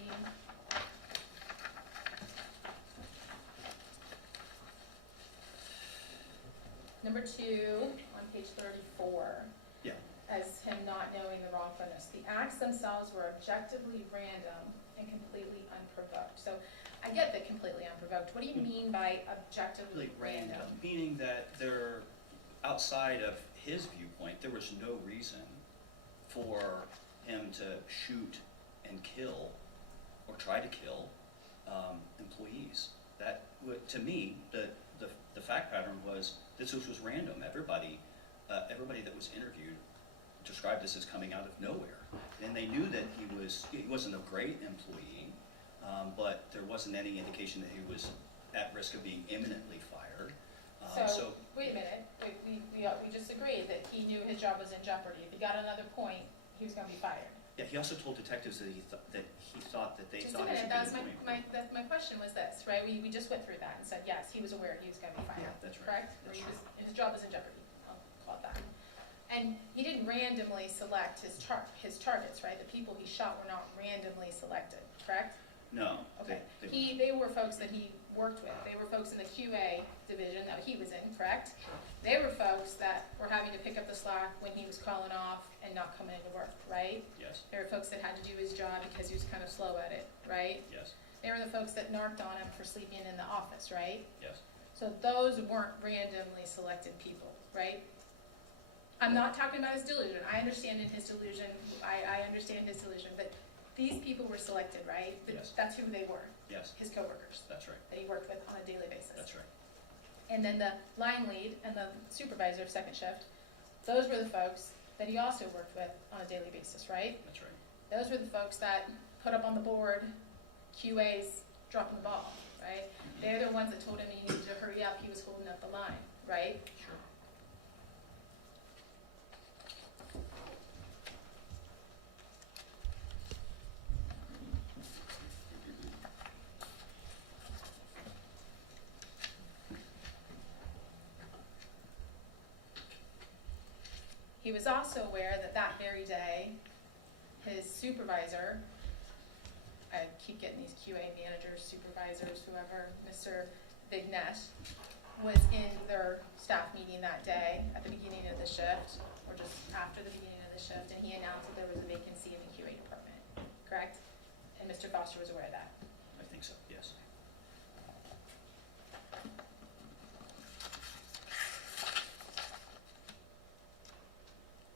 Number 2 on page 34. Yeah. As him not knowing the wrongfulness. The acts themselves were objectively random and completely unprovoked. So I get that completely unprovoked. What do you mean by objectively Really random? random, meaning that there, outside of his viewpoint, there was no reason for him to shoot and kill or try to kill employees. That would, to me, the fact pattern was this was random. Everybody that was interviewed described this as coming out of nowhere, and they knew that he wasn't a great employee, but there wasn't any indication that he was at risk of being imminently fired. So wait a minute. We just agreed that he knew his job was in jeopardy. If he got another point, he was going to be fired. Yeah, he also told detectives that he thought that they Just a thought he was minute. a That was good employee. my question was this, right? We just went through that and said yes, he was aware he was going to be fired. Yeah, that's right. Correct? That's Or right. his job was in jeopardy. I'll call it that. And he didn't randomly select his targets, right? The people he shot were not randomly selected, correct? No. Okay, they- they were folks that he worked with, they were folks in the QA division that he was in, correct? They were folks that were having to pick up the slack when he was calling off and not coming into work, right? Yes, They were folks that had to do his job because he was kind of slow at it, right? yes, They were the folks that narked on him for sleeping in the office, right? yes. So those weren't randomly selected people, right? I'm not talking about his delusion, I understand in his delusion, I understand his delusion, but these people were selected, right? Yes. That's who they were, Yes, his coworkers that's right, that he worked with on a daily basis. that's right. And then the line lead and the supervisor of second shift, those were the folks that he also worked with on a daily basis, right? That's right. Those were the folks that put up on the board QA's dropping the ball, right? They're the ones that told him he needed to hurry up, he was holding up the line, right? Sure. He was also aware that that very day, his supervisor, I keep getting these QA managers, supervisors, whoever, Mr. Vignesh, was in their staff meeting that day at the beginning of the shift, or just after the beginning of the shift, and he announced that there was a vacancy in the QA department, correct? And Mr. Foster was aware of that. I think so, yes.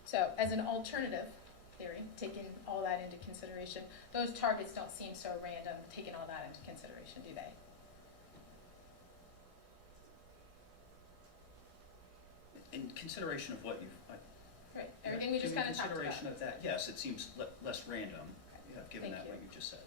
So, as an alternative theory, taking all that into consideration, those targets don't seem so random, taking all that into consideration, do they? In consideration of what you've. Right, everything we just kind of talked In about. consideration of that, yes, it seems less random, yeah, given Thank that you. what you just said.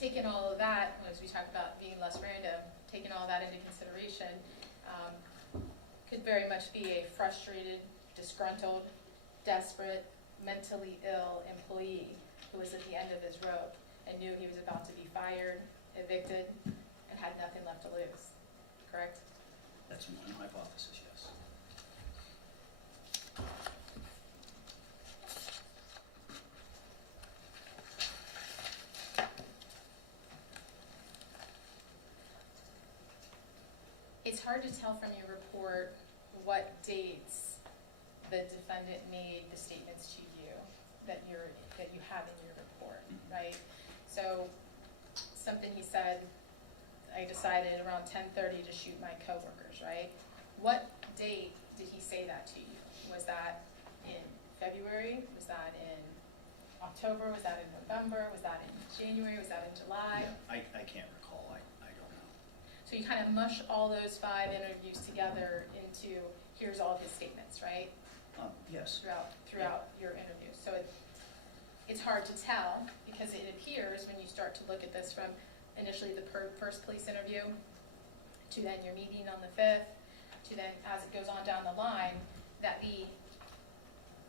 Taking all of that, as we talk about being less random, taking all that into consideration, could very much be a frustrated, disgruntled, desperate, mentally ill employee who was at the end of his rope and knew he was about to be fired, evicted, and had nothing left to lose, correct? That's one hypothesis, yes. It's hard to tell from your report what dates the defendant made the statements to you that you have in your report, right? So, something he said, I decided around 10:30 to shoot my coworkers, right? What date did he say that to you? Was that in February? Was that in October? Was that in November? Was that in January? Was that in July? Yeah, I can't recall, I don't know. So you kind of mush all those 5 interviews together into, here's all his statements, right? Yes, Throughout your interviews. So it's hard to tell, because it appears when you start to look at this from initially the first police interview, to then your meeting on the 5th, to then as it goes on down the line, that the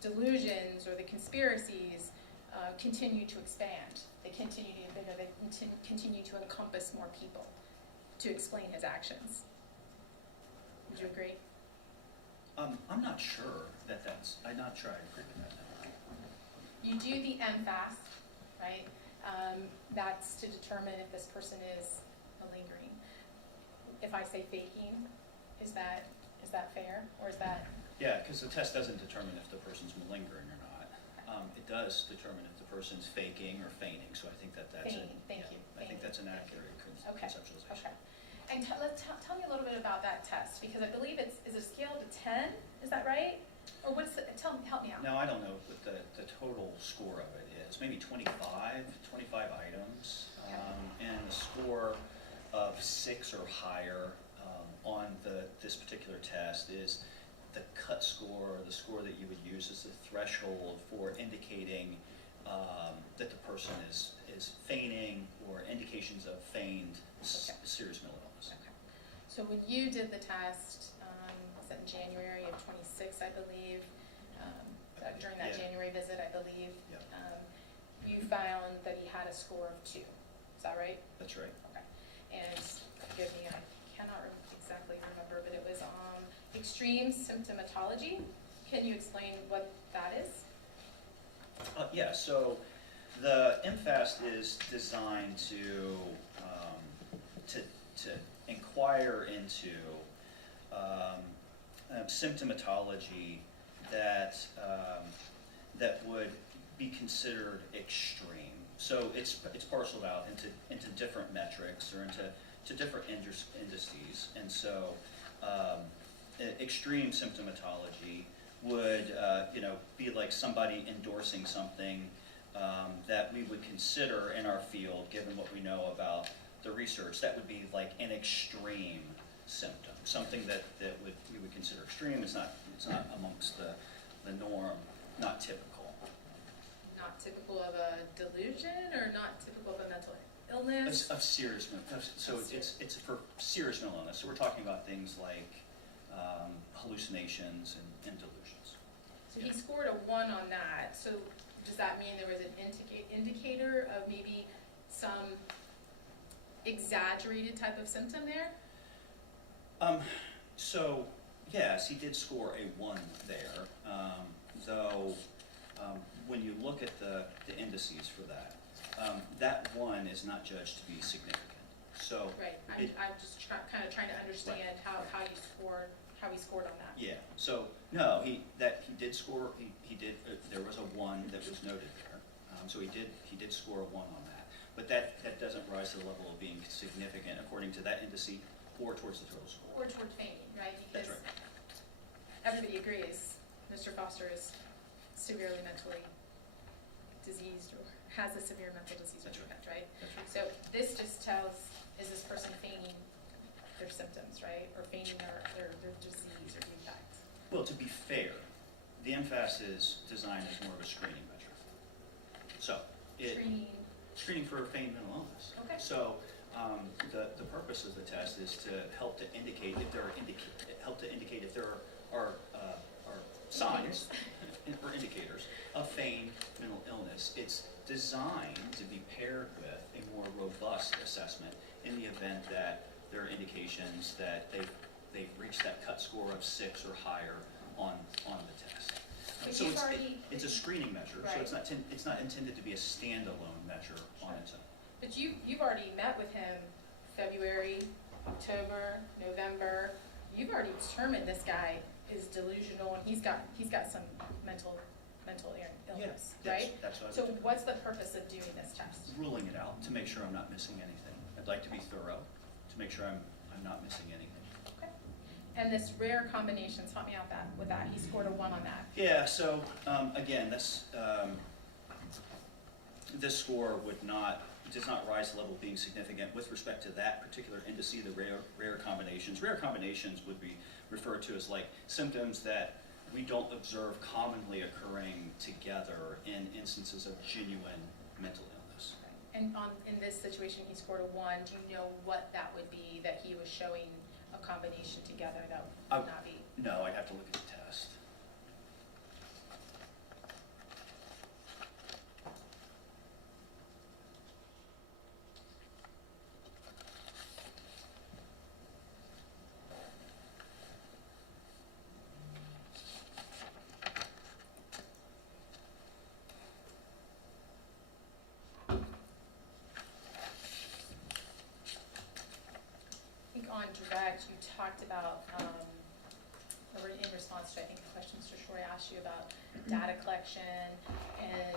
delusions or the conspiracies continue to expand. They continue to encompass more people to explain his actions. Would you agree? I'm not sure I'm not sure I agree with that. No. You do the MFAS, right? That's to determine if this person is malingering. If I say faking, is that fair, or is that? Yeah, because the test doesn't determine if the person's malingering or not. It does determine if the person's faking or feigning, so I think that's Feigning, thank you, I think feigning. that's an accurate Okay, conceptualization. okay. And tell me a little bit about that test, because I believe is a scale to 10, is that right? Or what's the, help me out. No, I don't know what the total score of it is, maybe 25 items, Okay. and a score of 6 or higher on this particular test is the cut score, or the score that you would use as the threshold for indicating that the person is feigning, or indications of feigned Okay. serious mental illness. Okay. So when you did the test, was that in January of 26, I believe, during that Yeah. January visit, I believe. Yeah. You found that he had a score of 2. Is that right? That's right. Okay. And forgive me, I cannot exactly remember, but it was extreme symptomatology. Can you explain what that is? Yeah, so the MFAST is designed to inquire into symptomatology that would be considered extreme. So it's parceled out into different metrics or into different indices, and so extreme symptomatology would be like somebody endorsing something that we would consider in our field, given what we know about the research. That would be like an extreme symptom, something that we would consider extreme. It's not amongst the norm, not typical. Not typical of a delusion or not typical of a mental illness? Of serious mental. So it's for serious mental illness. So we're talking about things like hallucinations and delusions. So he scored a 1 on that. So does that mean there was an indicator of maybe some exaggerated type of symptom there? So yes, he did score a 1 there, though when you look at the indices for that, that 1 is not judged to be significant. So Right. I'm just kind of trying to understand how he scored on that. yeah. So no, he did score. He did. There was a 1 that was noted there. So he did score a 1 on that. But that doesn't rise to the level of being significant according to that indice or towards the total score. Or toward feigning, right? That's Because right. everybody agrees Mr. Foster is severely mentally diseased or has a severe mental disease or That's right. defect, right? That's right. So this just tells, is this person feigning their symptoms, right? Or feigning their disease or defect? Well, to be fair, the MFAS is designed as more of a screening measure. So screening for feigned mental illness. Okay. So the purpose of the test is to help to indicate if there are signs or indicators of feigned mental illness. It's designed to be paired with a more robust assessment in the event that there are indications that they've reached that cut score of 6 or higher on the test. But So you've already- it's a screening measure, so Right. it's not intended to be a standalone measure on its own. But you've already met with him February, October, November. You've already determined this guy is delusional and he's got some mental illness, Yeah, right? that's what I was So doing. what's the purpose of doing this test? Ruling it out to make sure I'm not missing anything. I'd like to be thorough to make sure I'm not missing anything. Okay. And this rare combinations, help me out with that. He scored a 1 on that. Yeah. So again, this score does not rise to the level of being significant with respect to that particular indice, the rare combinations. Rare combinations would be referred to as like symptoms that we don't observe commonly occurring together in instances of genuine mental illness. And in this situation, he scored a 1. Do you know what that would be that he was showing a combination together that would not be? No, I'd have to look at the test. I think on direct, you talked about, or in response to, I think, the question Mr. Shore asked you about data collection and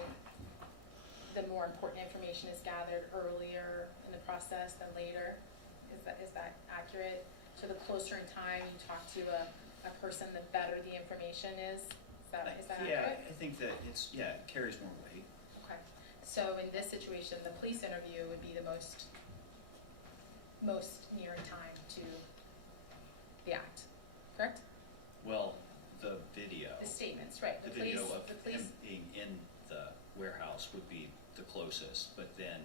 the more important information is gathered earlier in the process than later. Is that accurate? So the closer in time you talk to a person, the better the information is? Is that Yeah, accurate? I think that it carries more weight. Okay. So in this situation, the police interview would be the most near in time to the act, correct? Well, the video. The statements, right. The police, video of the police, him being in the warehouse would be the closest, but then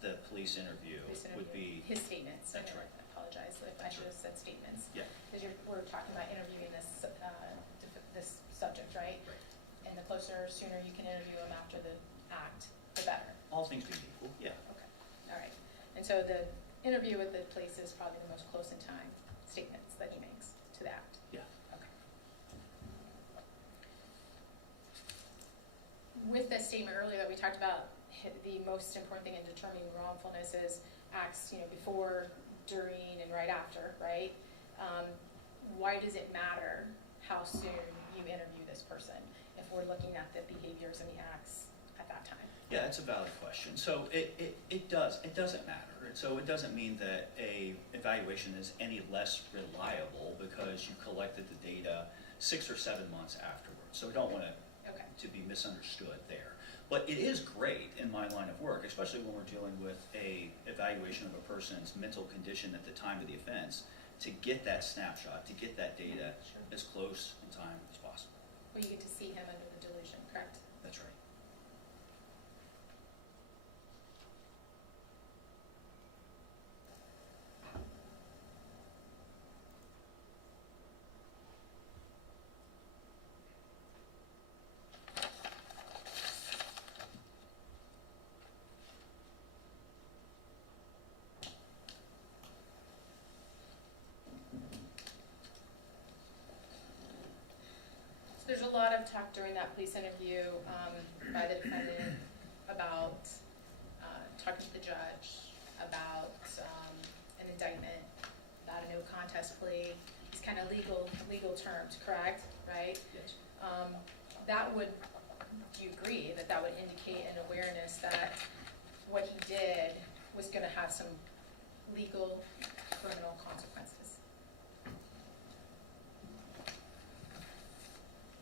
the police interview would be, his statements. That's I right. apologize if I should have said statements. yeah. Because we're talking about interviewing this closer, sooner you can interview him after the act, the better. All things being equal, yeah. Okay, all right. And so the interview with the police is probably the most close in time statements that he makes to the act? Yeah. Okay. With the statement earlier that we talked about, the most important thing in determining wrongfulness is acts, before, during, and right after, right? Why does it matter how soon you interview this person if we're looking at the behaviors and the acts at that time? Yeah, it's a valid question. So it doesn't matter. And so it doesn't mean that a evaluation is any less reliable because you collected the data 6 or 7 months afterwards. So we don't want Okay. to be misunderstood there. But it is great in my line of work, especially when we're dealing with a evaluation of a person's mental condition at the time of the offense, to get that snapshot, to get that data Sure. as close in time as possible. Well, you get to see him under the delusion, correct? That's right. So there's a lot of talk during that police interview by the defendant about talking to the judge, about an indictment, about a no contest plea, these kind of legal terms, correct? Right? Yes. That would, do you agree that that would indicate an awareness that what he did was going to have some legal, criminal consequences?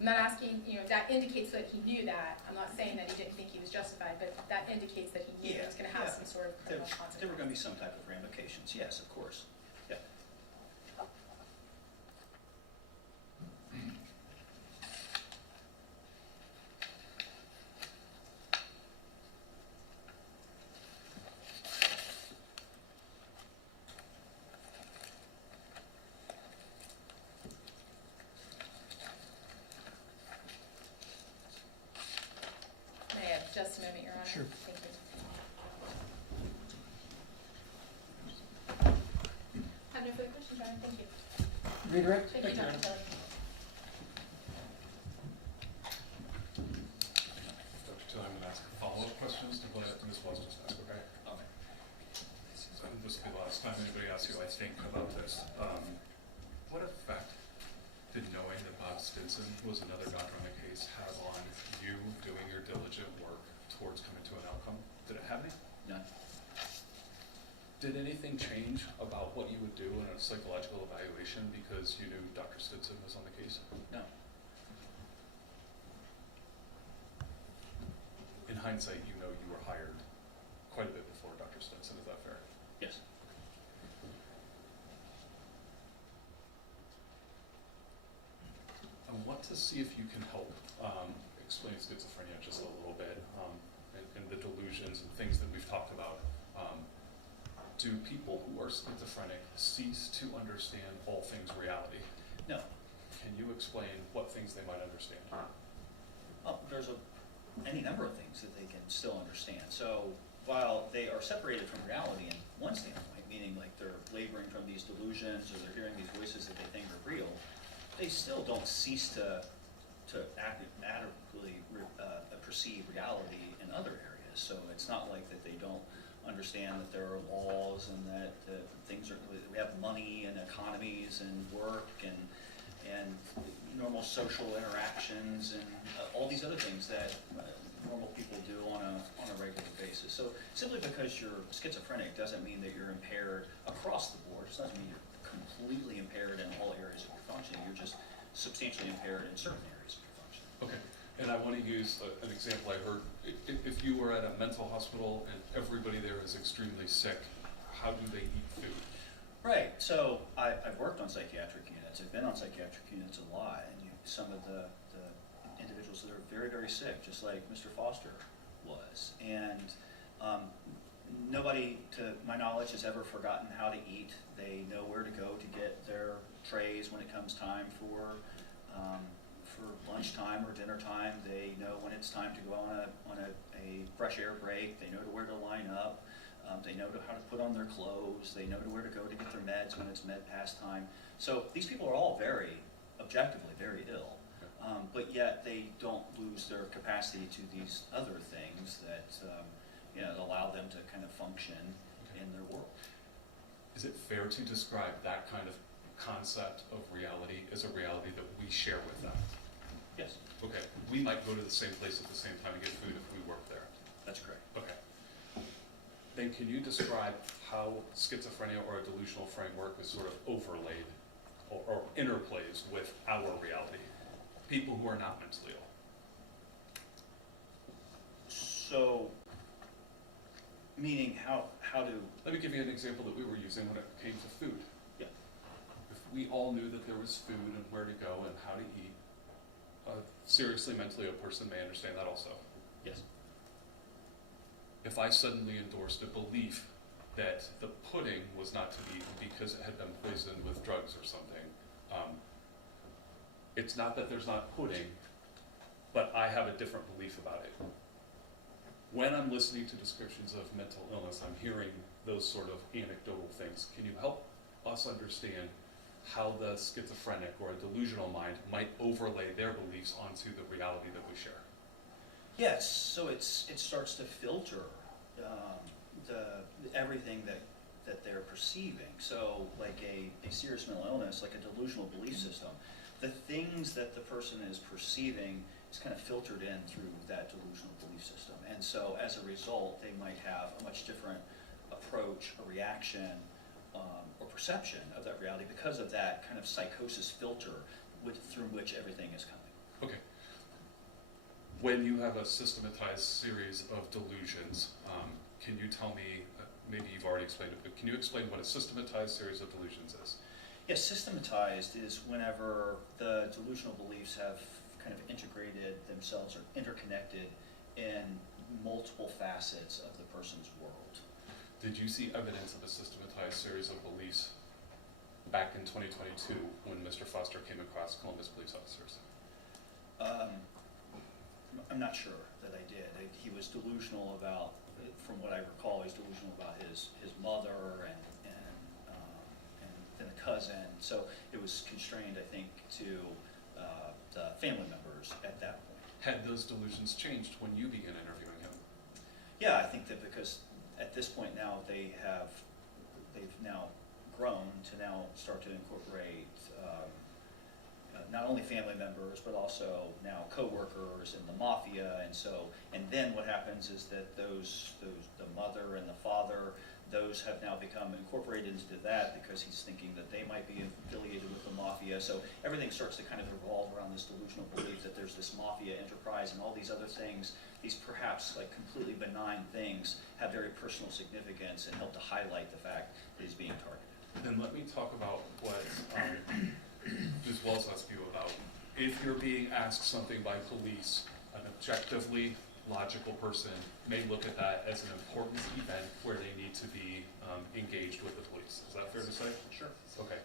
I'm not asking, that indicates that he knew that. I'm not saying that he didn't think he was justified, but that indicates that he knew he was going to have some sort of criminal consequence. There were going to be some type of ramifications, yes, of course. Yeah. May I have just a moment, Your Honor? Sure. Thank you. Have no further questions, Your Honor? Thank you. Redirect? Thank you, Dr. Kelly. Dr. Tilly, I'm going to ask follow-up questions to what Ms. Wells just asked, okay? Okay. And this will be the last time anybody asks you, I think, about this. What effect did knowing that Bob Stinson was another doctor on the case have on you doing your diligent work towards coming to an outcome? Did it have any? None. Did anything change about what you would do in a psychological evaluation because you knew Dr. Stinson was on the case? No. In hindsight, you know you were hired quite a bit before Dr. Stinson, is that fair? Yes. I want to see if you can help explain schizophrenia just a little bit, and the delusions and things that we've talked about. Do people who are schizophrenic cease to understand all things reality? No. Can you explain what things they might understand? Well, there's any number of things that they can still understand. So while they are separated from reality in one standpoint, meaning like they're laboring from these delusions or they're hearing these voices that they think are real, they still don't cease to adequately perceive reality in other areas. So it's not like that they don't understand that there are laws and that things are, we have money and economies and work and normal social interactions and all these other things that normal people do on a regular basis. So simply because you're schizophrenic doesn't mean that you're impaired across the board. It doesn't mean you're completely impaired in all areas of your functioning. You're just substantially impaired in certain areas of your functioning. Okay, and I want to use an example I heard. If you were at a mental hospital and everybody there is extremely sick, how do they eat food? Right. So I've worked on psychiatric units. I've been on psychiatric units a lot, and some of the individuals that are very, very sick, just like Mr. Foster was. And nobody, to my knowledge, has ever forgotten how to eat. They know where to go to get their trays when it comes time for for lunchtime or dinner time. They know when it's time to go on a fresh air break. They know to where to line up. They know how to put on their clothes. They know to where to go to get their meds when it's med pass time. So these people are all objectively very ill, but yet they don't lose their capacity to these other things that allow them to kind of function in their world. Is it fair to describe that kind of concept of reality as a reality that we share with them? Yes, Okay, we might go to the same place at the same time and get food if we work there. that's correct. Okay. Then can you describe how schizophrenia or a delusional framework is sort of overlaid or interplays with our reality? People who are not mentally ill. So, meaning how do, Let me give you an example that we were using when it came to food. yeah, If we all knew that there was food and where to go and how to eat, a seriously mentally ill person may understand that also. yes, If I suddenly endorsed a belief that the pudding was not to be eaten because it had been poisoned with drugs or something, it's not that there's not pudding, but I have a different belief about it. When I'm listening to descriptions of mental illness, I'm hearing those sort of anecdotal things. Can you help us understand how the schizophrenic or a delusional mind might overlay their beliefs onto the reality that we share? yes. So it starts to filter everything that they're perceiving. So like a serious mental illness, like a delusional belief system, the things that the person is perceiving is kind of filtered in through that delusional belief system. And so as a result, they might have a much different approach, a reaction, or perception of that reality because of that kind of psychosis filter through which everything is coming. Okay. When you have a systematized series of delusions, can you tell me, maybe you've already explained it, but can you explain what a systematized series of delusions is? Yes, systematized is whenever the delusional beliefs have kind of integrated themselves or interconnected in multiple facets of the person's world. Did you see evidence of a systematized series of beliefs back in 2022 when Mr. Foster came across Columbus police officers? I'm not sure that I did. He was delusional about, from what I recall, he's delusional about his mother and then a cousin. So it was constrained, I think, to the family members at that point. Had those delusions changed when you began interviewing him? Yeah, I think that because at this point now they've now grown to now start to incorporate not only family members but also now coworkers and the mafia, and then what happens is that those the mother and the father, those have now become incorporated into that because he's thinking that they might be affiliated with the mafia. So everything starts to kind of revolve around this delusional belief that there's this mafia enterprise and all these other things, these perhaps like completely benign things have very personal significance and help to highlight the fact that he's being targeted. Then let me talk about what Ms. Wells asked you about. If you're being asked something by police, an objectively logical person may look at that as an important event where they need to be engaged with the police. Is that fair to say? Sure. Okay.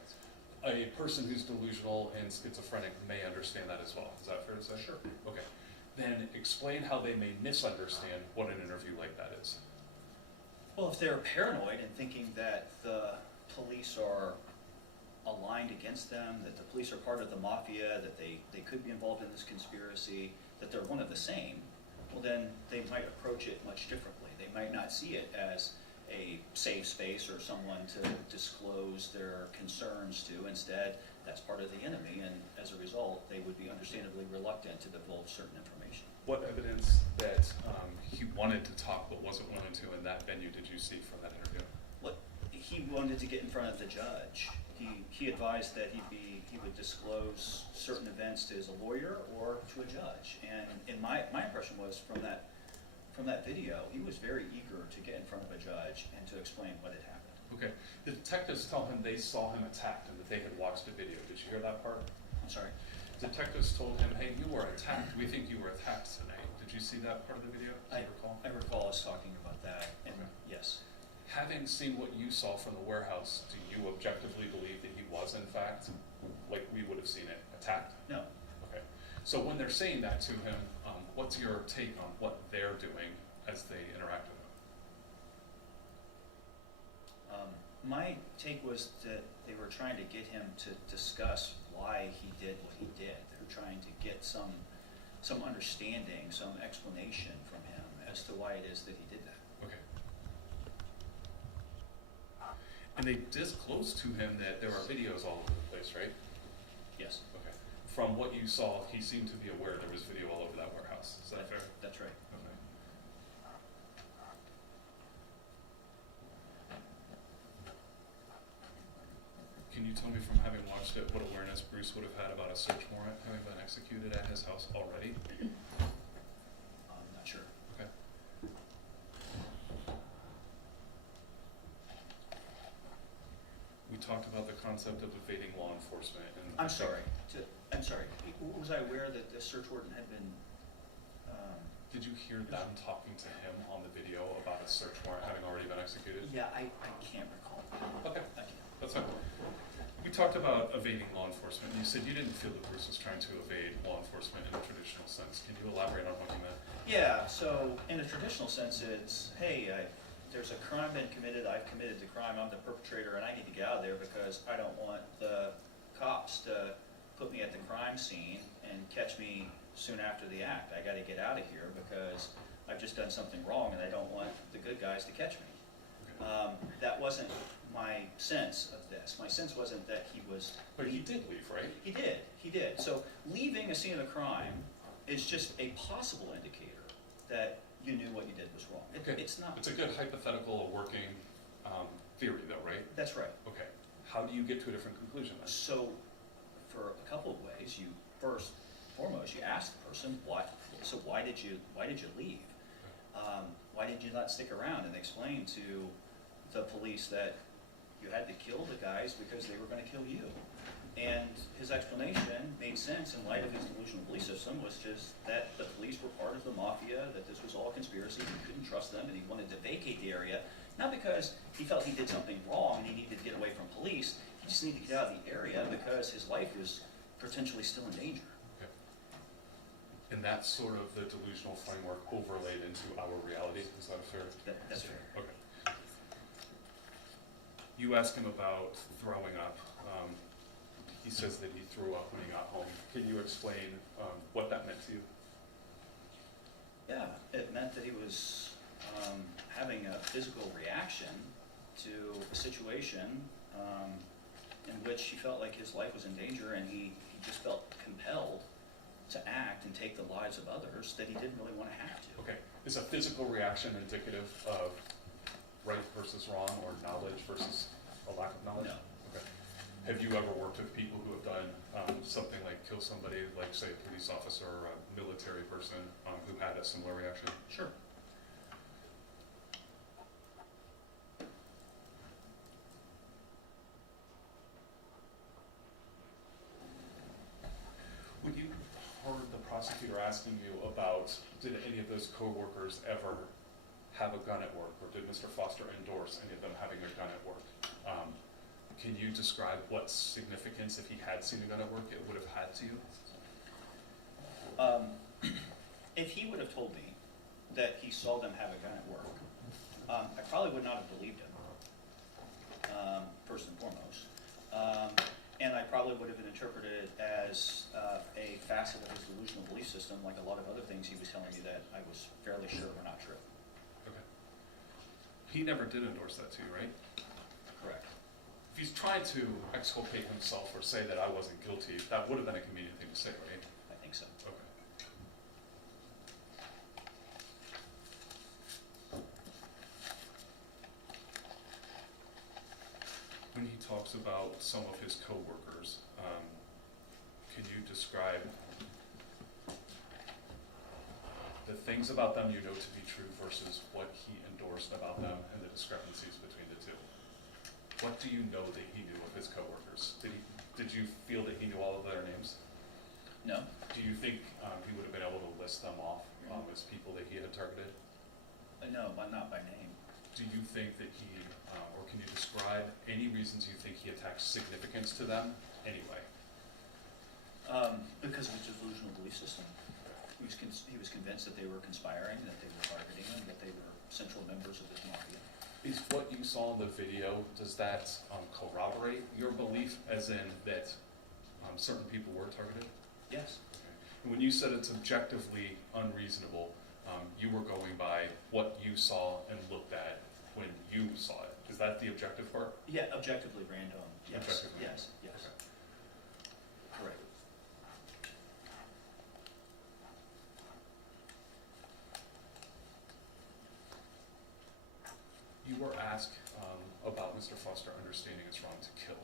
A person who's delusional and schizophrenic may understand that as well. Is that fair to say? Sure. Okay. Then explain how they may misunderstand what an interview like that is. Well, if they're paranoid and thinking that the police are aligned against them, that the police are part of the mafia, that they could be involved in this conspiracy, that they're one of the same, well then they might approach it much differently. They might not see it as a safe space or someone to disclose their concerns to. Instead, that's part of the enemy, and as a result, they would be understandably reluctant to divulge certain information. What evidence that he wanted to talk but wasn't willing to in that venue did you see from that interview? What he wanted to get in front of the judge. He advised that he would disclose certain events to his lawyer or to a judge. And my impression was from that video, he was very eager to get in front of a judge and to explain what had happened. Okay. The detectives tell him they saw him attacked and that they had watched the video. Did you hear that part? I'm sorry. Detectives told him, hey, you were attacked. We think you were attacked tonight. Did you see that part of the video? Do you recall? I recall us talking about that, and Okay. yes. Having seen what you saw from the warehouse, do you objectively believe that he was, in fact, like we would have seen it, attacked? No. Okay. So when they're saying that to him, what's your take on what they're doing as they interact with him? My take was that they were trying to get him to discuss why he did what he did. They were trying to get some understanding, some explanation from him as to why it is that he did that. Okay. And they disclosed to him that there are videos all over the place, right? Yes, Okay. From what you saw, he seemed to be aware there was video all over that warehouse. Is that fair? that's right. Okay. Can you tell me from having watched it what awareness Bruce would have had about a search warrant having been executed at his house already? I'm not sure. Okay. We talked about the concept of evading law enforcement and. I'm sorry. Was I aware that the search warrant had been, Did you hear them talking to him on the video about a search warrant having already been executed? yeah, I can't recall. Okay, I can't. that's fine. We talked about evading law enforcement. You said you didn't feel that Bruce was trying to evade law enforcement in a traditional sense. Can you elaborate on what you meant? Yeah, so in a traditional sense, it's, hey, there's a crime been committed, I've committed the crime, I'm the perpetrator, and I need to get out of there because I don't want the cops to put me at the crime scene and catch me soon after the act. I gotta get out of here because I've just done something wrong and I don't want the good guys to catch me. That wasn't my sense of this. My sense wasn't that he was. But he did leave, right? He did. So leaving a scene of the crime is just a possible indicator that you knew what you did was wrong. Okay. It's not. It's a good hypothetical working theory though, right? That's right. Okay. How do you get to a different conclusion then? So for a couple of ways, you foremost, you ask the person, so why did you leave? Why did you not stick around and explain to the police that you had to kill the guys because they were going to kill you? And his explanation made sense in light of his delusional belief system, was just that the police were part of the mafia, that this was all a conspiracy, he couldn't trust them, and he wanted to vacate the area, not because he felt he did something wrong and he needed to get away from police, he just needed to get out of the area because his life was potentially still in danger. Okay. And that's sort of the delusional framework overlaid into our reality. Is that fair? That's fair. Okay. You ask him about throwing up. He says that he threw up when he got home. Can you explain what that meant to you? Yeah, it meant that he was having a physical reaction to a situation in which he felt like his life was in danger, and he just felt compelled to act and take the lives of others that he didn't really want to have to. Okay. Is a physical reaction indicative of right versus wrong, or knowledge versus a lack of knowledge? No. Okay. Have you ever worked with people who have done something like kill somebody, like say a police officer or a military person who had a similar reaction? Sure. When you heard the prosecutor asking you about, did any of those coworkers ever have a gun at work, or did Mr. Foster endorse any of them having a gun at work? Can you describe what significance, if he had seen a gun at work, it would have had to you? If he would have told me that he saw them have a gun at work, I probably would not have believed him, first and foremost. And I probably would have interpreted it as a facet of his delusional belief system, like a lot of other things he was telling me that I was fairly sure were not true. Okay. He never did endorse that to you, right? Correct. If he's trying to exculpate himself or say that I wasn't guilty, that would have been a convenient thing to say, right? I think so. Okay. When he talks about some of his coworkers, can you describe the things about them you know to be true versus what he endorsed about them and the discrepancies between the two? What do you know that he knew of his coworkers? Did you feel that he knew all of their names? No? Do you think he would have been able to list them off as people that he had targeted? No, but not by name. Do you think that he, or can you describe any reasons you think he attached significance to them anyway? Because of his delusional belief system. He was convinced that they were conspiring, that they were targeting him, that they were central members of this mafia. Is what you saw in the video, does that corroborate your belief, as in that certain people were targeted? Yes. And when you said it's objectively unreasonable, you were going by what you saw and looked at when you saw it. Is that the objective part? Yeah, objectively random. Yes. Objectively. Yes. Yes. Okay. Correct. You were asked about Mr. Foster understanding it's wrong to kill.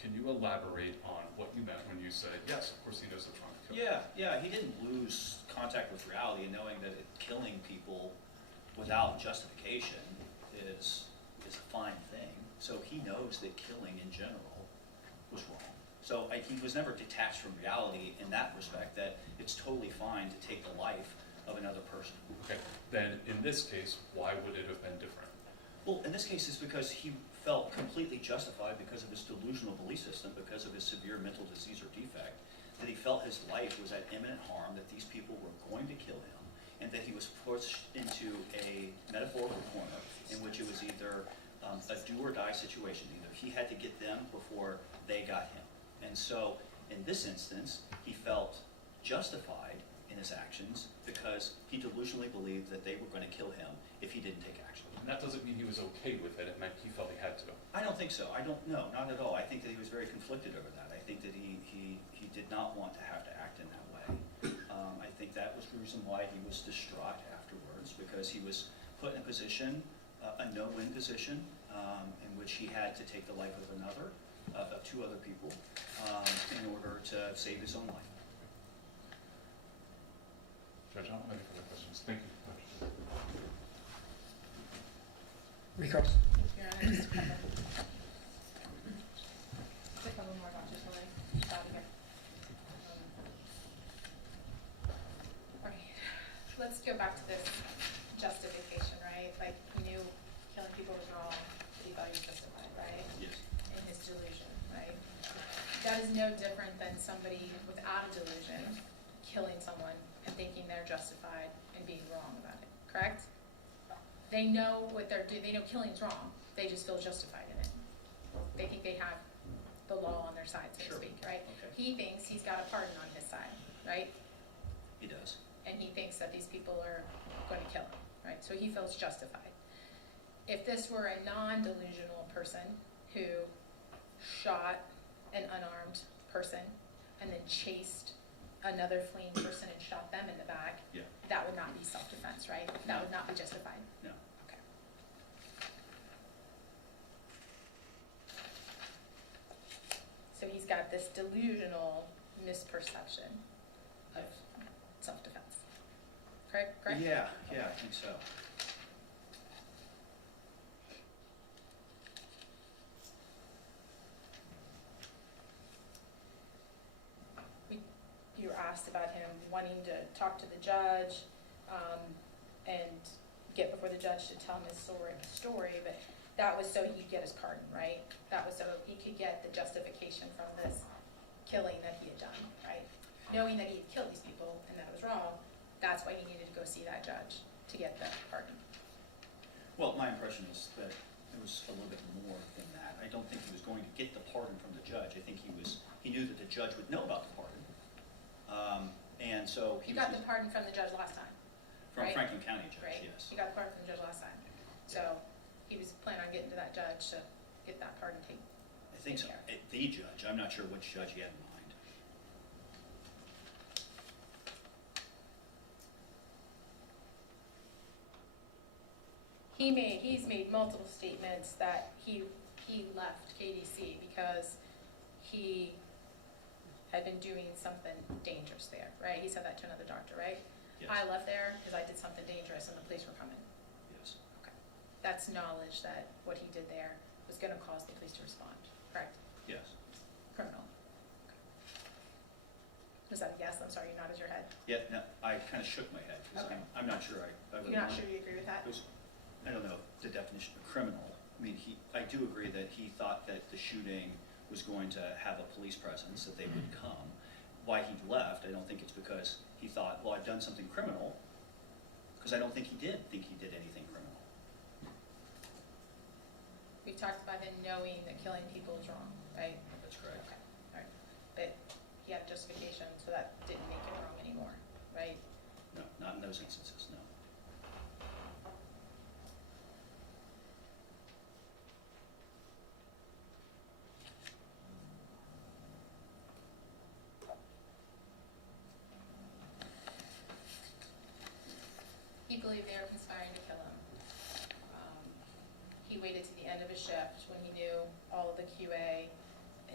Can you elaborate on what you meant when you said, yes, of course he knows it's wrong to kill? Yeah, he didn't lose contact with reality, and knowing that killing people without justification is a fine thing. So he knows that killing in general was wrong. So he was never detached from reality in that respect, that it's totally fine to take the life of another person. Okay, then in this case, why would it have been different? Well, in this case, it's because he felt completely justified because of his delusional belief system, because of his severe mental disease or defect, that he felt his life was at imminent harm, that these people were going to kill him, and that he was pushed into a metaphorical corner in which it was either a do or die situation. Either he had to get them before they got him. And so, in this instance, he felt justified in his actions because he delusionally believed that they were going to kill him if he didn't take action. And that doesn't mean he was okay with it, it meant he felt he had to. I don't think so. I don't know, not at all. I think that he was very conflicted over that. I think that he did not want to have to act in that way. I think that was the reason why he was distraught afterwards, because he was put in a position, a no-win position, in which he had to take the life of two other people, in order to save his own life. Judge, I don't have any further questions. Thank you. Recross. Your Honor, just a couple more doctors while I get out of here. Okay, let's go back to this justification, right? Like, he knew killing people was wrong, but he thought he was justified, right? Yes. In his delusion, right? That is no different than somebody without a delusion killing someone and thinking they're justified and being wrong about it, correct? They know what they're doing, they know killing's wrong, they just feel justified in it. They think they have the law on their side, so Sure. to speak, right? Okay. He thinks he's got a pardon on his side, right? He does. And he thinks that these people are going to kill him, right? So he feels justified. If this were a non-delusional person who shot an unarmed person and then chased another fleeing person and shot them in the back, Yeah. that would not be self-defense, right? That would not be justified. No. Okay. So he's got this delusional misperception of self-defense. Correct? Yeah, I think so. You were asked about him wanting to talk to the judge, and get before the judge to tell him his story, but that was so he could get his pardon, right? That was so he could get the justification from this killing that he had done, right? Knowing that he had killed these people and that it was wrong, that's why he needed to go see that judge to get the pardon. Well, my impression is that it was a little bit more than that. I don't think he was going to get the pardon from the judge. I think he knew that the judge would know about the pardon. And so He got the pardon from the judge last time, from right? Franklin County judge, right? yes. He got the pardon from the judge last time. So he was planning on getting to that judge to get that pardon taken. I think so. The judge, I'm not sure which judge he had in mind. He's made multiple statements that he left KDC because he had been doing something dangerous there, right? He said that to another doctor, right? Yes. I left there because I did something dangerous and the police were coming. Yes. Okay. That's knowledge that what he did there was gonna cause the police to respond, correct? Yes. Criminal. Okay. Was that a yes? I'm sorry, you nodded your head. Yeah, no, I kind of shook my head because Okay. I'm not sure I would. You're not sure you agree with that? I don't know the definition of criminal. I mean, I do agree that he thought that the shooting was going to have a police presence, that they would come. why he left. I don't think it's because he thought, well, I've done something criminal, because I don't think he did anything criminal. We talked about him knowing that killing people is wrong, right? That's correct. Okay, all right. But he had justification, so that didn't make it wrong anymore, right? No, not in those instances, no. He believed they were conspiring to kill him. He waited to the end of his shift when he knew all of the QA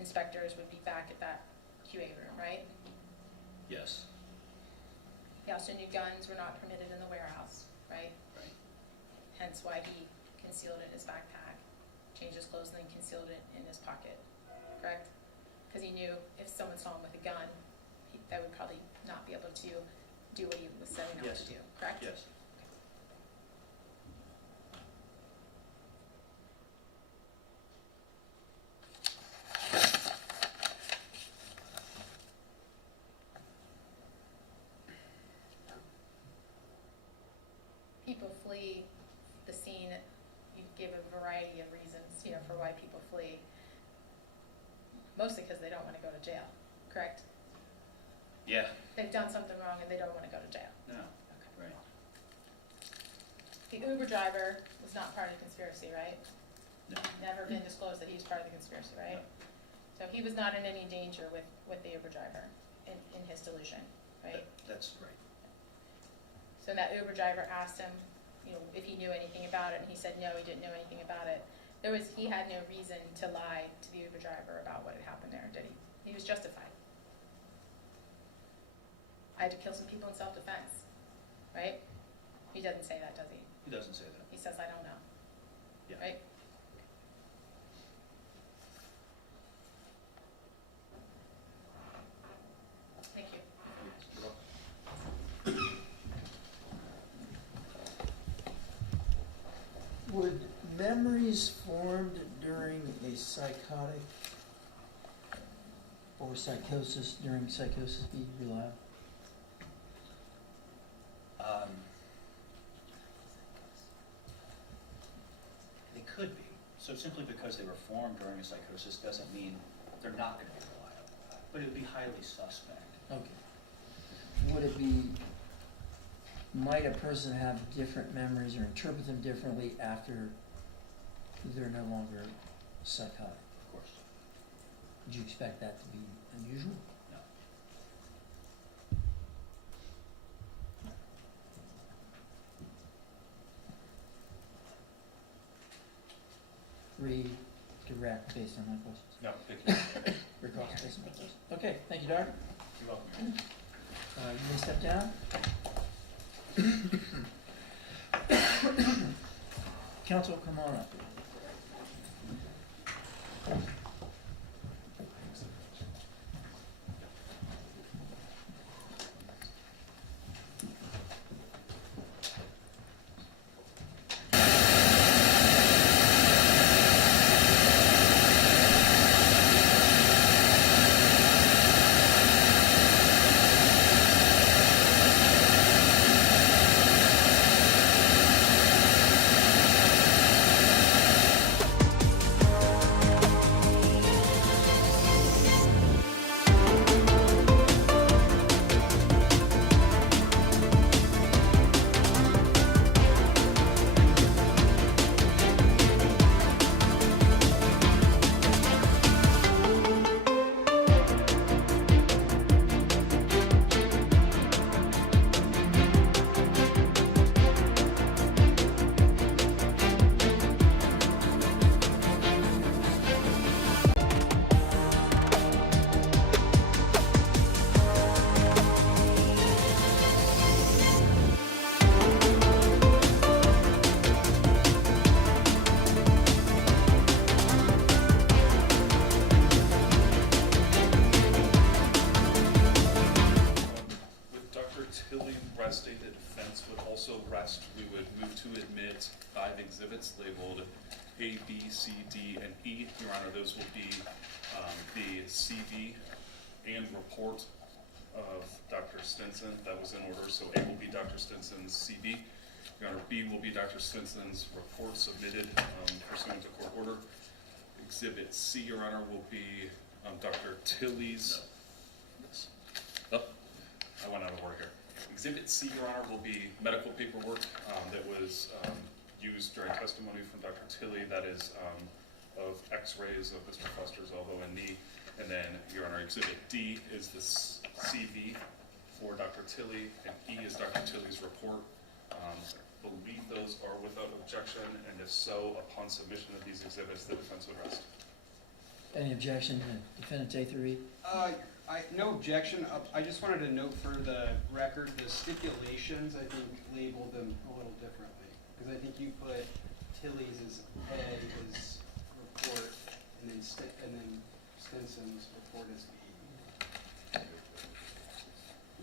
inspectors would be back at that QA room, right? Yes, He also knew guns were not permitted in the warehouse, right? right. Hence why he concealed it in his backpack, changed his clothes, and then concealed it in his pocket, correct? Because he knew if someone saw him with a gun, that would probably not be able to do what he was setting out Yes. to do, correct? Yes. People flee the scene. You give a variety of reasons, for why people flee. Mostly because they don't want to go to jail, correct? Yeah, They've done something wrong and they don't want to go to jail. no, Okay. right. The Uber driver was not part of the conspiracy, right? No, Never been disclosed that he was part of the conspiracy, right? So he was not in any danger with the Uber driver in his delusion, right? That's right. So that Uber driver asked him, if he knew anything about it, and he said no, he didn't know anything about it. He had no reason to lie to the Uber driver about what had happened there, did he? He was justified. I had to kill some people in self-defense, right? He doesn't say that, does he? He doesn't say that. He says, I don't know, Yeah. right? Thank you. You're welcome. Would memories formed during a psychotic or during psychosis be reliable? They could be. So simply because they were formed during a psychosis doesn't mean they're not going to be reliable, but it would be highly suspect. Okay. Would it be, might a person have different memories or interpret them differently after they're no longer psychotic? Of course, Would you expect that to be unusual? no. Redirect based on my questions. No, thank you. Recall based on my questions. Okay, thank you, Doctor. You're welcome. You may step down. Council, come on up. With Dr. Tilly resting, the defense would also rest. We would move to admit 5 exhibits labeled A, B, C, D, and E. Your Honor, those will be the CV and report of Dr. Stinson. That was in order, so A will be Dr. Stinson's CV. Your Honor, B will be Dr. Stinson's report submitted pursuant to court order. Exhibit C, Your Honor, will be Dr. Tilley's. Oh, I went out of order here. Exhibit C, Your Honor, will be medical paperwork that was used during testimony from Dr. Tilley. That is of x-rays of Mr. Foster's elbow and knee. And then, Your Honor, Exhibit D is the CV for Dr. Tilley, and E is Dr. Tilley's report. I believe those are without objection, and if so, upon submission of these exhibits, the defense would rest. Any objection to defendants A through E? No objection. I just wanted to note for the record, the stipulations, I think, labeled them a little differently. Because I think you put Tilley's as A, his report, and then Stinson's report as B.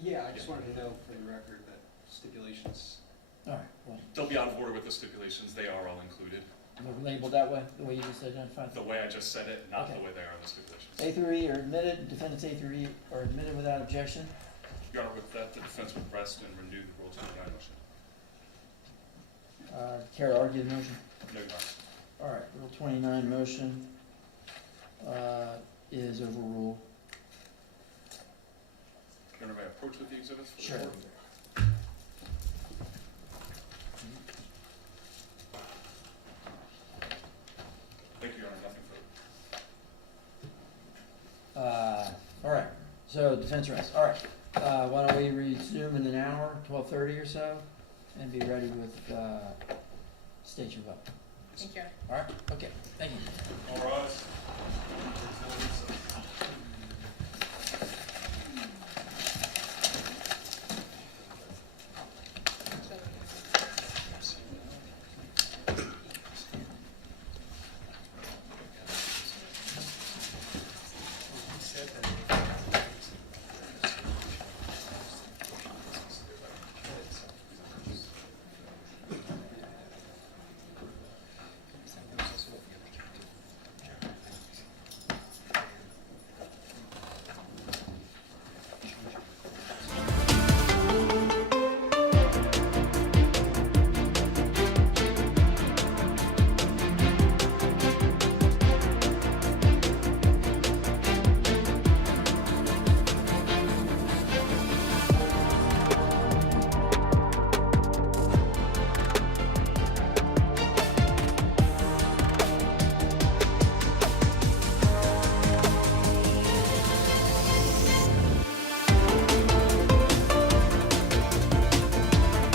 Yeah, I just wanted to note for the record that stipulations. All right, well, They'll be out of order with the stipulations. They are all included. they're labeled that way, the way you just identified? The way I just said it, not Okay. the way they are in the stipulations. A through E are admitted, defendants A through E are admitted without objection. Your Honor, with that, the defense would rest and renew the Rule 29 motion. Care to argue the motion? No, Your Honor. All right, Rule 29 motion is overruled. Your Honor, may I approach with the exhibits for the Sure. court? Thank you, Your Honor. Nothing further. All right, so defense rest. All right, why don't we resume in an hour, 12:30 or so, and be ready with state your vote. Thank you. All right, okay, thank you. All rise. There's no recess.